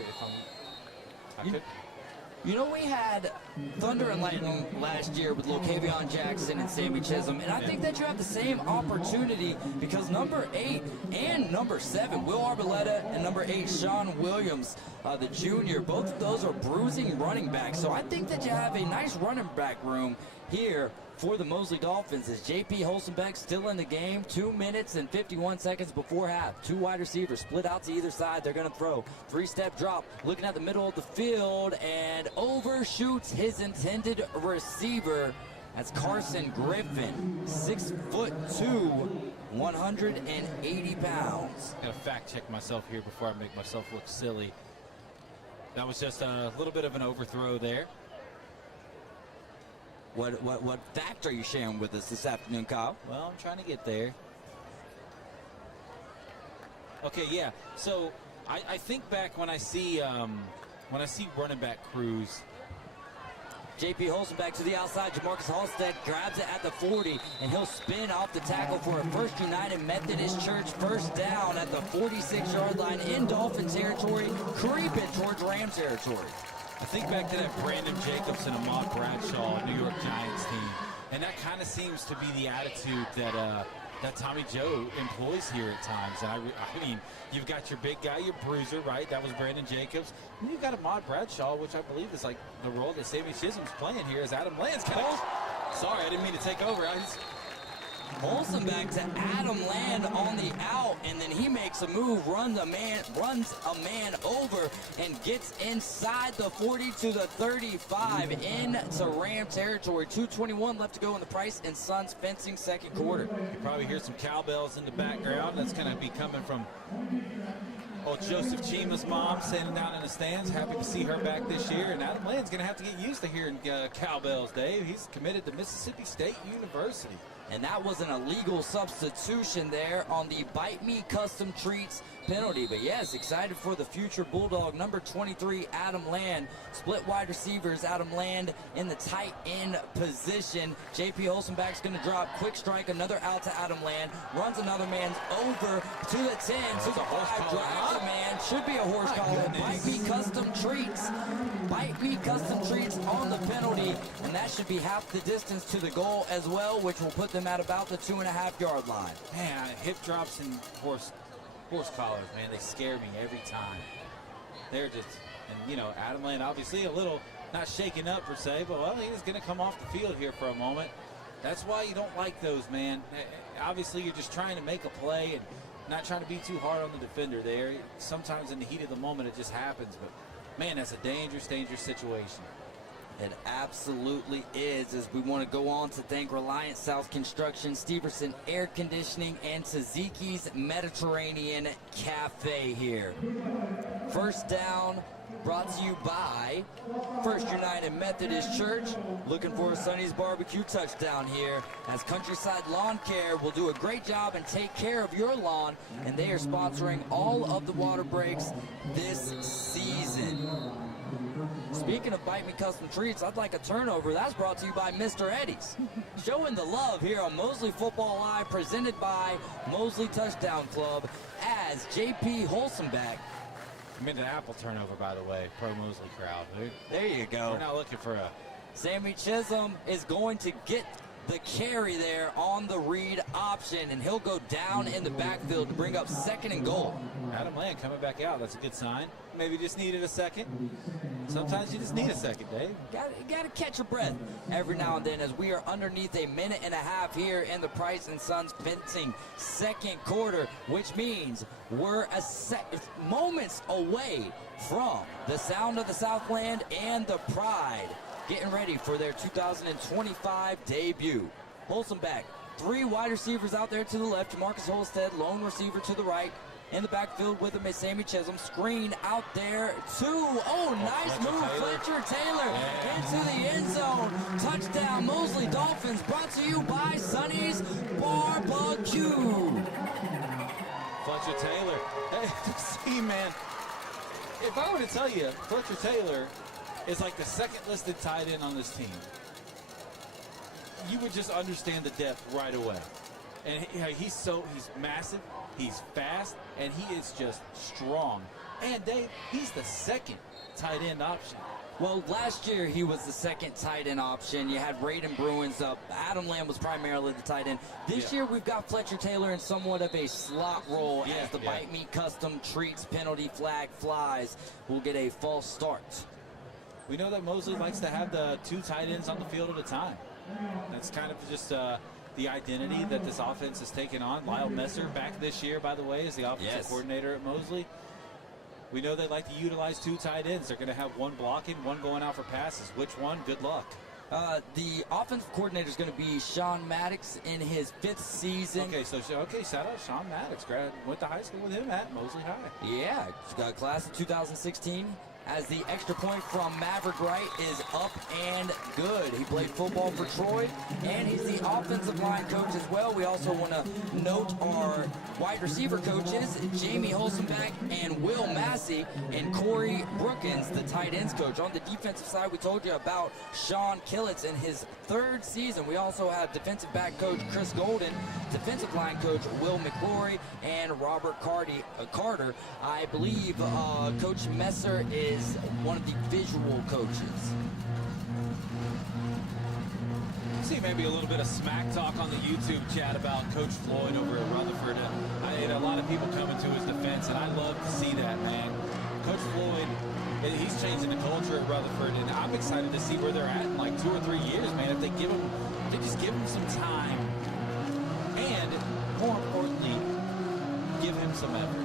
You know, we had Thunder and Lightning last year with Locavion Jackson and Sammy Chisholm, and I think that you have the same opportunity because number 8 and number 7, Will Arboleta, and number 8, Sean Williams, the junior, both of those are bruising running backs. So I think that you have a nice running back room here for the Mosley Dolphins. Is J.P. Holstenbeck still in the game? 2 minutes and 51 seconds before half. 2 wide receivers split out to either side. They're going to throw. 3-step drop. Looking at the middle of the field and overshoots his intended receiver. That's Carson Griffin, 6'2", 180 pounds. Got to fact check myself here before I make myself look silly. That was just a little bit of an overthrow there. What fact are you sharing with us this afternoon, Kyle? Well, I'm trying to get there. Okay, yeah. So I think back when I see running back crews. J.P. Holstenbeck to the outside. Jamarcus Halstead grabs it at the 40, and he'll spin off the tackle for a First United Methodist Church first down at the 46-yard line in Dolphin territory, creeping towards Ram territory. I think back to that Brandon Jacobs and Ahmad Bradshaw New York Giants team, and that kind of seems to be the attitude that Tommy Joe employs here at times. And I mean, you've got your big guy, your bruiser, right? That was Brandon Jacobs. And you've got Ahmad Bradshaw, which I believe is like the role that Sammy Chisholm's playing here as Adam Land's kind of. Sorry, I didn't mean to take over. Holstenbeck to Adam Land on the out, and then he makes a move, runs a man over, and gets inside the 40 to the 35 into Ram territory. 2:21 left to go in the Price and Sons fencing second quarter. You probably hear some cowbells in the background. That's going to be coming from old Joseph Chima's mom standing down in the stands. Happy to see her back this year. And Adam Land's going to have to get used to hearing cowbells, Dave. He's committed to Mississippi State University. And that was an illegal substitution there on the Bite Me Custom Treats penalty. But yes, excited for the future Bulldog. Number 23, Adam Land. Split wide receivers, Adam Land in the tight end position. J.P. Holstenbeck's going to drop. Quick strike, another out to Adam Land. Runs another man over to the 10. To the 5, drives a man. Should be a horse collar. Bite Me Custom Treats. Bite Me Custom Treats on the penalty. And that should be half the distance to the goal as well, which will put them at about the 2.5-yard line. Man, hip drops and horse collars, man, they scare me every time. They're just, and you know, Adam Land obviously a little not shaken up per se, but well, he's going to come off the field here for a moment. That's why you don't like those, man. Obviously, you're just trying to make a play and not trying to be too hard on the defender there. Sometimes in the heat of the moment, it just happens, but man, that's a dangerous, dangerous situation. It absolutely is, as we want to go on to thank Reliance South Construction, Steverson Air Conditioning, and Tzatziki's Mediterranean Cafe here. First down brought to you by First United Methodist Church. Looking for a Sonny's Barbecue touchdown here, as Countryside Lawn Care will do a great job and take care of your lawn, and they are sponsoring all of the water breaks this season. Speaking of Bite Me Custom Treats, I'd like a turnover. That's brought to you by Mr. Eddie's. Showing the love here on Mosley Football Live, presented by Mosley Touchdown Club, as J.P. Holstenbeck. I'm into apple turnover, by the way, pro Mosley crowd. There you go. We're not looking for a... Sammy Chisholm is going to get the carry there on the read option, and he'll go down in the backfield to bring up 2nd and goal. Adam Land coming back out. That's a good sign. Maybe just needed a second. Sometimes you just need a second, Dave. Got to catch your breath every now and then as we are underneath a minute and a half here in the Price and Sons fencing 2nd quarter, which means we're moments away from the sound of the Southland and the Pride getting ready for their 2025 debut. Wholesome back. 3 wide receivers out there to the left. Marcus Holstead, lone receiver to the right. In the backfield with him is Sammy Chisholm. Screen out there. 2. Oh, nice move. Fletcher Taylor into the end zone. Touchdown, Mosley Dolphins. Brought to you by Sonny's Barbecue. Fletcher Taylor. Hey, see, man, if I were to tell you Fletcher Taylor is like the 2nd listed tight end on this team, you would just understand the depth right away. And he's massive, he's fast, and he is just strong. And Dave, he's the 2nd tight end option. Well, last year he was the 2nd tight end option. You had Raiden Bruins up. Adam Lamb was primarily the tight end. This year we've got Fletcher Taylor in somewhat of a slot role as the Bite Me Custom treats penalty flag flies. We'll get a false start. We know that Mosley likes to have the 2 tight ends on the field at a time. That's kind of just the identity that this offense has taken on. Lyle Messer back this year, by the way, is the offensive coordinator at Mosley. We know they like to utilize 2 tight ends. They're going to have 1 blocking, 1 going out for passes. Which one? Good luck. The offensive coordinator is going to be Sean Maddox in his 5th season. Shout out Sean Maddox. Went to high school with him at Mosley High. Yeah, class of 2016. As the extra point from Maverick Wright is up and good. He played football for Troy, and he's the offensive line coach as well. We also want to note our wide receiver coaches, Jamie Holzenbeck and Will Massey, and Corey Brookins, the tight ends coach. On the defensive side, we told you about Sean Killitz in his 3rd season. We also have defensive back coach Chris Golden, defensive line coach Will McClory, and Robert Carter. I believe Coach Messer is one of the visual coaches. See maybe a little bit of smack talk on the YouTube chat about Coach Floyd over at Rutherford. I had a lot of people coming to his defense, and I love to see that, man. Coach Floyd, he's changing the culture at Rutherford, and I'm excited to see where they're at in like 2 or 3 years, man. If they just give him some time, and more importantly, give him some effort.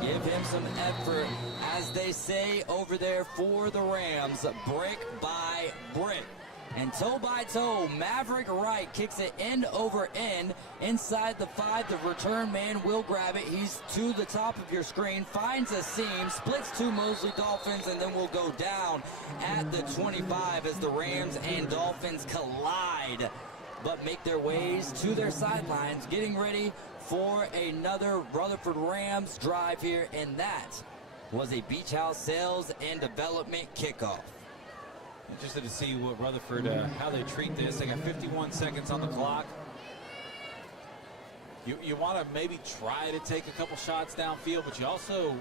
Give him some effort, as they say over there for the Rams, brick by brick. And toe by toe, Maverick Wright kicks it end over end inside the 5. The return man will grab it. He's to the top of your screen, finds a seam, splits 2 Mosley Dolphins, and then will go down at the 25 as the Rams and Dolphins collide, but make their ways to their sidelines, getting ready for another Rutherford Rams drive here, and that was a Beach House Sales and Development kickoff. Interested to see what Rutherford, how they treat this. They got 51 seconds on the clock. You want to maybe try to take a couple shots downfield, but you also,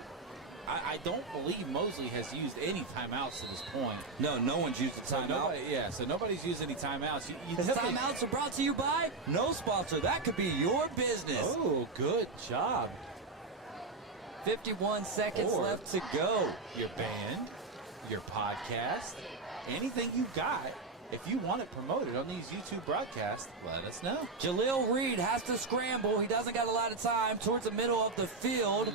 I don't believe Mosley has used any timeouts to this point. No one's used a timeout. So nobody's used any timeouts. His timeouts are brought to you by no sponsor. That could be your business. Oh, good job. 51 seconds left to go. Your band, your podcast, anything you got. If you want it promoted on these YouTube broadcasts, let us know. Jaleel Reed has to scramble. He doesn't got a lot of time towards the middle of the field.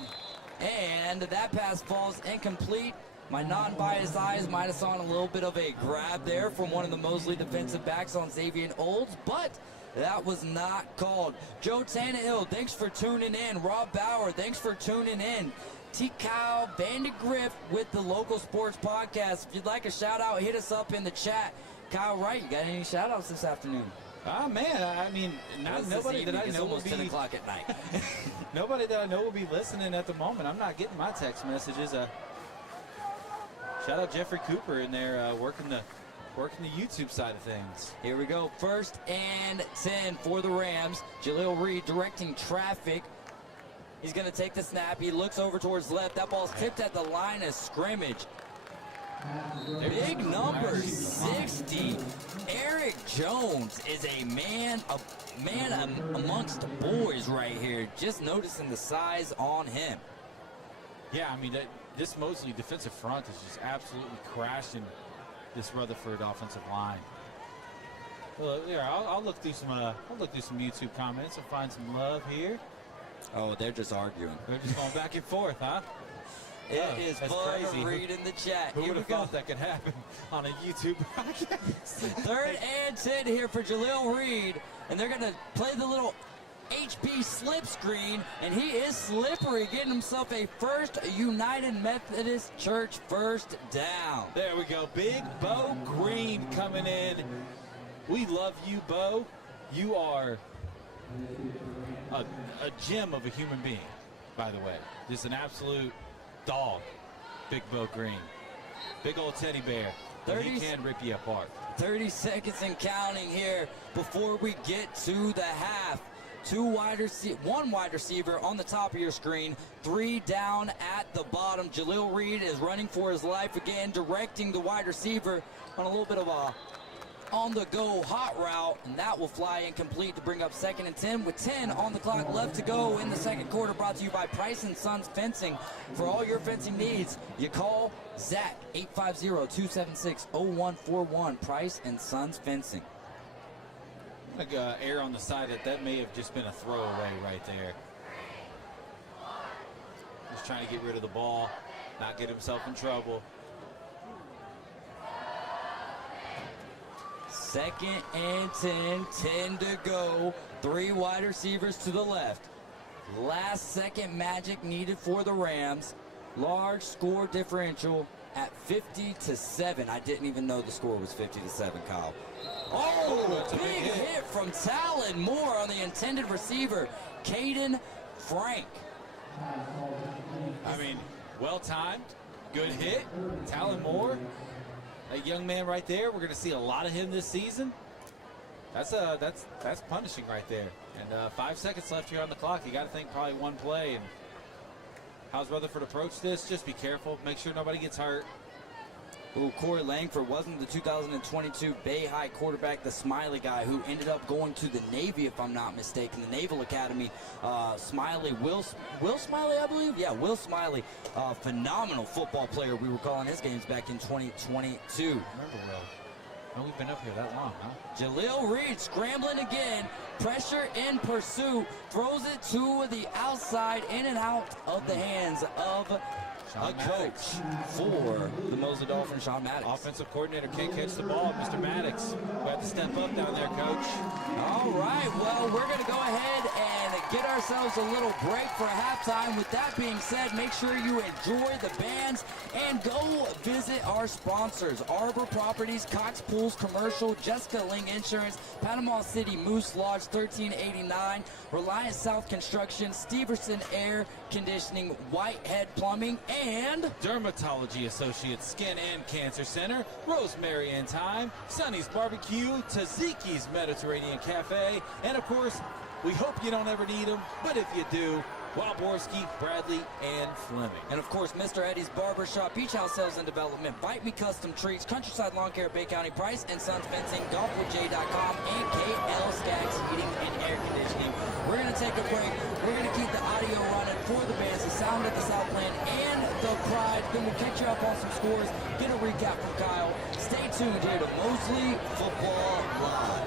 And that pass falls incomplete. My non-biased eyes might have saw a little bit of a grab there from one of the Mosley defensive backs on Xavier Olds, but that was not called. Joe Tannehill, thanks for tuning in. Rob Bauer, thanks for tuning in. T. Kyle Bandit-Griff with the Local Sports Podcast. If you'd like a shout-out, hit us up in the chat. Kyle Wright, you got any shout-outs this afternoon? Man, I mean, nobody that I know will be 10 o'clock at night. Nobody that I know will be listening at the moment. I'm not getting my text messages. Shout out Jeffrey Cooper in there working the YouTube side of things. Here we go. 1st and 10 for the Rams. Jaleel Reed directing traffic. He's going to take the snap. He looks over towards left. That ball's tipped at the line of scrimmage. Big number 60. Eric Jones is a man amongst boys right here. Just noticing the size on him. Yeah, I mean, this Mosley defensive front is just absolutely crashing this Rutherford offensive line. Well, here, I'll look through some YouTube comments and find some love here. Oh, they're just arguing. They're just going back and forth, huh? It is that's fun crazy. to read in the chat. Who Here would we have go. thought that could happen on a YouTube broadcast? 3rd and 10 here for Jaleel Reed, and they're going to play the little HP slip screen, and he is slippery, getting himself a First United Methodist Church first down. There we go. Big Bo Green coming in. We love you, Bo. You are a gem of a human being, by the way. Just an absolute dog, Big Bo Green. Big old teddy bear. But he can rip you apart. 30 seconds and counting here before we get to the half. One wide receiver on the top of your screen, 3 down at the bottom. Jaleel Reed is running for his life again, directing the wide receiver on a little bit of a on-the-go hot route, and that will fly incomplete to bring up 2nd and 10 with 10 on the clock left to go in the second quarter. Brought to you by Price & Sons Fencing. For all your fencing needs, you call Zach, 850-276-0141. Price & Sons Fencing. Like err on the side that may have just been a throwaway right there. Just trying to get rid of the ball, not get himself in trouble. 2nd and 10 to go. 3 wide receivers to the left. Last second magic needed for the Rams. Large score differential at 50-7. I didn't even know the score was 50-7, Kyle. Oh, big hit from Talon Moore on the intended receiver, Caden Frank. I mean, well timed, good hit. Talon Moore, that young man right there. We're going to see a lot of him this season. That's punishing right there. And 5 seconds left here on the clock. You got to think probably one play. And how's Rutherford approach this? Just be careful. Make sure nobody gets hurt. Ooh, Corey Langford wasn't the 2022 Bay High quarterback, the Smiley guy who ended up going to the Navy, if I'm not mistaken, the Naval Academy. Smiley, Will Smiley, I believe? Yeah, Will Smiley. Phenomenal football player. We were calling his games back in 2022. Remember Will. Oh, we've been up here that long, huh? Jaleel Reed scrambling again. Pressure in pursuit. Throws it to the outside, in and out of the hands of a coach for the Mosley Dolphins, Sean Maddox. Offensive coordinator can't catch the ball. Mr. Maddox, we have to step up down there, coach. All right, well, we're going to go ahead and get ourselves a little break for halftime. With that being said, make sure you enjoy the bands and go visit our sponsors. Arbor Properties, Cox Pools Commercial, Jessica Ling Insurance, Panama City Moose Lodge 1389, Reliance South Construction, Steverson Air Conditioning, Whitehead Plumbing, and Dermatology Associates Skin and Cancer Center, Rosemary and Thyme, Sonny's Barbecue, Taziki's Mediterranean Cafe, and of course, we hope you don't ever need them, but if you do, Walborski, Bradley, and Fleming. And of course, Mr. Eddie's Barbershop, Beach House Sales and Development, Bite Me Custom Treats, Countryside Lawn Care, Bay County Price and Sons Fencing, GolfWithJ.com, and KL Skaggs Heating and Air Conditioning. We're going to take a break. We're going to keep the audio running for the bands, the Sound at the Southland, and the Pride. Then we'll catch you up on some scores, get a recap from Kyle. Stay tuned here to Mosley Football Live.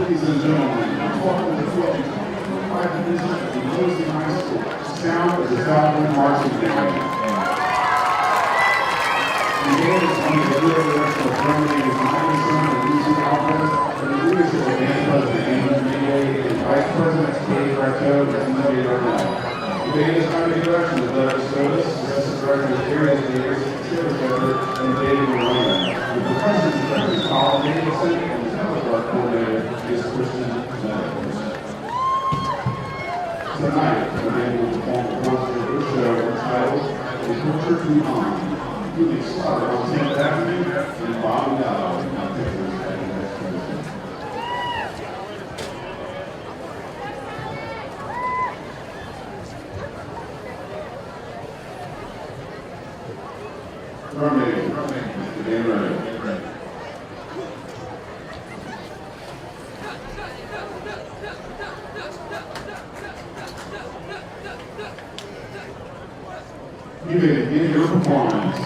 Ladies and gentlemen, welcome to the 25th edition of the Mosley High School Sound of the Southland Marching Band. The band is under the direction of drum major Michael Son and music office, and the leadership of band president Andrew Midway and vice president Katie Rateau and Timothy Darnell. The band is under the direction of Doug Sotis, assistant director of areas leaders, Sarah Pepper, and David Moreno. The percussion director is Carl Danielson, and the telephone coordinator is Christian Meadows. Tonight, the band will perform a portion of their show entitled "The Culture to On." It will start on 10th Avenue in Bottom Valley. Drum major, Mr. Dan Reynolds. You may begin your performance.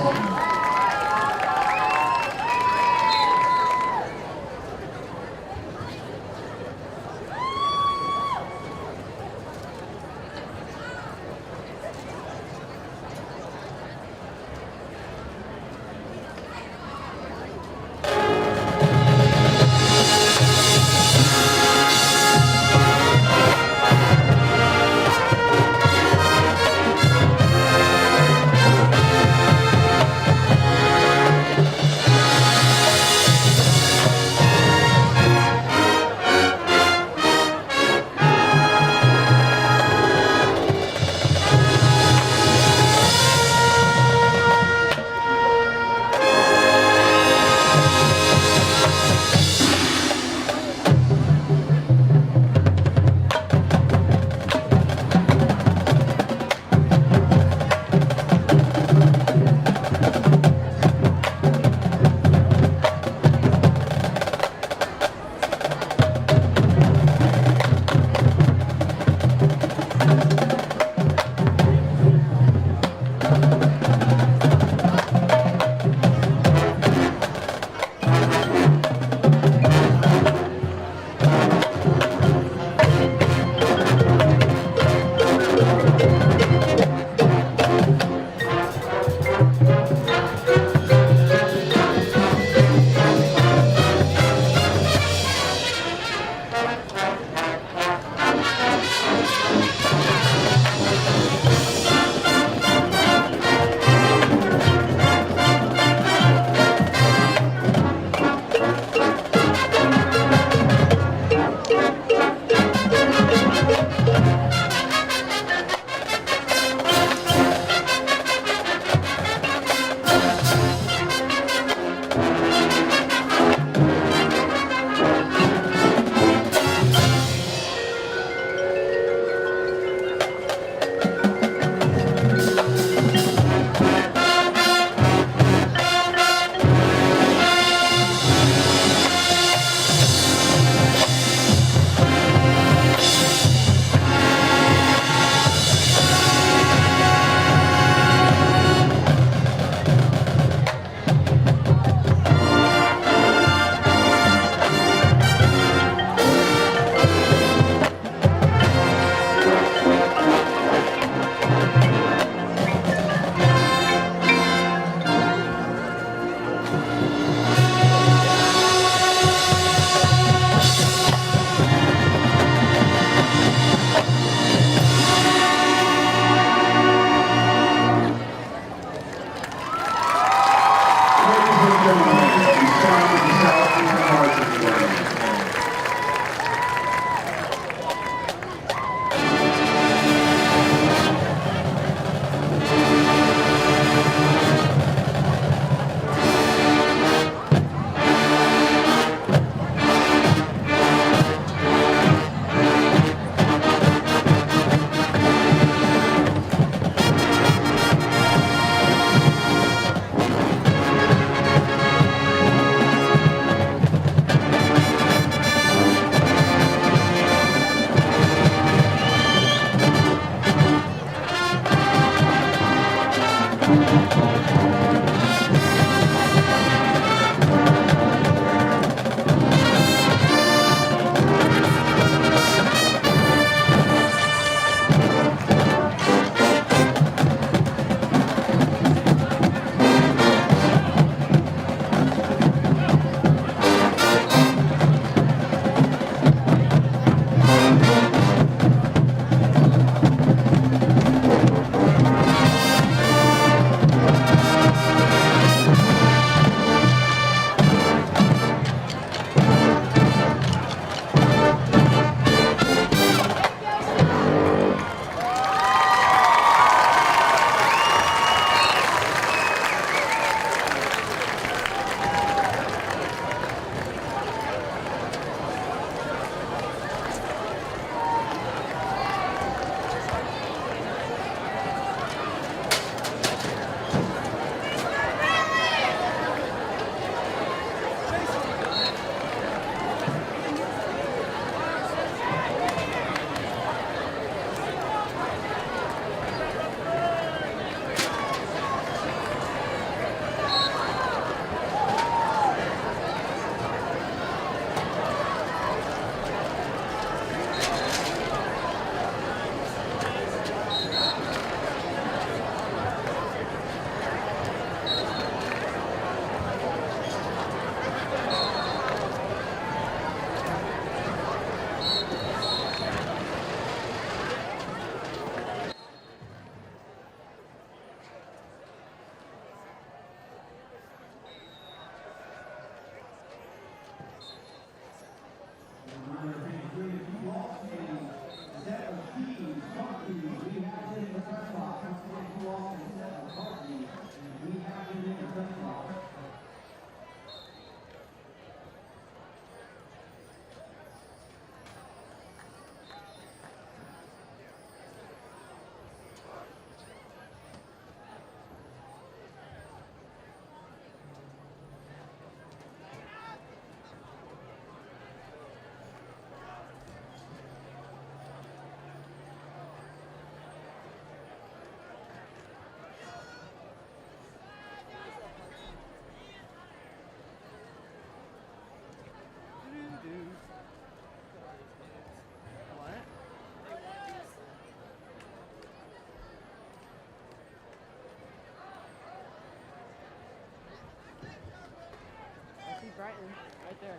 Brighton, right there.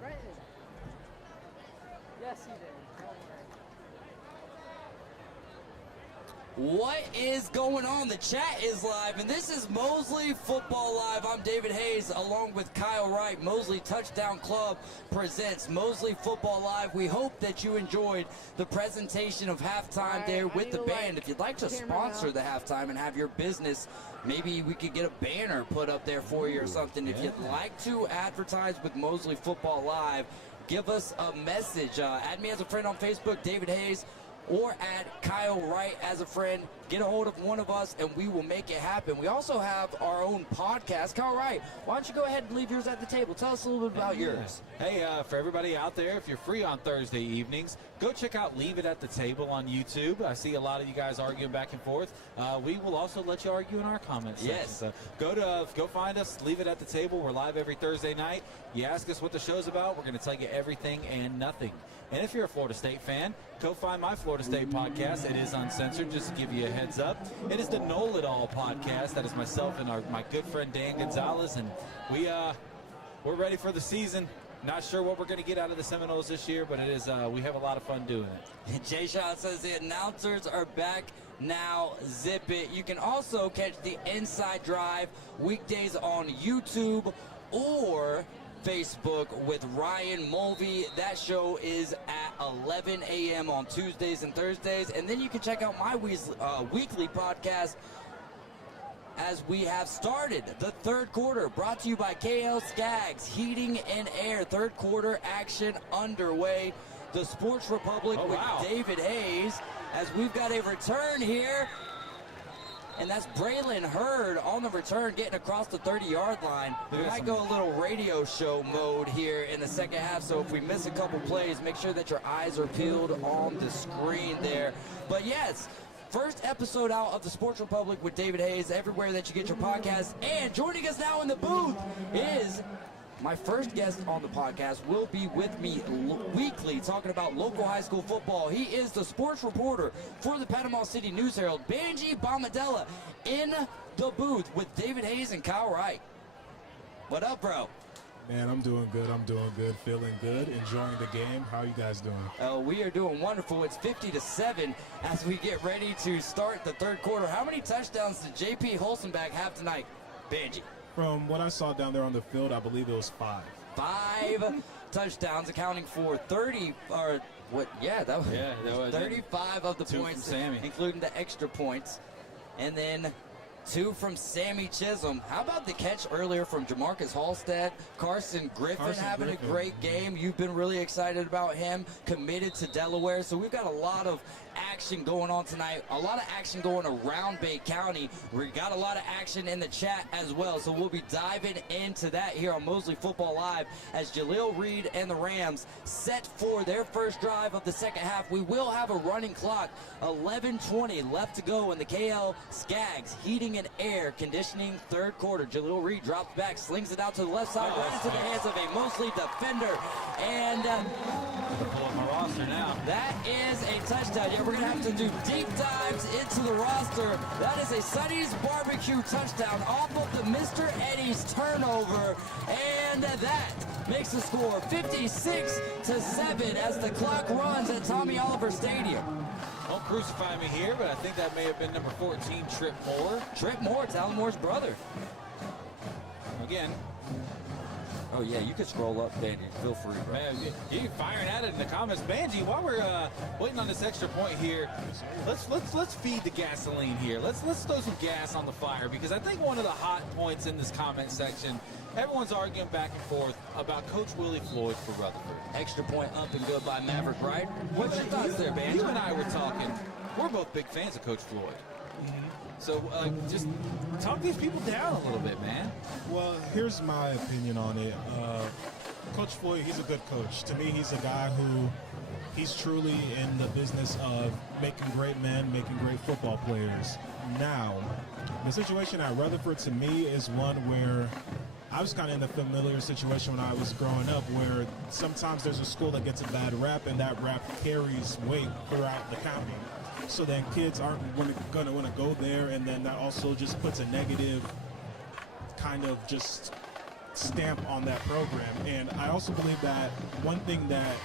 Brighton. Yes, he did. Don't worry. What is going on? The chat is live, and this is Mosley Football Live. I'm David Hayes, along with Kyle Wright. Mosley Touchdown Club presents Mosley Football Live. We hope that you enjoyed the presentation of halftime there with the band. If you'd like to sponsor the halftime and have your business, maybe we could get a banner put up there for you or something. If you'd like to advertise with Mosley Football Live, give us a message. Add me as a friend on Facebook, David Hayes, or add Kyle Wright as a friend. Get a hold of one of us, and we will make it happen. We also have our own podcast. Kyle Wright, why don't you go ahead and leave yours at the table? Tell us a little bit about yours. Hey, for everybody out there, if you're free on Thursday evenings, go check out Leave It at the Table on YouTube. I see a lot of you guys arguing back and forth. We will also let you argue in our comments section. Yes. So go find us, Leave It at the Table. We're live every Thursday night. You ask us what the show's about, we're going to tell you everything and nothing. And if you're a Florida State fan, go find my Florida State podcast. It is uncensored, just to give you a heads up. It is the Know It All podcast. That is myself and my good friend Dan Gonzalez, and we're ready for the season. Not sure what we're going to get out of the Seminoles this year, but it is we have a lot of fun doing it. Jay Shaw says the announcers are back now. Zip it. You can also catch the Inside Drive weekdays on YouTube or Facebook with Ryan Mulvey. That show is at 11 a.m. on Tuesdays and Thursdays. And then you can check out my weekly podcast as we have started the third quarter, brought to you by KL Skaggs Heating and Air. Third quarter action underway. The Sports Republic with David Hayes, as we've got a return here. And that's Braylon Hurd on the return, getting across the 30-yard line. We might go a little radio show mode here in the second half, so if we miss a couple plays, make sure that your eyes are peeled on the screen there. But yes, first episode out of the Sports Republic with David Hayes, everywhere that you get your podcast. And joining us now in the booth is my first guest on the podcast. Will be with me weekly talking about local high school football. He is the sports reporter for the Panama City News Herald, Benji Bomadella, in the booth with David Hayes and Kyle Wright. What up, bro? Man, I'm doing good. Feeling good. Enjoying the game. How are you guys doing? We are doing wonderful. It's 50-7 as we get ready to start the third quarter. How many touchdowns did J.P. Holzenbach have tonight, Benji? From what I saw down there on the field, I believe it was 5. 5 touchdowns, accounting for 30 or what? Yeah, that was 35 of the points, Sammy, including the extra points, and then 2 from Sammy Chisholm. How about the catch earlier from Jamarcus Halstead? Carson Griffin having a great game. You've been really excited about him, committed to Delaware. So we've got a lot of action going on tonight, a lot of action going around Bay County. We got a lot of action in the chat as well, so we'll be diving into that here on Mosley Football Live as Jaleel Reed and the Rams set for their first drive of the second half. We will have a running clock, 11:20 left to go in the KL Skaggs Heating and Air Conditioning third quarter. Jaleel Reed drops back, slings it out to the left side, right into the hands of a Mosley defender, and pull up my roster now. That is a touchdown. Yeah, we're going to have to do deep dives into the roster. That is a Sonny's Barbecue touchdown off of the Mr. Eddie's turnover. And that makes the score 56-7 as the clock runs at Tommy Oliver Stadium. Don't crucify me here, but I think that may have been number 14, Trip Moore. Trip Moore, it's Alan Moore's brother. Again. Oh, yeah, you can scroll up, Danny. Feel free, bro. Man, you firing at it in the comments. Banji, while we're waiting on this extra point here, let's feed the gasoline here. Let's throw some gas on the fire, because I think one of the hot points in this comment section, everyone's arguing back and forth about Coach Willie Floyd for Rutherford. Extra point up and good by Maverick Wright. What's your thoughts there, Banji? You and I were talking. We're both big fans of Coach Floyd. So just talk these people down a little bit, man. Well, here's my opinion on it. Coach Floyd, he's a good coach. To me, he's a guy who, he's truly in the business of making great men, making great football players. Now, the situation at Rutherford to me is one where I was kind of in a familiar situation when I was growing up where sometimes there's a school that gets a bad rap and that rap carries weight throughout the county. So then kids aren't going to want to go there, and then that also just puts a negative kind of just stamp on that program. And I also believe that one thing that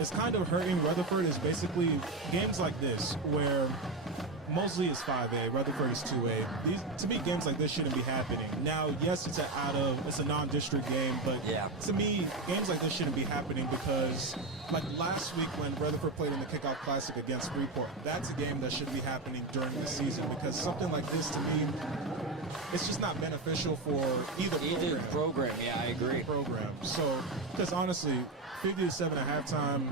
is kind of hurting Rutherford is basically games like this where Mosley is 5A, Rutherford is 2A. To me, games like this shouldn't be happening. Now, yes, it's a non-district game, but to me, games like this shouldn't be happening because, like last week when Rutherford played in the Kickoff Classic against Freeport, that's a game that should be happening during the season because something like this, to me, it's just not beneficial for either program. Yeah, I agree. So, because honestly, 50-7 at halftime.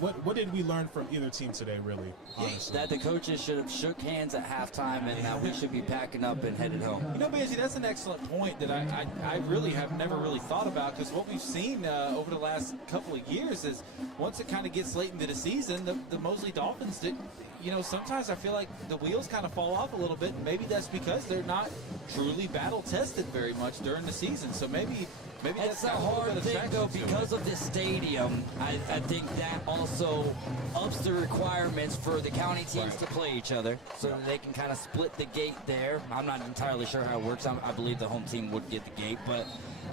What did we learn from either team today, really, honestly? That the coaches should have shook hands at halftime and that we should be packing up and headed home. You know, Benji, that's an excellent point that I really have never really thought about because what we've seen over the last couple of years is once it kind of gets late into the season, the Mosley Dolphins did. You know, sometimes I feel like the wheels kind of fall off a little bit, and maybe that's because they're not truly battle-tested very much during the season. So maybe it's that's a hard thing, though, because of the stadium. I think that also ups the requirements for the county teams to play each other so that they can kind of split the gate there. I'm not entirely sure how it works. I believe the home team would get the gate, but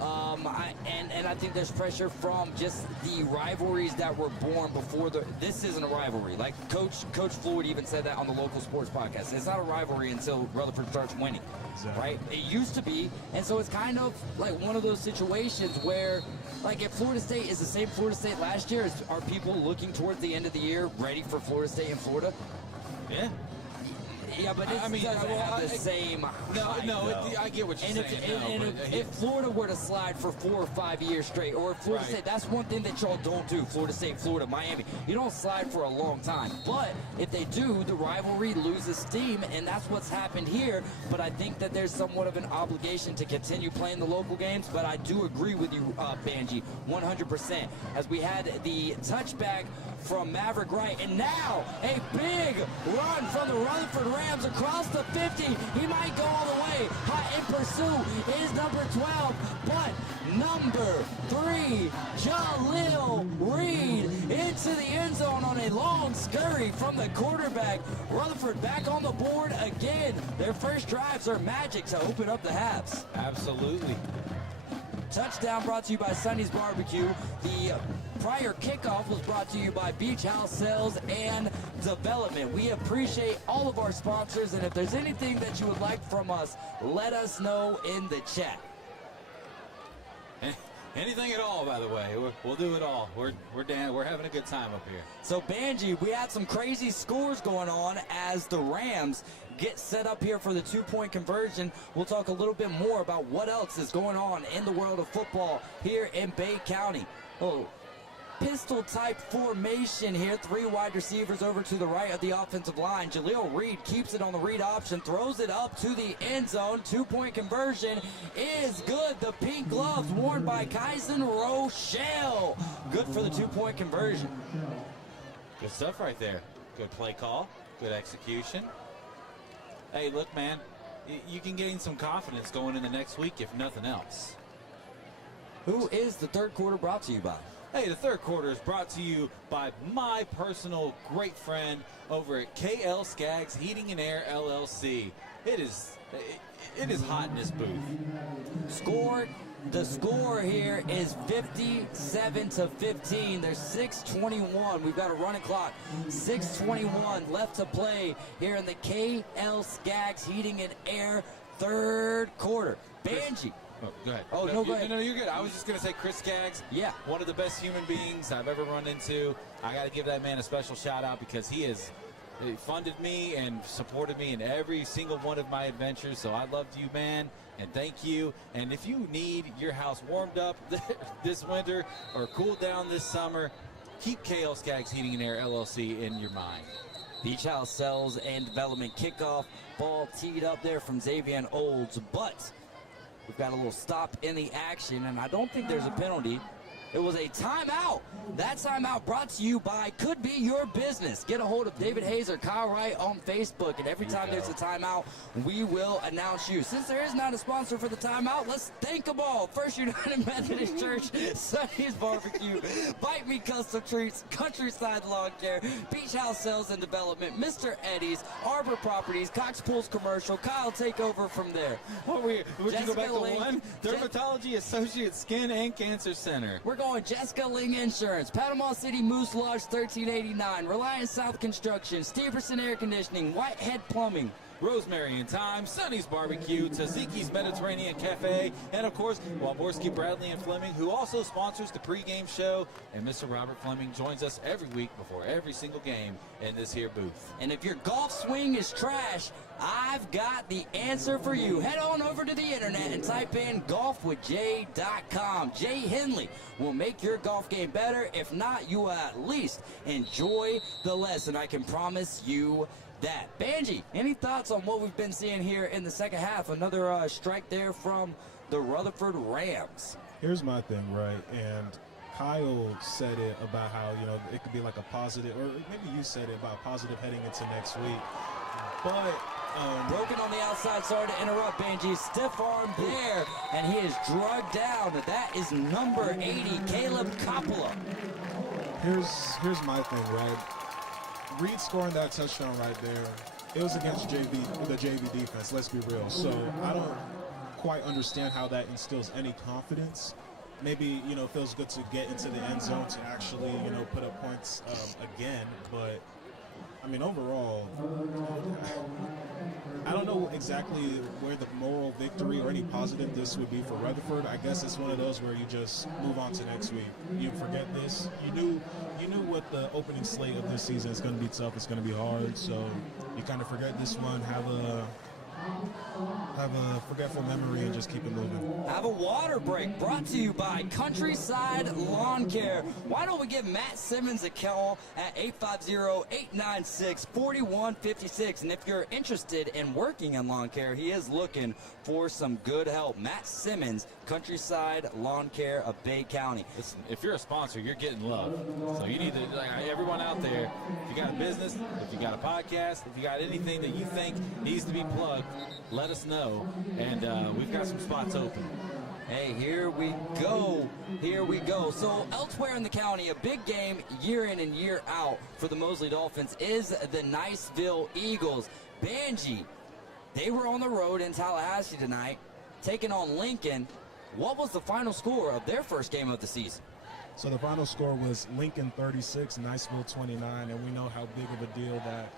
I think there's pressure from just the rivalries that were born before this isn't a rivalry. Like Coach Floyd even said that on the local sports podcast. It's not a rivalry until Rutherford starts winning, right? It used to be, and so it's kind of like one of those situations where, like, if Florida State is the same Florida State last year, are people looking towards the end of the year ready for Florida State in Florida? Yeah. Yeah, but it doesn't have the same hype, I get what you're saying. If Florida were to slide for 4 or 5 years straight, or if Florida State, that's one thing that y'all don't do, Florida State, Florida, Miami. You don't slide for a long time. But if they do, the rivalry loses steam, and that's what's happened here. But I think that there's somewhat of an obligation to continue playing the local games. But I do agree with you, Banji, 100%. As we had the touchback from Maverick Wright, and now a big run from the Rutherford Rams across the 50. He might go all the way. Hot in pursuit is number 12, but number 3, Jalil Reed into the end zone on a long scurry from the quarterback. Rutherford back on the board again. Their first drives are magic to open up the halves. Absolutely. Touchdown brought to you by Sonny's Barbecue. The prior kickoff was brought to you by Beach House Sales and Development. We appreciate all of our sponsors, and if there's anything that you would like from us, let us know in the chat. Anything at all, by the way. We'll do it all. We're having a good time up here. So, Banji, we had some crazy scores going on as the Rams get set up here for the 2-point conversion. We'll talk a little bit more about what else is going on in the world of football here in Bay County. Oh, pistol-type formation here. 3 wide receivers over to the right of the offensive line. Jalil Reed keeps it on the read option, throws it up to the end zone. 2-point conversion is good. The pink gloves worn by Kyson Rochelle. Good for the 2-point conversion. Good stuff right there. Good play call. Good execution. Hey, look, man, you can gain some confidence going in the next week, if nothing else. Who is the third quarter brought to you by? Hey, the third quarter is brought to you by my personal great friend over at KL Skaggs Heating and Air LLC. It is hot in this booth. The score here is 57-15. There's 6:21. We've got a running clock. 6:21 left to play here in the KL Skaggs Heating and Air third quarter. Banji. Oh, go ahead. Oh, no, go ahead. No, you're good. I was just going to say Chris Skaggs. Yeah. One of the best human beings I've ever run into. I got to give that man a special shout out because he funded me and supported me in every single one of my adventures. So I loved you, man, and thank you. And if you need your house warmed up this winter or cooled down this summer, keep KL Skaggs Heating and Air LLC in your mind. Beach House Sales and Development kickoff. Ball teed up there from Xavier Olds, but we've got a little stop in the action, and I don't think there's a penalty. It was a timeout. That timeout brought to you by Could Be Your Business. Get a hold of David Hayes or Kyle Wright on Facebook, and every time there's a timeout, we will announce you. Since there is not a sponsor for the timeout, let's thank them all. First United Methodist Church, Sonny's Barbecue, Bite Me Custom Treats, Countryside Lawn Care, Beach House Sales and Development, Mr. Eddie's, Arbor Properties, Cox Pools Commercial. Kyle, take over from there. Would you go back to Ling, one? Dermatology Associates Skin and Cancer Center. We're going Jessica Ling Insurance, Panama City Moose Lodge 1389, Reliance South Construction, Steverson Air Conditioning, Whitehead Plumbing, Rosemary and Thyme, Sonny's Barbecue, Taziki's Mediterranean Cafe, and of course, Walborski, Bradley, and Fleming, who also sponsors the pregame show. And Mr. Robert Fleming joins us every week before every single game in this here booth. And if your golf swing is trash, I've got the answer for you. Head on over to the internet and type in golfwithjay.com. Jay Henley will make your golf game better. If not, you will at least enjoy the lesson. I can promise you that. Banji, any thoughts on what we've been seeing here in the second half? Another strike there from the Rutherford Rams. Here's my thing, right? And Kyle said it about how, you know, it could be like a positive, or maybe you said it about positive heading into next week. But broken on the outside. Sorry to interrupt, Banji. Stiff arm there, and he is drugged down. That is number 80, Caleb Coppola. Here's my thing, right? Reed scoring that touchdown right there, it was against the JV defense, let's be real. So I don't quite understand how that instills any confidence. Maybe, you know, it feels good to get into the end zone to actually, you know, put up points again. But, I mean, overall, I don't know exactly where the moral victory or any positive this would be for Rutherford. I guess it's one of those where you just move on to next week. You forget this. You knew what the opening slate of this season is going to be tough. It's going to be hard. So you kind of forget this one, have a forgetful memory, and just keep it moving. Have a water break brought to you by Countryside Lawn Care. Why don't we give Matt Simmons a call at 850-896-4156? And if you're interested in working in lawn care, he is looking for some good help. Matt Simmons, Countryside Lawn Care of Bay County. Listen, if you're a sponsor, you're getting love. So you need to, like, everyone out there, if you got a business, if you got a podcast, if you got anything that you think needs to be plugged, let us know. And we've got some spots open. Hey, here we go. Here we go. So elsewhere in the county, a big game year in and year out for the Mosley Dolphins is the Niceville Eagles. Banji, they were on the road in Tallahassee tonight, taking on Lincoln. What was the final score of their first game of the season? So the final score was Lincoln 36, Niceville 29, and we know how big of a deal that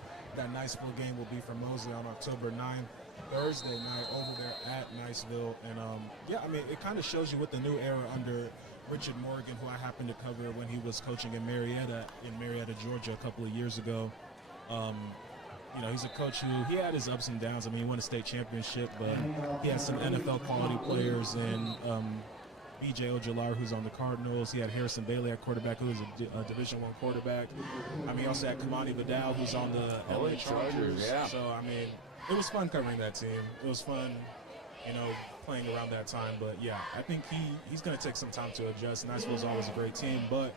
Niceville game will be for Mosley on October 9th. Thursday night over there at Niceville. And yeah, I mean, it kind of shows you what the new era under Richard Morgan, who I happened to cover when he was coaching in Marietta, Georgia a couple of years ago. You know, he's a coach who, he had his ups and downs. I mean, he won a state championship, but he had some NFL quality players in B.J. Ojolari, who's on the Cardinals. He had Harrison Bailey at quarterback, who was a Division I quarterback. I mean, he also had Kamani Vidal, who's on the LA Chargers. Yeah. So, I mean, it was fun covering that team. It was fun, you know, playing around that time. But, yeah, I think he's going to take some time to adjust. Niceville's always a great team. But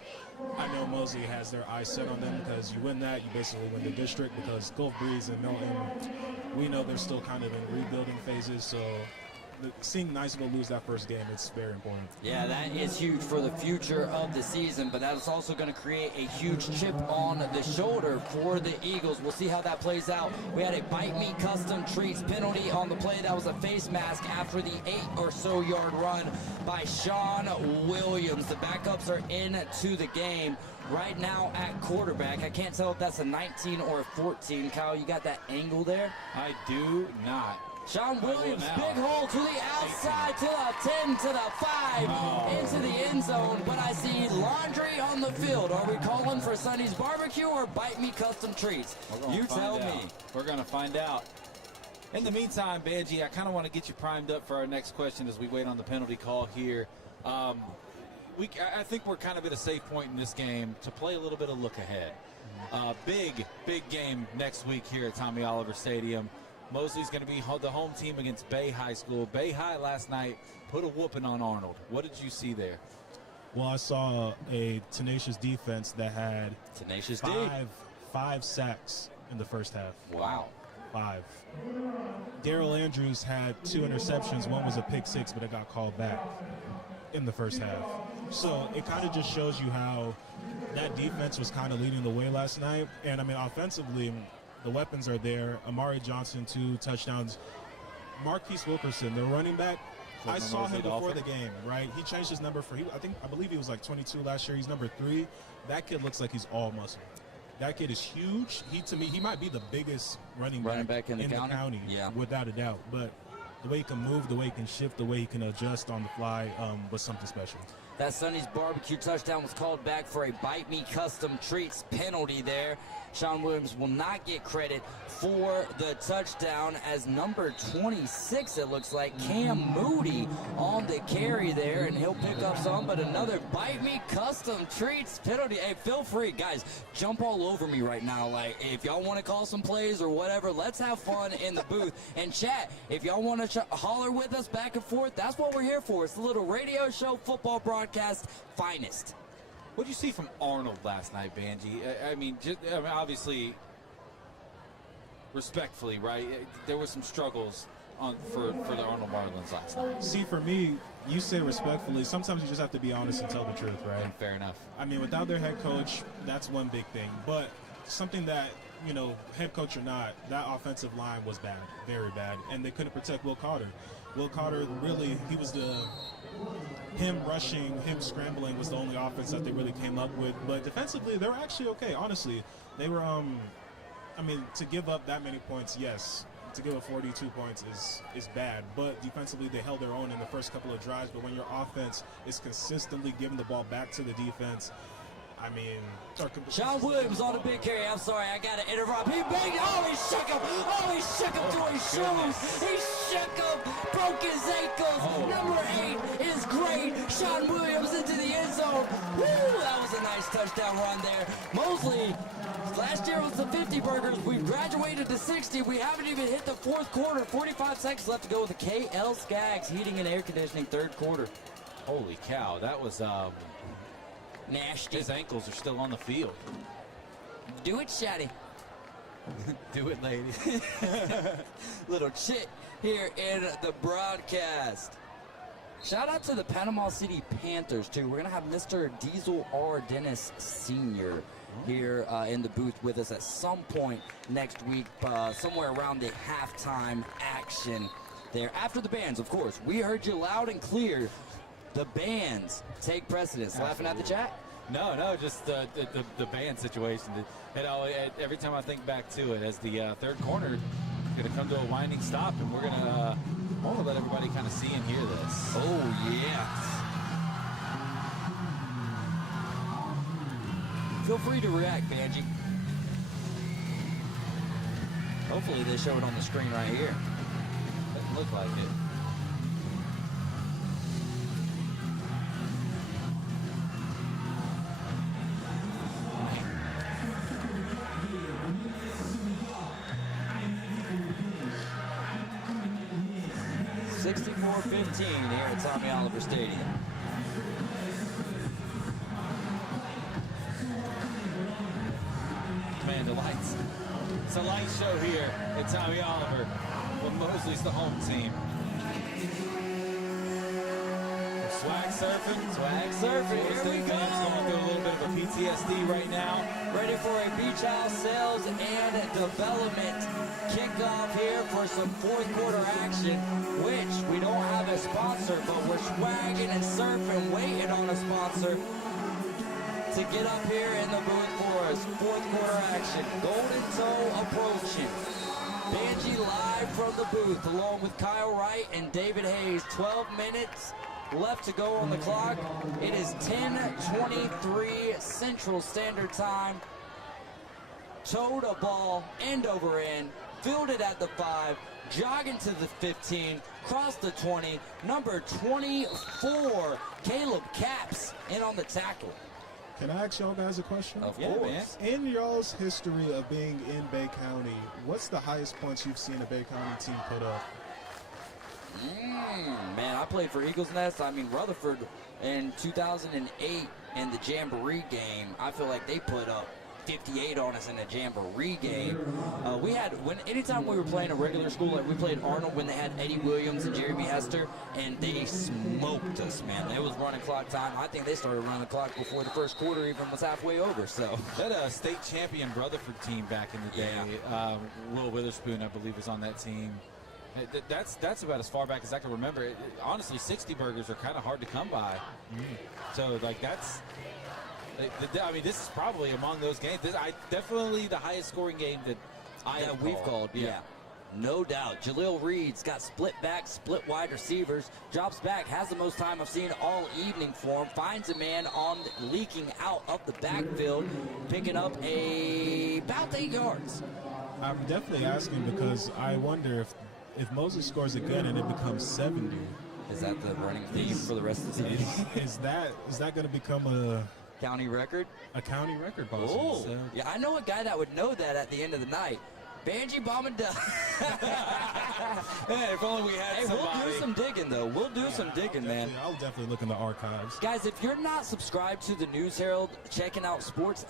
I know Mosley has their eyes set on them, because you win that, you basically win the district, because Gulf Breeze and Milton, we know they're still kind of in rebuilding phases. So seeing Niceville lose that first game, it's very important. Yeah, that is huge for the future of the season, but that is also going to create a huge chip on the shoulder for the Eagles. We'll see how that plays out. We had a Bite Me Custom Treats penalty on the play. That was a face mask after the 8 or so yard run by Sean Williams. The backups are into the game right now at quarterback. I can't tell if that's a 19 or a 14. Kyle, you got that angle there? I do not. Sean Williams, big hole to the outside, to the 10, to the 5, into the end zone. But I see laundry on the field. Are we calling for Sonny's Barbecue or Bite Me Custom Treats? You tell me. We're going to find out. In the meantime, Banji, I kind of want to get you primed up for our next question as we wait on the penalty call here. I think we're kind of at a safe point in this game to play a little bit of look ahead. Big game next week here at Tommy Oliver Stadium. Mosley's going to be the home team against Bay High School. Bay High last night put a whooping on Arnold. What did you see there? Well, I saw a tenacious defense that had Tenacious D. five sacks in the first half. Wow. 5. Daryl Andrews had 2 interceptions. One was a pick 6, but it got called back in the first half. So it kind of just shows you how that defense was kind of leading the way last night. And, I mean, offensively, the weapons are there. Amari Johnson, 2 touchdowns. Marquise Wilkerson, the running back, I saw him before the game, right? He changed his number I believe he was like 22 last year. He's number 3. That kid looks like he's all muscle. That kid is huge. To me, he might be the biggest running back in the county, yeah, without a doubt. But the way he can move, the way he can shift, the way he can adjust on the fly was something special. That Sonny's barbecue touchdown was called back for a Bite Me Custom Treats penalty there. Sean Williams will not get credit for the touchdown as number 26, it looks like, Cam Moody on the carry there, and he'll pick up some, but another Bite Me Custom Treats penalty. Hey, feel free, guys, jump all over me right now. Like, if y'all want to call some plays or whatever, let's have fun in the booth. And chat, if y'all want to holler with us back and forth, that's what we're here for. It's a little radio show football broadcast finest. What did you see from Arnold last night, Banji? I mean, obviously, respectfully, right? There were some struggles for the Arnold Marlins last night. See, for me, you say respectfully. Sometimes you just have to be honest and tell the truth, right? And fair enough. I mean, without their head coach, that's one big thing. But something that, you know, head coach or not, that offensive line was bad, very bad, and they couldn't protect Will Carter. Will Carter really, him rushing, him scrambling was the only offense that they really came up with. But defensively, they were actually okay. Honestly, they were, I mean, to give up that many points, yes. To give up 42 points is bad. But defensively, they held their own in the first couple of drives. But when your offense is consistently giving the ball back to the defense, I mean, Sean Williams on a big carry. I'm sorry, I got to interrupt. He banged. Oh, he shook him. Oh, he shook him to his shoes. He shook him. Broke his ankles. Number 8 is great. Sean Williams into the end zone. Woo, that was a nice touchdown run there. Mosley, last year was the 50 burgers. We've graduated to 60. We haven't even hit the 4th quarter. 45 seconds left to go with the KL Skaggs Heating and Air Conditioning 3rd quarter. Holy cow, that was nasty. His ankles are still on the field. Do it, Shaddy. Do it, lady. Little chit here in the broadcast. Shout out to the Panama City Panthers, too. We're going to have Mr. Diesel R. Dennis Sr. here in the booth with us at some point next week, somewhere around the halftime action there. After the bands, of course. We heard you loud and clear. The bands take precedence. Laughing at the chat? No, just the band situation. Every time I think back to it, as the 3rd corner is going to come to a winding stop, and we're going to let everybody kind of see and hear this. Oh, yes. Feel free to react, Banji. Hopefully they show it on the screen right here. Doesn't look like it. .15 here at Tommy Oliver Stadium. Man, the lights. It's a light show here at Tommy Oliver when Mosley's the home team. Swag surfing. Here we go. Going through a little bit of a PTSD right now. Ready for a beach house sales and development kickoff here for some 4th quarter action, which we don't have a sponsor, but we're swagging and surfing, waiting on a sponsor to get up here in the booth for us. 4th quarter action. Golden Toe approaching. Banji live from the booth along with Kyle Wright and David Hayes. 12 minutes left to go on the clock. It is 10:23 Central Standard Time. Towed a ball end over end, fielded at the 5, jogging to the 15, crossed the 20, number 24, Caleb Capps in on the tackle. Can I ask y'all guys a question? Of course. Man. In y'all's history of being in Bay County, what's the highest points you've seen a Bay County team put up? Man, I played for Eagles Nest. I mean, Rutherford in 2008 in the Jamboree game, I feel like they put up 58 on us in the Jamboree game. Anytime we were playing a regular school, like we played Arnold when they had Eddie Williams and Jerry B. Hester, and they smoked us, man. It was running clock time. I think they started running the clock before the first quarter even was halfway over. So that state champion Rutherford team back in the day, Will Witherspoon, I believe, was on that team. That's about as far back as I can remember. Honestly, 60 burgers are kind of hard to come by. So, like, I mean, this is probably among those games. Definitely the highest scoring game that we've called. Yeah. No doubt. Jaleel Reed's got split back, split wide receivers, drops back, has the most time I've seen all evening for him, finds a man leaking out of the backfield, picking up about 8 yards. I'm definitely asking because I wonder if Mosley scores again and it becomes 70. Is that the running theme for the rest of the season? Is that going to become a county record? A county record, possibly. Oh, so. Yeah, I know a guy that would know that at the end of the night. Banji Bombadilla. Hey, if only we had somebody. We'll do some digging, though. We'll do some digging, man. I'll definitely look in the archives. Guys, if you're not subscribed to the News Herald, checking out sports,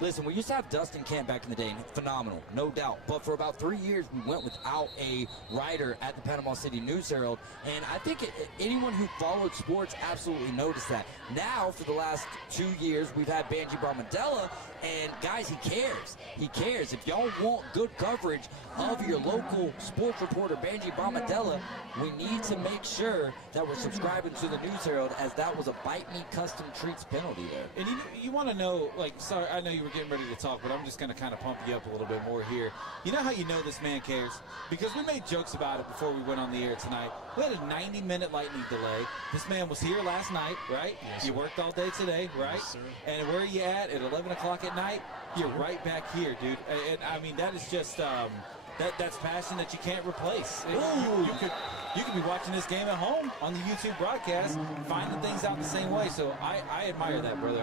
listen, we used to have Dustin Kent back in the day. Phenomenal, no doubt. But for about 3 years, we went without a writer at the Panama City News Herald. And I think anyone who followed sports absolutely noticed that. Now, for the last 2 years, we've had Banji Bombadilla. And, guys, he cares. He cares. If y'all want good coverage of your local sports reporter, Banji Bombadilla, we need to make sure that we're subscribing to the News Herald, as that was a Bite Me Custom Treats penalty there. And you want to know, sorry, I know you were getting ready to talk, but I'm just going to kind of pump you up a little bit more here. You know how you know this man cares? Because we made jokes about it before we went on the air tonight. We had a 90-minute lightning delay. This man was here last night, right? Yes, you sir. worked all day today, right? Yes, sir. And where are you at 11 o'clock at night? You're right back here, dude. And I mean, that is just that's passion that you can't replace. You could be watching this game at home on the YouTube broadcast, finding things out the same way. So I admire that, brother.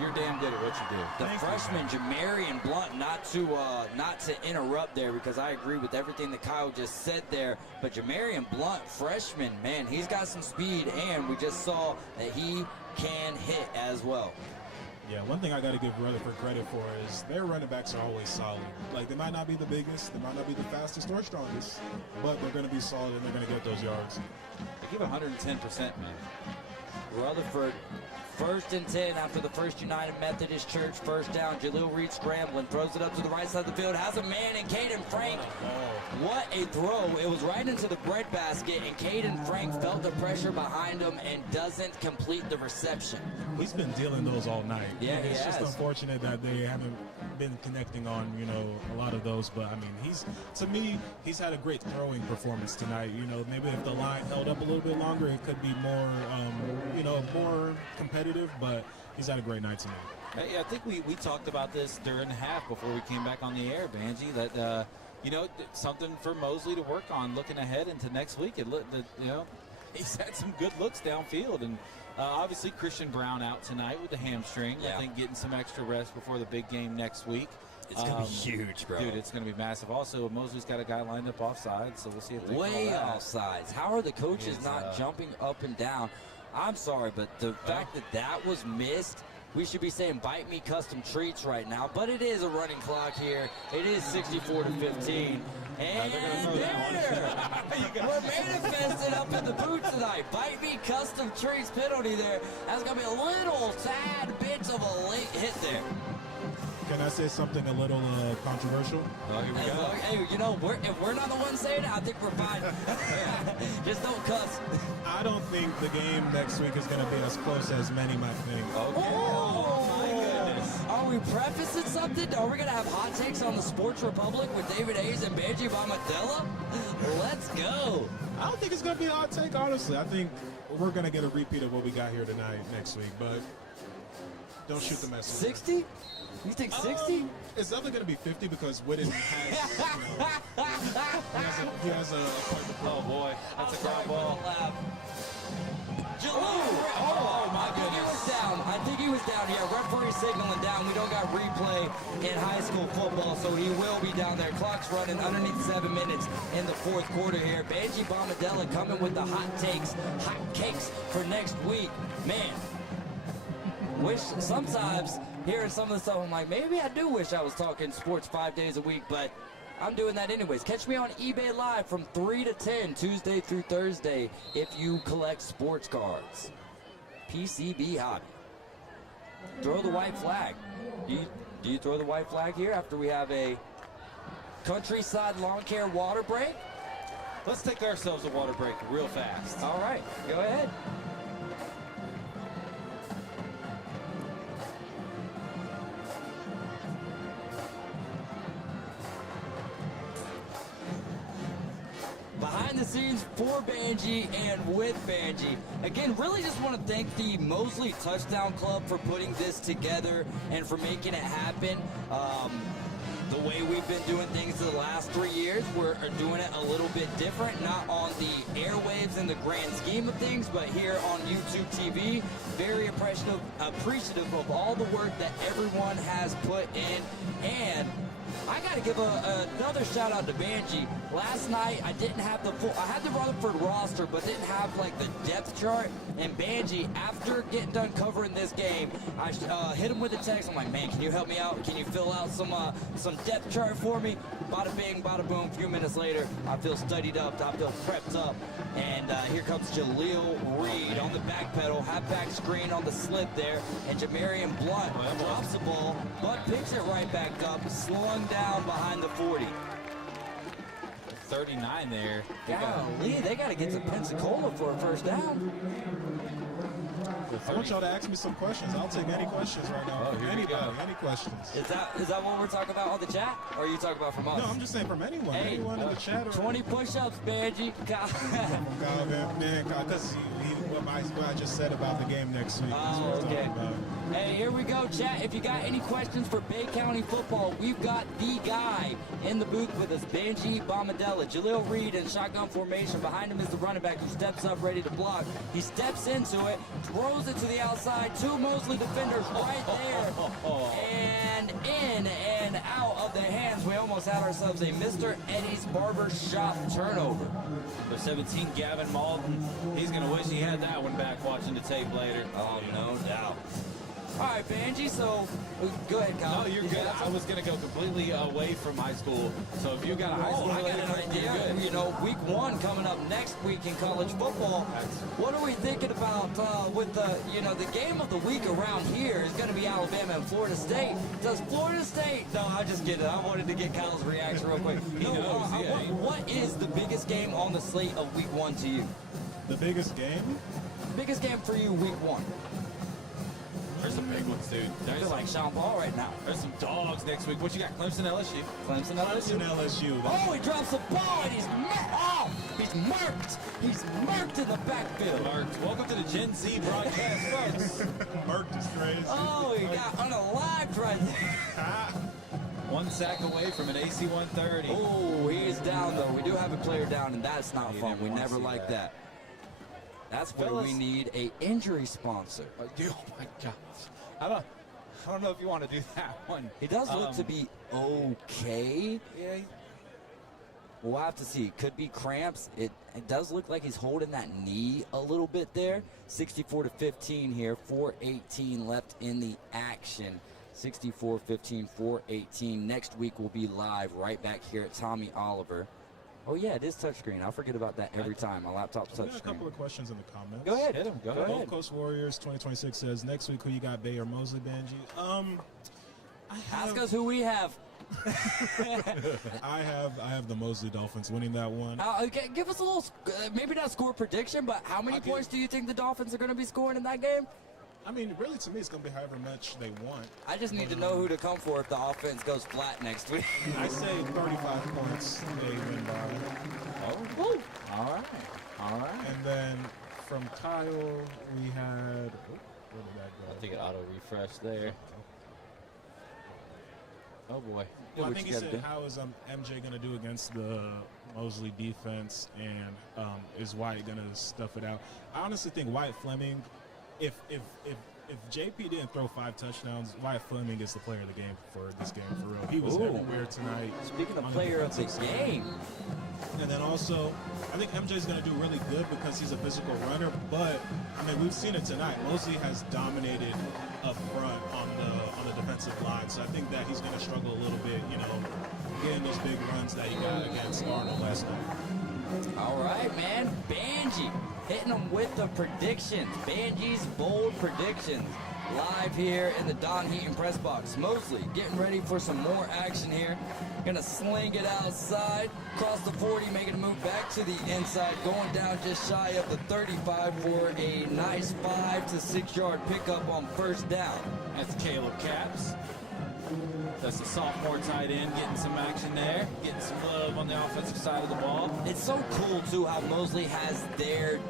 You're damn good at what you do. The freshman Jamarian Blunt, not to interrupt there, because I agree with everything that Kyle just said there, but Jamarian Blunt, freshman, man, he's got some speed, and we just saw that he can hit as well. Yeah, one thing I got to give Rutherford credit for is their running backs are always solid. Like, they might not be the biggest, they might not be the fastest or strongest, but they're going to be solid and they're going to get those yards. They give 110%, man. Rutherford, 1st and 10 after the First United Methodist Church first down. Jaleel Reed scrambling, throws it up to the right side of the field, has a man in Caden Frank. What a throw. It was right into the breadbasket, and Caden Frank felt the pressure behind him and doesn't complete the reception. He's been dealing those all night. Yeah, it's just unfortunate that they haven't been connecting on, a lot of those. But, I mean, he's had a great throwing performance tonight. Maybe if the line held up a little bit longer, it could be more, more competitive. But he's had a great night tonight. Hey, I think we talked about this during the half before we came back on the air, Banji, that, something for Mosley to work on looking ahead into next week. He's had some good looks downfield. And obviously Christian Brown out tonight with the hamstring. Yeah. I think getting some extra rest before the big game next week. It's going to be huge, bro. Dude, it's going to be massive. Also, Mosley's got a guy lined up offside, so we'll see if they Way call that. offsides. How are the coaches not jumping up and down? I'm sorry, but the fact that was missed, we should be saying Bite Me Custom Treats right now, but it is a running clock here. It is 64-15. And we're manifested up in the boot tonight. Bite Me Custom Treats penalty there. That's going to be a little tad bit of a late hit there. Can I say something a little controversial? Oh, here we go. Hey, if we're not the ones saying it, I think we're fine. Just don't cuss. I don't think the game next week is going to be as close as many might think. Okay. Oh, my goodness. Are we prefacing something? Are we going to have hot takes on the Sports Republic with David Hayes and Banji Bombadilla? Let's go. I don't think it's going to be a hot take, honestly. I think we're going to get a repeat of what we got here tonight next week, but don't shoot the messenger. 60? You think 60? It's definitely going to be 50 because Whitten has, he has a point to Oh, boy. That's a ground ball. Oh, my goodness. I think he was down. down. Yeah, referee signaling down. We don't got replay in high school football, so he will be down there. Clock's running underneath 7 minutes in the fourth quarter here. Banji Bombadella coming with the hot cakes for next week. Man, wish sometimes hearing some of the stuff, I'm like, maybe I do wish I was talking sports 5 days a week, but I'm doing that anyways. Catch me on eBay Live from 3 to 10, Tuesday through Thursday, if you collect sports cards. PCB Hobby. Throw the white flag. Do you throw the white flag here after we have a Countryside Lawn Care water break? Let's take ourselves a water break real fast. All right, go ahead. Behind the scenes for Banji and with Banji. Again, really just want to thank the Mosley Touchdown Club for putting this together and for making it happen. The way we've been doing things the last 3 years, we're doing it a little bit different, not on the airwaves in the grand scheme of things, but here on YouTube TV. Very appreciative of all the work that everyone has put in. And I got to give another shout out to Banji. Last night I didn't have I had the Rutherford roster, but didn't have like the depth chart. And Banji, after getting done covering this game, I hit him with a text. I'm like, man, can you help me out? Can you fill out some depth chart for me? Bada bing, bada boom. A few minutes later, I feel studied up, I feel prepped up. And here comes Jaleel Reed on the back pedal, halfback screen on the slip there. And Jamarian Blunt drops the ball, but picks it right back up, slung down behind the 40. 39 there. Golly, they got to get to Pensacola for a first down. I want y'all to ask me some questions. I'll take any questions right now. Oh, here we Anybody, go. any questions. Is that what we're talking about on the chat? Or are you talking about from us? No, I'm just saying from anyone. Hey, anyone in the chat. Or 20 push-ups, Banji. God, man, because what I just said about the game next week. Oh, okay. Hey, here we go, chat. If you got any questions for Bay County football, we've got the guy in the booth with us, Banji Bombadella. Jaleel Reed in shotgun formation. Behind him is the running back who steps up ready to block. He steps into it, throws it to the outside. Two Mosley defenders right there. And in and out of their hands, we almost had ourselves a Mr. Eddie's Barber Shop turnover. The 17, Gavin Malton. He's going to wish he had that one back watching the tape later. Oh, no doubt. All right, Banji, so go ahead, Kyle. No, you're good. I was going to go completely away from high school. So if you got a high school I got an idea. You know, week 1 coming up next week in college football. What are we thinking about with the game of the week around here is going to be Alabama and Florida State. Does Florida State? No, I'm just kidding. I wanted to get Kyle's reaction real quick. What is the biggest game on the slate of week 1 to you? The biggest game? Biggest game for you week 1. There's some big ones, dude. I feel like Sean Paul right now. There's some dogs next week. What you got? Clemson, LSU. Clemson, LSU. Oh, he drops the ball and he's murked. He's murked in the backfield. Murked. Welcome to the Gen Z broadcast, folks. Murked is crazy. Oh, he got unalived right there. 1 sack away from an AC 130. Oh, he is down though. We do have a player down, and that's not fun. We never like that. That's where we need a injury sponsor. Oh my gosh. I don't know if you want to do that one. He does look to be okay. Yeah. We'll have to see. Could be cramps. It does look like he's holding that knee a little bit there. 64-15 here. 4:18 left in the action. 64-15, 4:18. Next week we'll be live right back here at Tommy Oliver. Oh, yeah, it is touchscreen. I forget about that every time. My laptop's touchscreen. A couple of questions in the comments. Go ahead. Hit him. Go Gold ahead. Coast Warriors 2026 says, next week, who you got, Bay or Mosley, Banji? Ask us who we have. I have the Mosley Dolphins winning that one. Okay, give us a little, maybe not score prediction, but how many points do you think the Dolphins are going to be scoring in that game? I mean, really, to me, it's going to be however much they want. I just need to know who to come for if the offense goes flat next week. I say 35 points they win by. Oh, woo. All right. And then from Kyle, we had. Where did that go? I think it auto refreshed there. Oh boy. Well, I think he said, how is MJ going to do against the Mosley defense, and is Wyatt going to stuff it out? I honestly think Wyatt Fleming, if if JP didn't throw 5 touchdowns, Wyatt Fleming is the player of the game for this game, for real. He was everywhere tonight. Speaking of on player of the defensive side. game, And then also, I think MJ's going to do really good because he's a physical runner. But I mean, we've seen it tonight. Mosley has dominated up front on the defensive line, so I think that he's going to struggle a little bit. You know, getting those big runs that he got against Arnold last night. all right, man. Banji hitting them with the predictions. Banji's bold predictions. Live here in the Don Heaton press box. Mosley getting ready for some more action here. Gonna sling it outside, cross the 40, making a move back to the inside, going down just shy of the 35 for a nice 5 to 6 yard pickup on first down. That's Caleb Capps. That's the sophomore tight end getting some action there, getting some love on the offensive side of the ball. It's so cool too how Mosley has their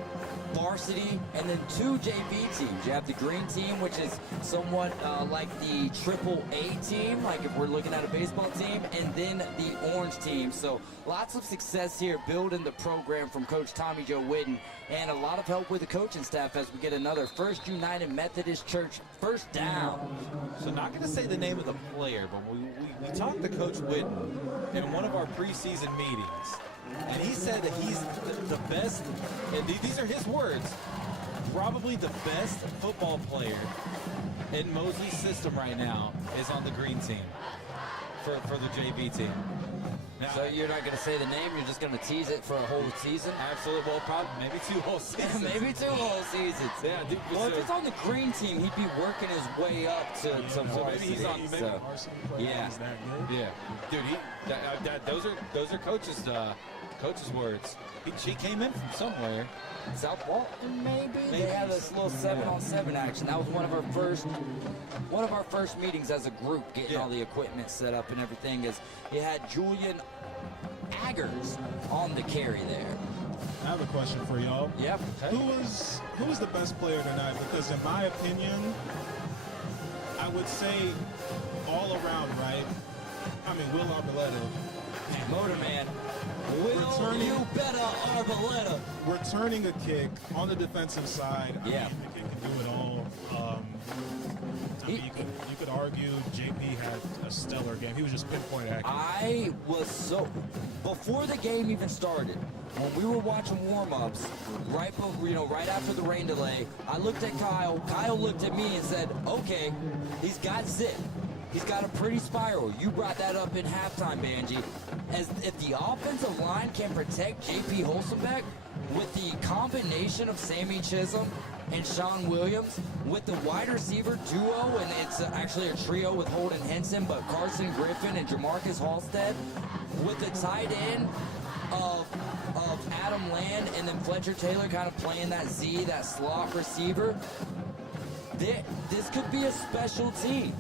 varsity and then 2 JV teams. You have the green team, which is somewhat like the AAA team, like if we're looking at a baseball team, and then the orange team. So lots of success here building the program from Coach Tommy Joe Whitten, and a lot of help with the coaching staff as we get another First United Methodist Church first down. So not going to say the name of the player, but we talked to Coach Whitten in one of our preseason meetings. And he said that he's the best, and these are his words, probably the best football player in Mosley's system right now is on the green team for the JV team. Now, So you're not going to say the name, you're just going to tease it for a whole season? absolutely, well, probably maybe 2 whole seasons. Maybe 2 whole seasons. Yeah, dude, Well, if so- it's on the green team, he'd be working his way up to so maybe varsity. he's on- maybe So, Varsity player yeah. is that good. Yeah, dude, those are coach's words. He came in from somewhere. South Walton, maybe? They had this little 7-on-7 action. That was one of our first meetings as a group, getting all the equipment set up and everything. Is you had Julian Aggers on the carry there. I have a question for y'all. Yep. Who was the best player tonight? Because in my opinion, I would say all around, right? I mean, Will Arboleta. Motor man. Will Returning- you better Arboleta? Returning a kick on the defensive side. I Yeah. mean, the kid can do it all. I mean, you could argue JP had a stellar game. He was just pinpoint accurate. I was so before the game even started. When we were watching warm-ups, right after the rain delay, I looked at Kyle. Kyle looked at me and said, "Okay, he's got zip. He's got a pretty spiral." You brought that up in halftime, Banji. As if the offensive line can protect JP Holstenbeck with the combination of Sammy Chisholm and Sean Williams, with the wide receiver duo, and it's actually a trio with Holden Henson, but Carson Griffin and Jamarcus Halstead, with the tight end of Adam Land and then Fletcher Taylor kind of playing that Z, that slot receiver. This could be a special team.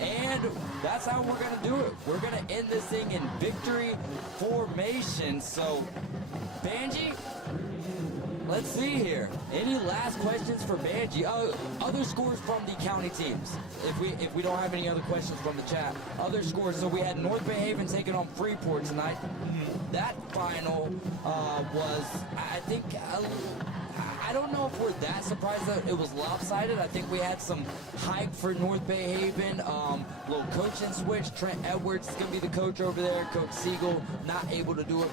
And that's how we're going to do it. We're going to end this thing in victory formation. So, Banji, let's see here. Any last questions for Banji? Other scores from the county teams. If we don't have any other questions from the chat. Other scores. So we had North Bay Haven taking on Freeport tonight. That final was, I think, I don't know if we're that surprised that it was lopsided. I think we had some hype for North Bay Haven. Little coaching switch. Trent Edwards is going to be the coach over there. Coach Siegel not able to do it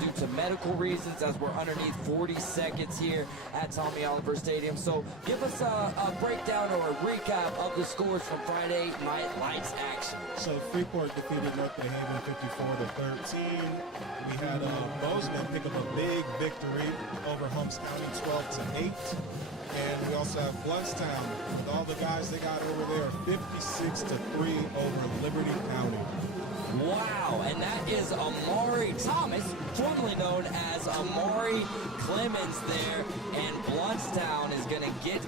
due to medical reasons, as we're underneath 40 seconds here at Tommy Oliver Stadium. So give us a breakdown or a recap of the scores from Friday Night Lights action. So Freeport defeated North Bay Haven 54-13. We had Bozeman pick up a big victory over Humps County 12-8. And we also have Bluntstown with all the guys they got over there 56-3 over Liberty County. Wow, and that is Amari Thomas, formerly known as Amari Clemens there, and Bluntstown is going to get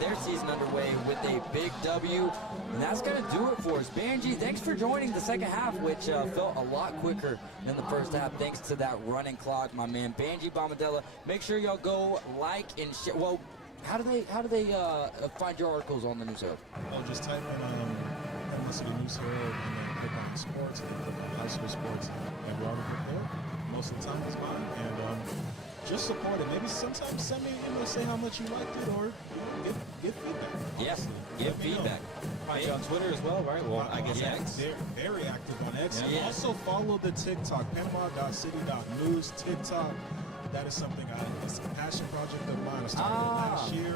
their season underway with a big W, and that's going to do it for us. Banji, thanks for joining the second half, which felt a lot quicker than the first half, thanks to that running clock, my man Banji Bombadella. Make sure y'all go like and share. Well, how do they find your articles on the News Herald? Oh, just type in Publicity News Herald and then click on sports and then click on high school sports, and we're already there. Most of the time it's mine. And just support it. Maybe sometimes send me, say how much you liked it, or give feedback. Yes, give Let me know. feedback. Find you on Twitter as well, right? Well, I guess X. They're very active on X. Yeah. And also follow the TikTok, Panama.city.news TikTok. That is something it's a passion project of mine. I started last year,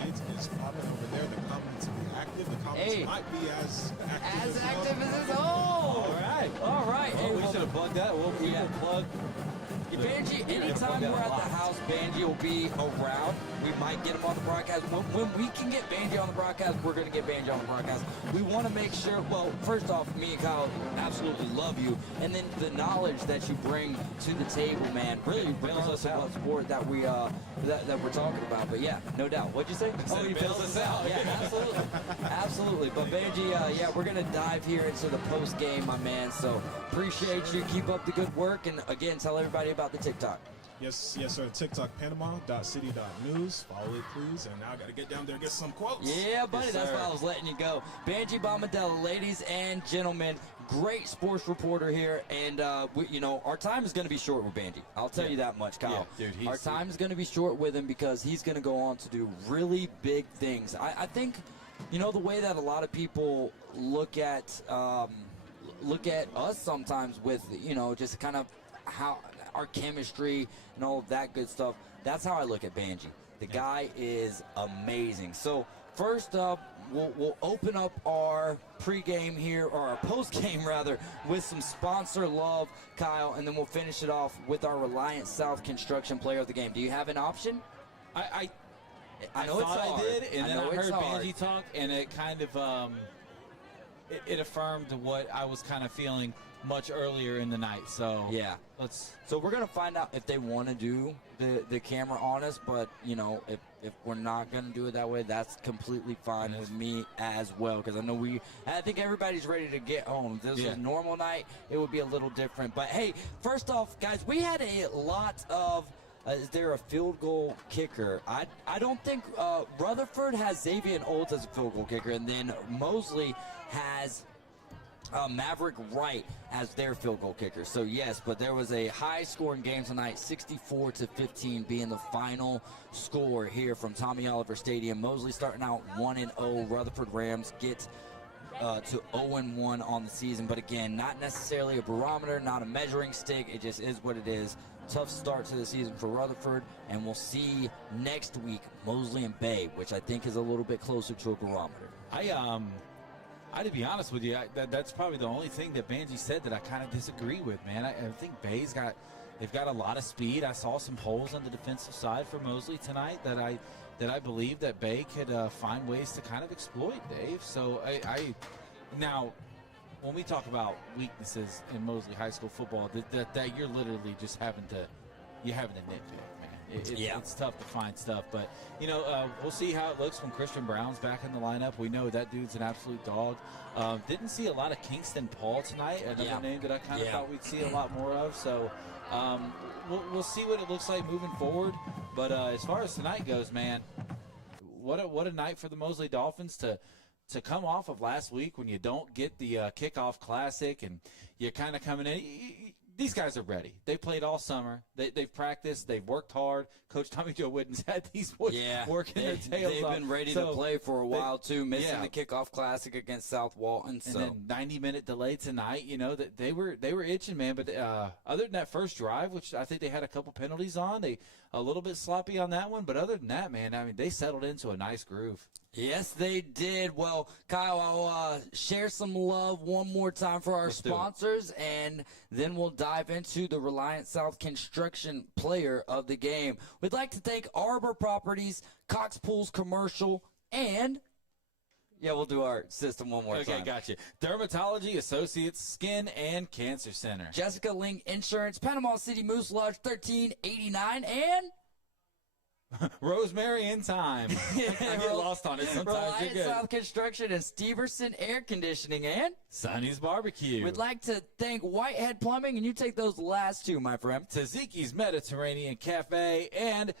and it's popping over there. The comments will be active. The comments might be as active As well. active as this. Oh! All right. Oh, Hey, we well, should have plugged that. Well, we Yeah. will plug. Banji, anytime we're at the house, Banji will be around. We might get him on the broadcast. When we can get Banji on the broadcast, we're going to get Banji on the broadcast. We want to make sure, well, first off, me and Kyle absolutely love you. And then the knowledge that you bring to the table, man, really regardless of what sport that we that we're talking about. But yeah, no doubt. What'd you say? Oh, you bails us out. Yeah, absolutely. Absolutely. But Banji, yeah, we're going to dive here into the post game, my man. So appreciate you. Keep up the good work. And again, tell everybody about the TikTok. Yes, sir. TikTok, Panama.city.news. Follow it, please. And now I got to get down there and get some quotes. Yeah, buddy, Yes, that's sir. why I was letting you go. Banji Bombadella, ladies and gentlemen, great sports reporter here. And, our time is going to be short with Banji. I'll tell you that much, Kyle. Yeah, dude, our time is going to be short with him because he's going to go on to do really big things. I think, the way that a lot of people look at us sometimes with, just kind of how our chemistry and all of that good stuff. That's how I look at Banji. The guy is amazing. So first up, we'll open up our pregame here, or our postgame rather, with some sponsor love, Kyle, and then we'll finish it off with our Reliance South Construction Player of the Game. Do you have an option? I know it's thought hard. I did, and I then know I it's heard hard. Banji talk, and it kind of it affirmed what I was kind of feeling much earlier in the night. So Yeah. So we're gonna find out if they want to do the camera on us, but if we're not gonna do it that way, that's completely fine with me as well. Because I think everybody's ready to get home. If this was a normal night, it would be a little different. But hey, first off, guys, we had a lot of. Is there a field goal kicker? I don't think Rutherford has Xavier Olds as a field goal kicker, and then Mosley has Maverick Wright as their field goal kicker. So yes, but there was a high-scoring game tonight, 64-15 being the final score here from Tommy Oliver Stadium. Mosley starting out 1-0. Rutherford Rams get to 0-1 on the season, but again, not necessarily a barometer, not a measuring stick. It just is what it is. Tough start to the season for Rutherford, and we'll see next week Mosley and Bay, which I think is a little bit closer to a barometer. To be honest with you, that's probably the only thing that Banji said that I kind of disagree with, man. I think Bay's they've got a lot of speed. I saw some holes on the defensive side for Mosley tonight that I believe that Bay could find ways to kind of exploit, Dave. So now, when we talk about weaknesses in Mosley High School football, that you're literally just having to nitpick, man. It's tough to find stuff, but we'll see how it looks when Christian Brown's back in the lineup. We know that dude's an absolute dog. Didn't see a lot of Kingston Paul tonight, another name that I kind of thought we'd see a lot more of. So we'll see what it looks like moving forward. But as far as tonight goes, man, what a night for the Mosley Dolphins to come off of last week when you don't get the kickoff classic and you're kind of coming in. These guys are ready. They played all summer. They've practiced. They've worked hard. Coach Tommy Joe Wooden's had these boys working their tails They've off. been ready to play for a while, too, missing the kickoff classic against South Walton. And then 90-minute delay tonight, that they were itching, man. But other than that first drive, which I think they had a couple penalties on, they a little bit sloppy on that one. But other than that, man, I mean, they settled into a nice groove. Yes, they did. Well, Kyle, I'll share some love one more time for our sponsors, and then we'll dive into the Reliance South Construction Player of the Game. We'd like to thank Arbor Properties, Cox Pools Commercial, and we'll do our system one more time. Okay, gotcha. Dermatology Associates, Skin and Cancer Center. Jessica Ling Insurance, Panama City Moose Lodge 1389, and Rosemary in Time. I get lost on it sometimes. Reliance South Construction and Steverson Air Conditioning, and Sonny's Barbecue. We'd like to thank Whitehead Plumbing, and you take those last two, my friend. Taziki's Mediterranean Cafe, and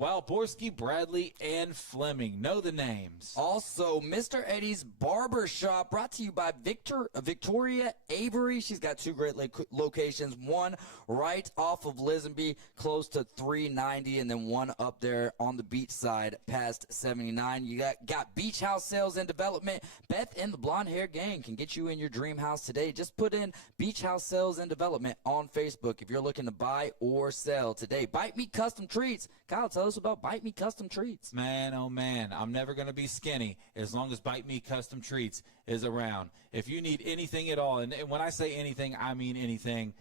Walborski, Bradley, and Fleming. Know the names. Also, Mr. Eddie's Barbershop, brought to you by Victoria Avery. She's got two great locations, one right off of Lisenby, close to 390, and then one up there on the beach side past 79. You got Beach House Sales and Development. Beth and the Blonde Hair Gang can get you in your dream house today. Just put in Beach House Sales and Development on Facebook if you're looking to buy or sell today. Bite Me Custom Treats. Kyle, tell us about Bite Me Custom Treats. Man, oh man, I'm never going to be skinny as long as Bite Me Custom Treats is around. If you need anything at all, and when I say anything, I mean anything,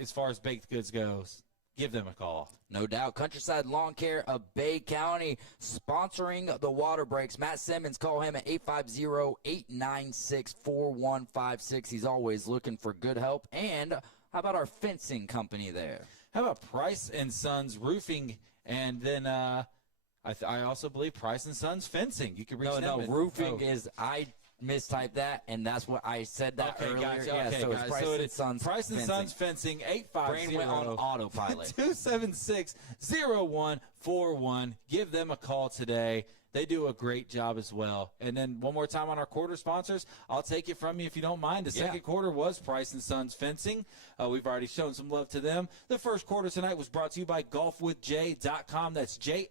as far as baked goods goes, give them a call. No doubt. Countryside Lawn Care of Bay County sponsoring the water breaks. Matt Simmons, call him at 850-896-4156. He's always looking for good help. And how about our fencing company there? How about Price and Sons Roofing, and then I also believe Price and Sons Fencing. You can reach them. No, roofing is I mistyped that, and that's what I said that earlier. Gotcha. Yeah, okay, so it's Price and Sons Price and Fencing. Sons Fencing, 850. Brain went on autopilot. 276-0141. Give them a call today. They do a great job as well. And then one more time on our quarter sponsors, I'll take it from you if you don't mind. The second quarter was Price and Sons Fencing. We've already shown some love to them. The first quarter tonight was brought to you by golfwithjay.com. That's Jay.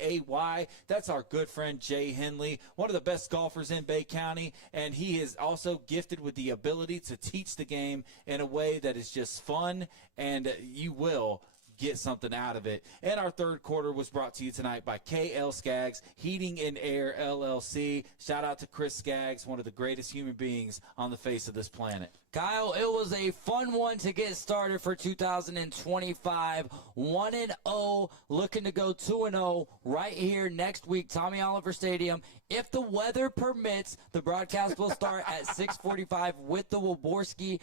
That's our good friend Jay Henley, one of the best golfers in Bay County, and he is also gifted with the ability to teach the game in a way that is just fun, and you will get something out of it. And our third quarter was brought to you tonight by KL Skaggs Heating and Air LLC. Shout out to Chris Skaggs, one of the greatest human beings on the face of this planet. Kyle, it was a fun one to get started for 2025. 1-0, looking to go 2-0 right here next week, Tommy Oliver Stadium. If the weather permits, the broadcast will start at 6:45 with the Walborski,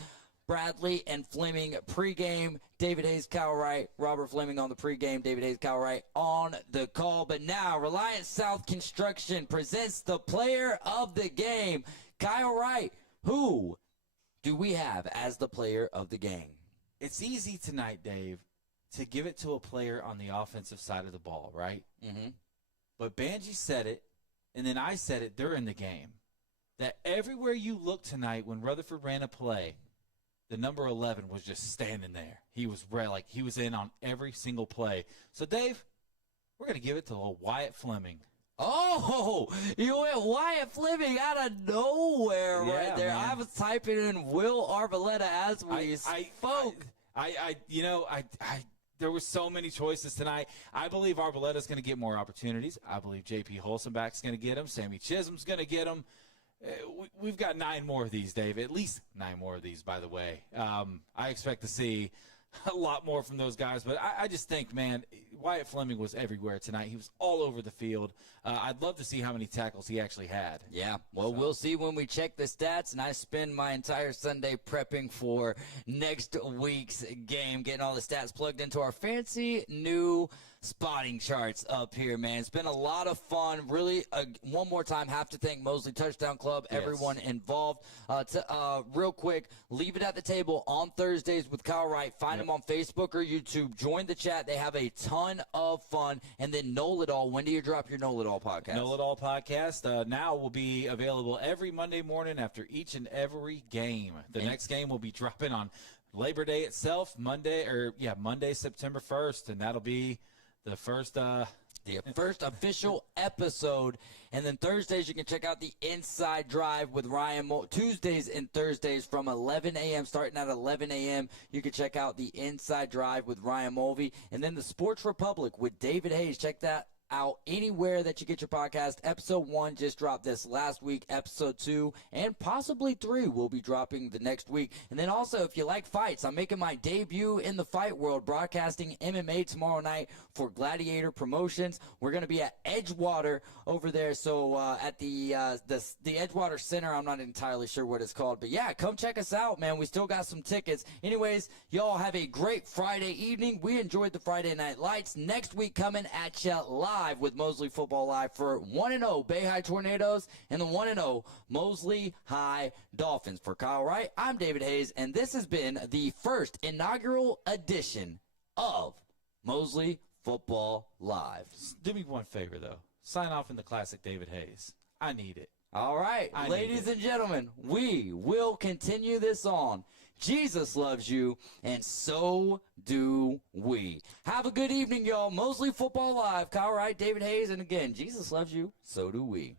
Bradley, and Fleming pregame. David Hayes, Kyle Wright, Robert Fleming on the pregame, David Hayes, Kyle Wright on the call. But now, Reliance South Construction presents the player of the game, Kyle Wright. Who do we have as the player of the game? It's easy tonight, Dave, to give it to a player on the offensive side of the ball, right? Mm-hmm. But Banji said it, and then I said it during the game, that everywhere you look tonight when Rutherford ran a play, the number 11 was just standing there. He was he was in on every single play. So, Dave, we're going to give it to little Wyatt Fleming. Oh, you went Wyatt Fleming out of nowhere right there. Man. I was typing in Will Arboleta as we spoke. There were so many choices tonight. I believe Arboleta's going to get more opportunities. I believe J.P. Holzenbach's going to get them. Sammy Chisholm's going to get them. We've got 9 more of these, Dave. At least 9 more of these, by the way. I expect to see a lot more from those guys. But I just think, man, Wyatt Fleming was everywhere tonight. He was all over the field. I'd love to see how many tackles he actually had. Yeah, well, we'll see when we check the stats, and I spend my entire Sunday prepping for next week's game, getting all the stats plugged into our fancy new spotting charts up here, man. It's been a lot of fun. Really, one more time, have to thank Mosley Touchdown Club, everyone involved. Real quick, leave it at the table on Thursdays with Kyle Wright. Find him on Facebook or YouTube. Join the chat. They have a ton of fun. And then Know It All. When do you drop your Know It All podcast? Know It All podcast now will be available every Monday morning after each and every game. The next game will be dropping on Labor Day itself, Monday, September 1st, and that'll be the first official episode. And then Thursdays, you can check out the Inside Drive with Ryan Tuesdays and Thursdays from 11 a.m. Starting at 11 a.m., you can check out the Inside Drive with Ryan Mulvey. And then the Sports Republic with David Hayes. Check that out anywhere that you get your podcast. Episode 1 just dropped this last week. Episode 2 and possibly 3 will be dropping the next week. And then also, if you like fights, I'm making my debut in the fight world, broadcasting MMA tomorrow night for Gladiator Promotions. We're going to be at Edgewater over there. So at the Edgewater Center, I'm not entirely sure what it's called. But yeah, come check us out, man. We still got some tickets. Anyways, y'all have a great Friday evening. We enjoyed the Friday Night Lights. Next week coming at you live with Mosley Football Live for 1-0 Bay High Tornadoes and the 1-0 Mosley High Dolphins. For Kyle Wright, I'm David Hayes, and this has been the first inaugural edition of Mosley Football Live. Do me one favor, though. Sign off in the classic David Hayes. I need it. All right, I need ladies it. and gentlemen, we will continue this on. Jesus loves you, and so do we. Have a good evening, y'all. Mosley Football Live. Kyle Wright, David Hayes, and again, Jesus loves you, so do we.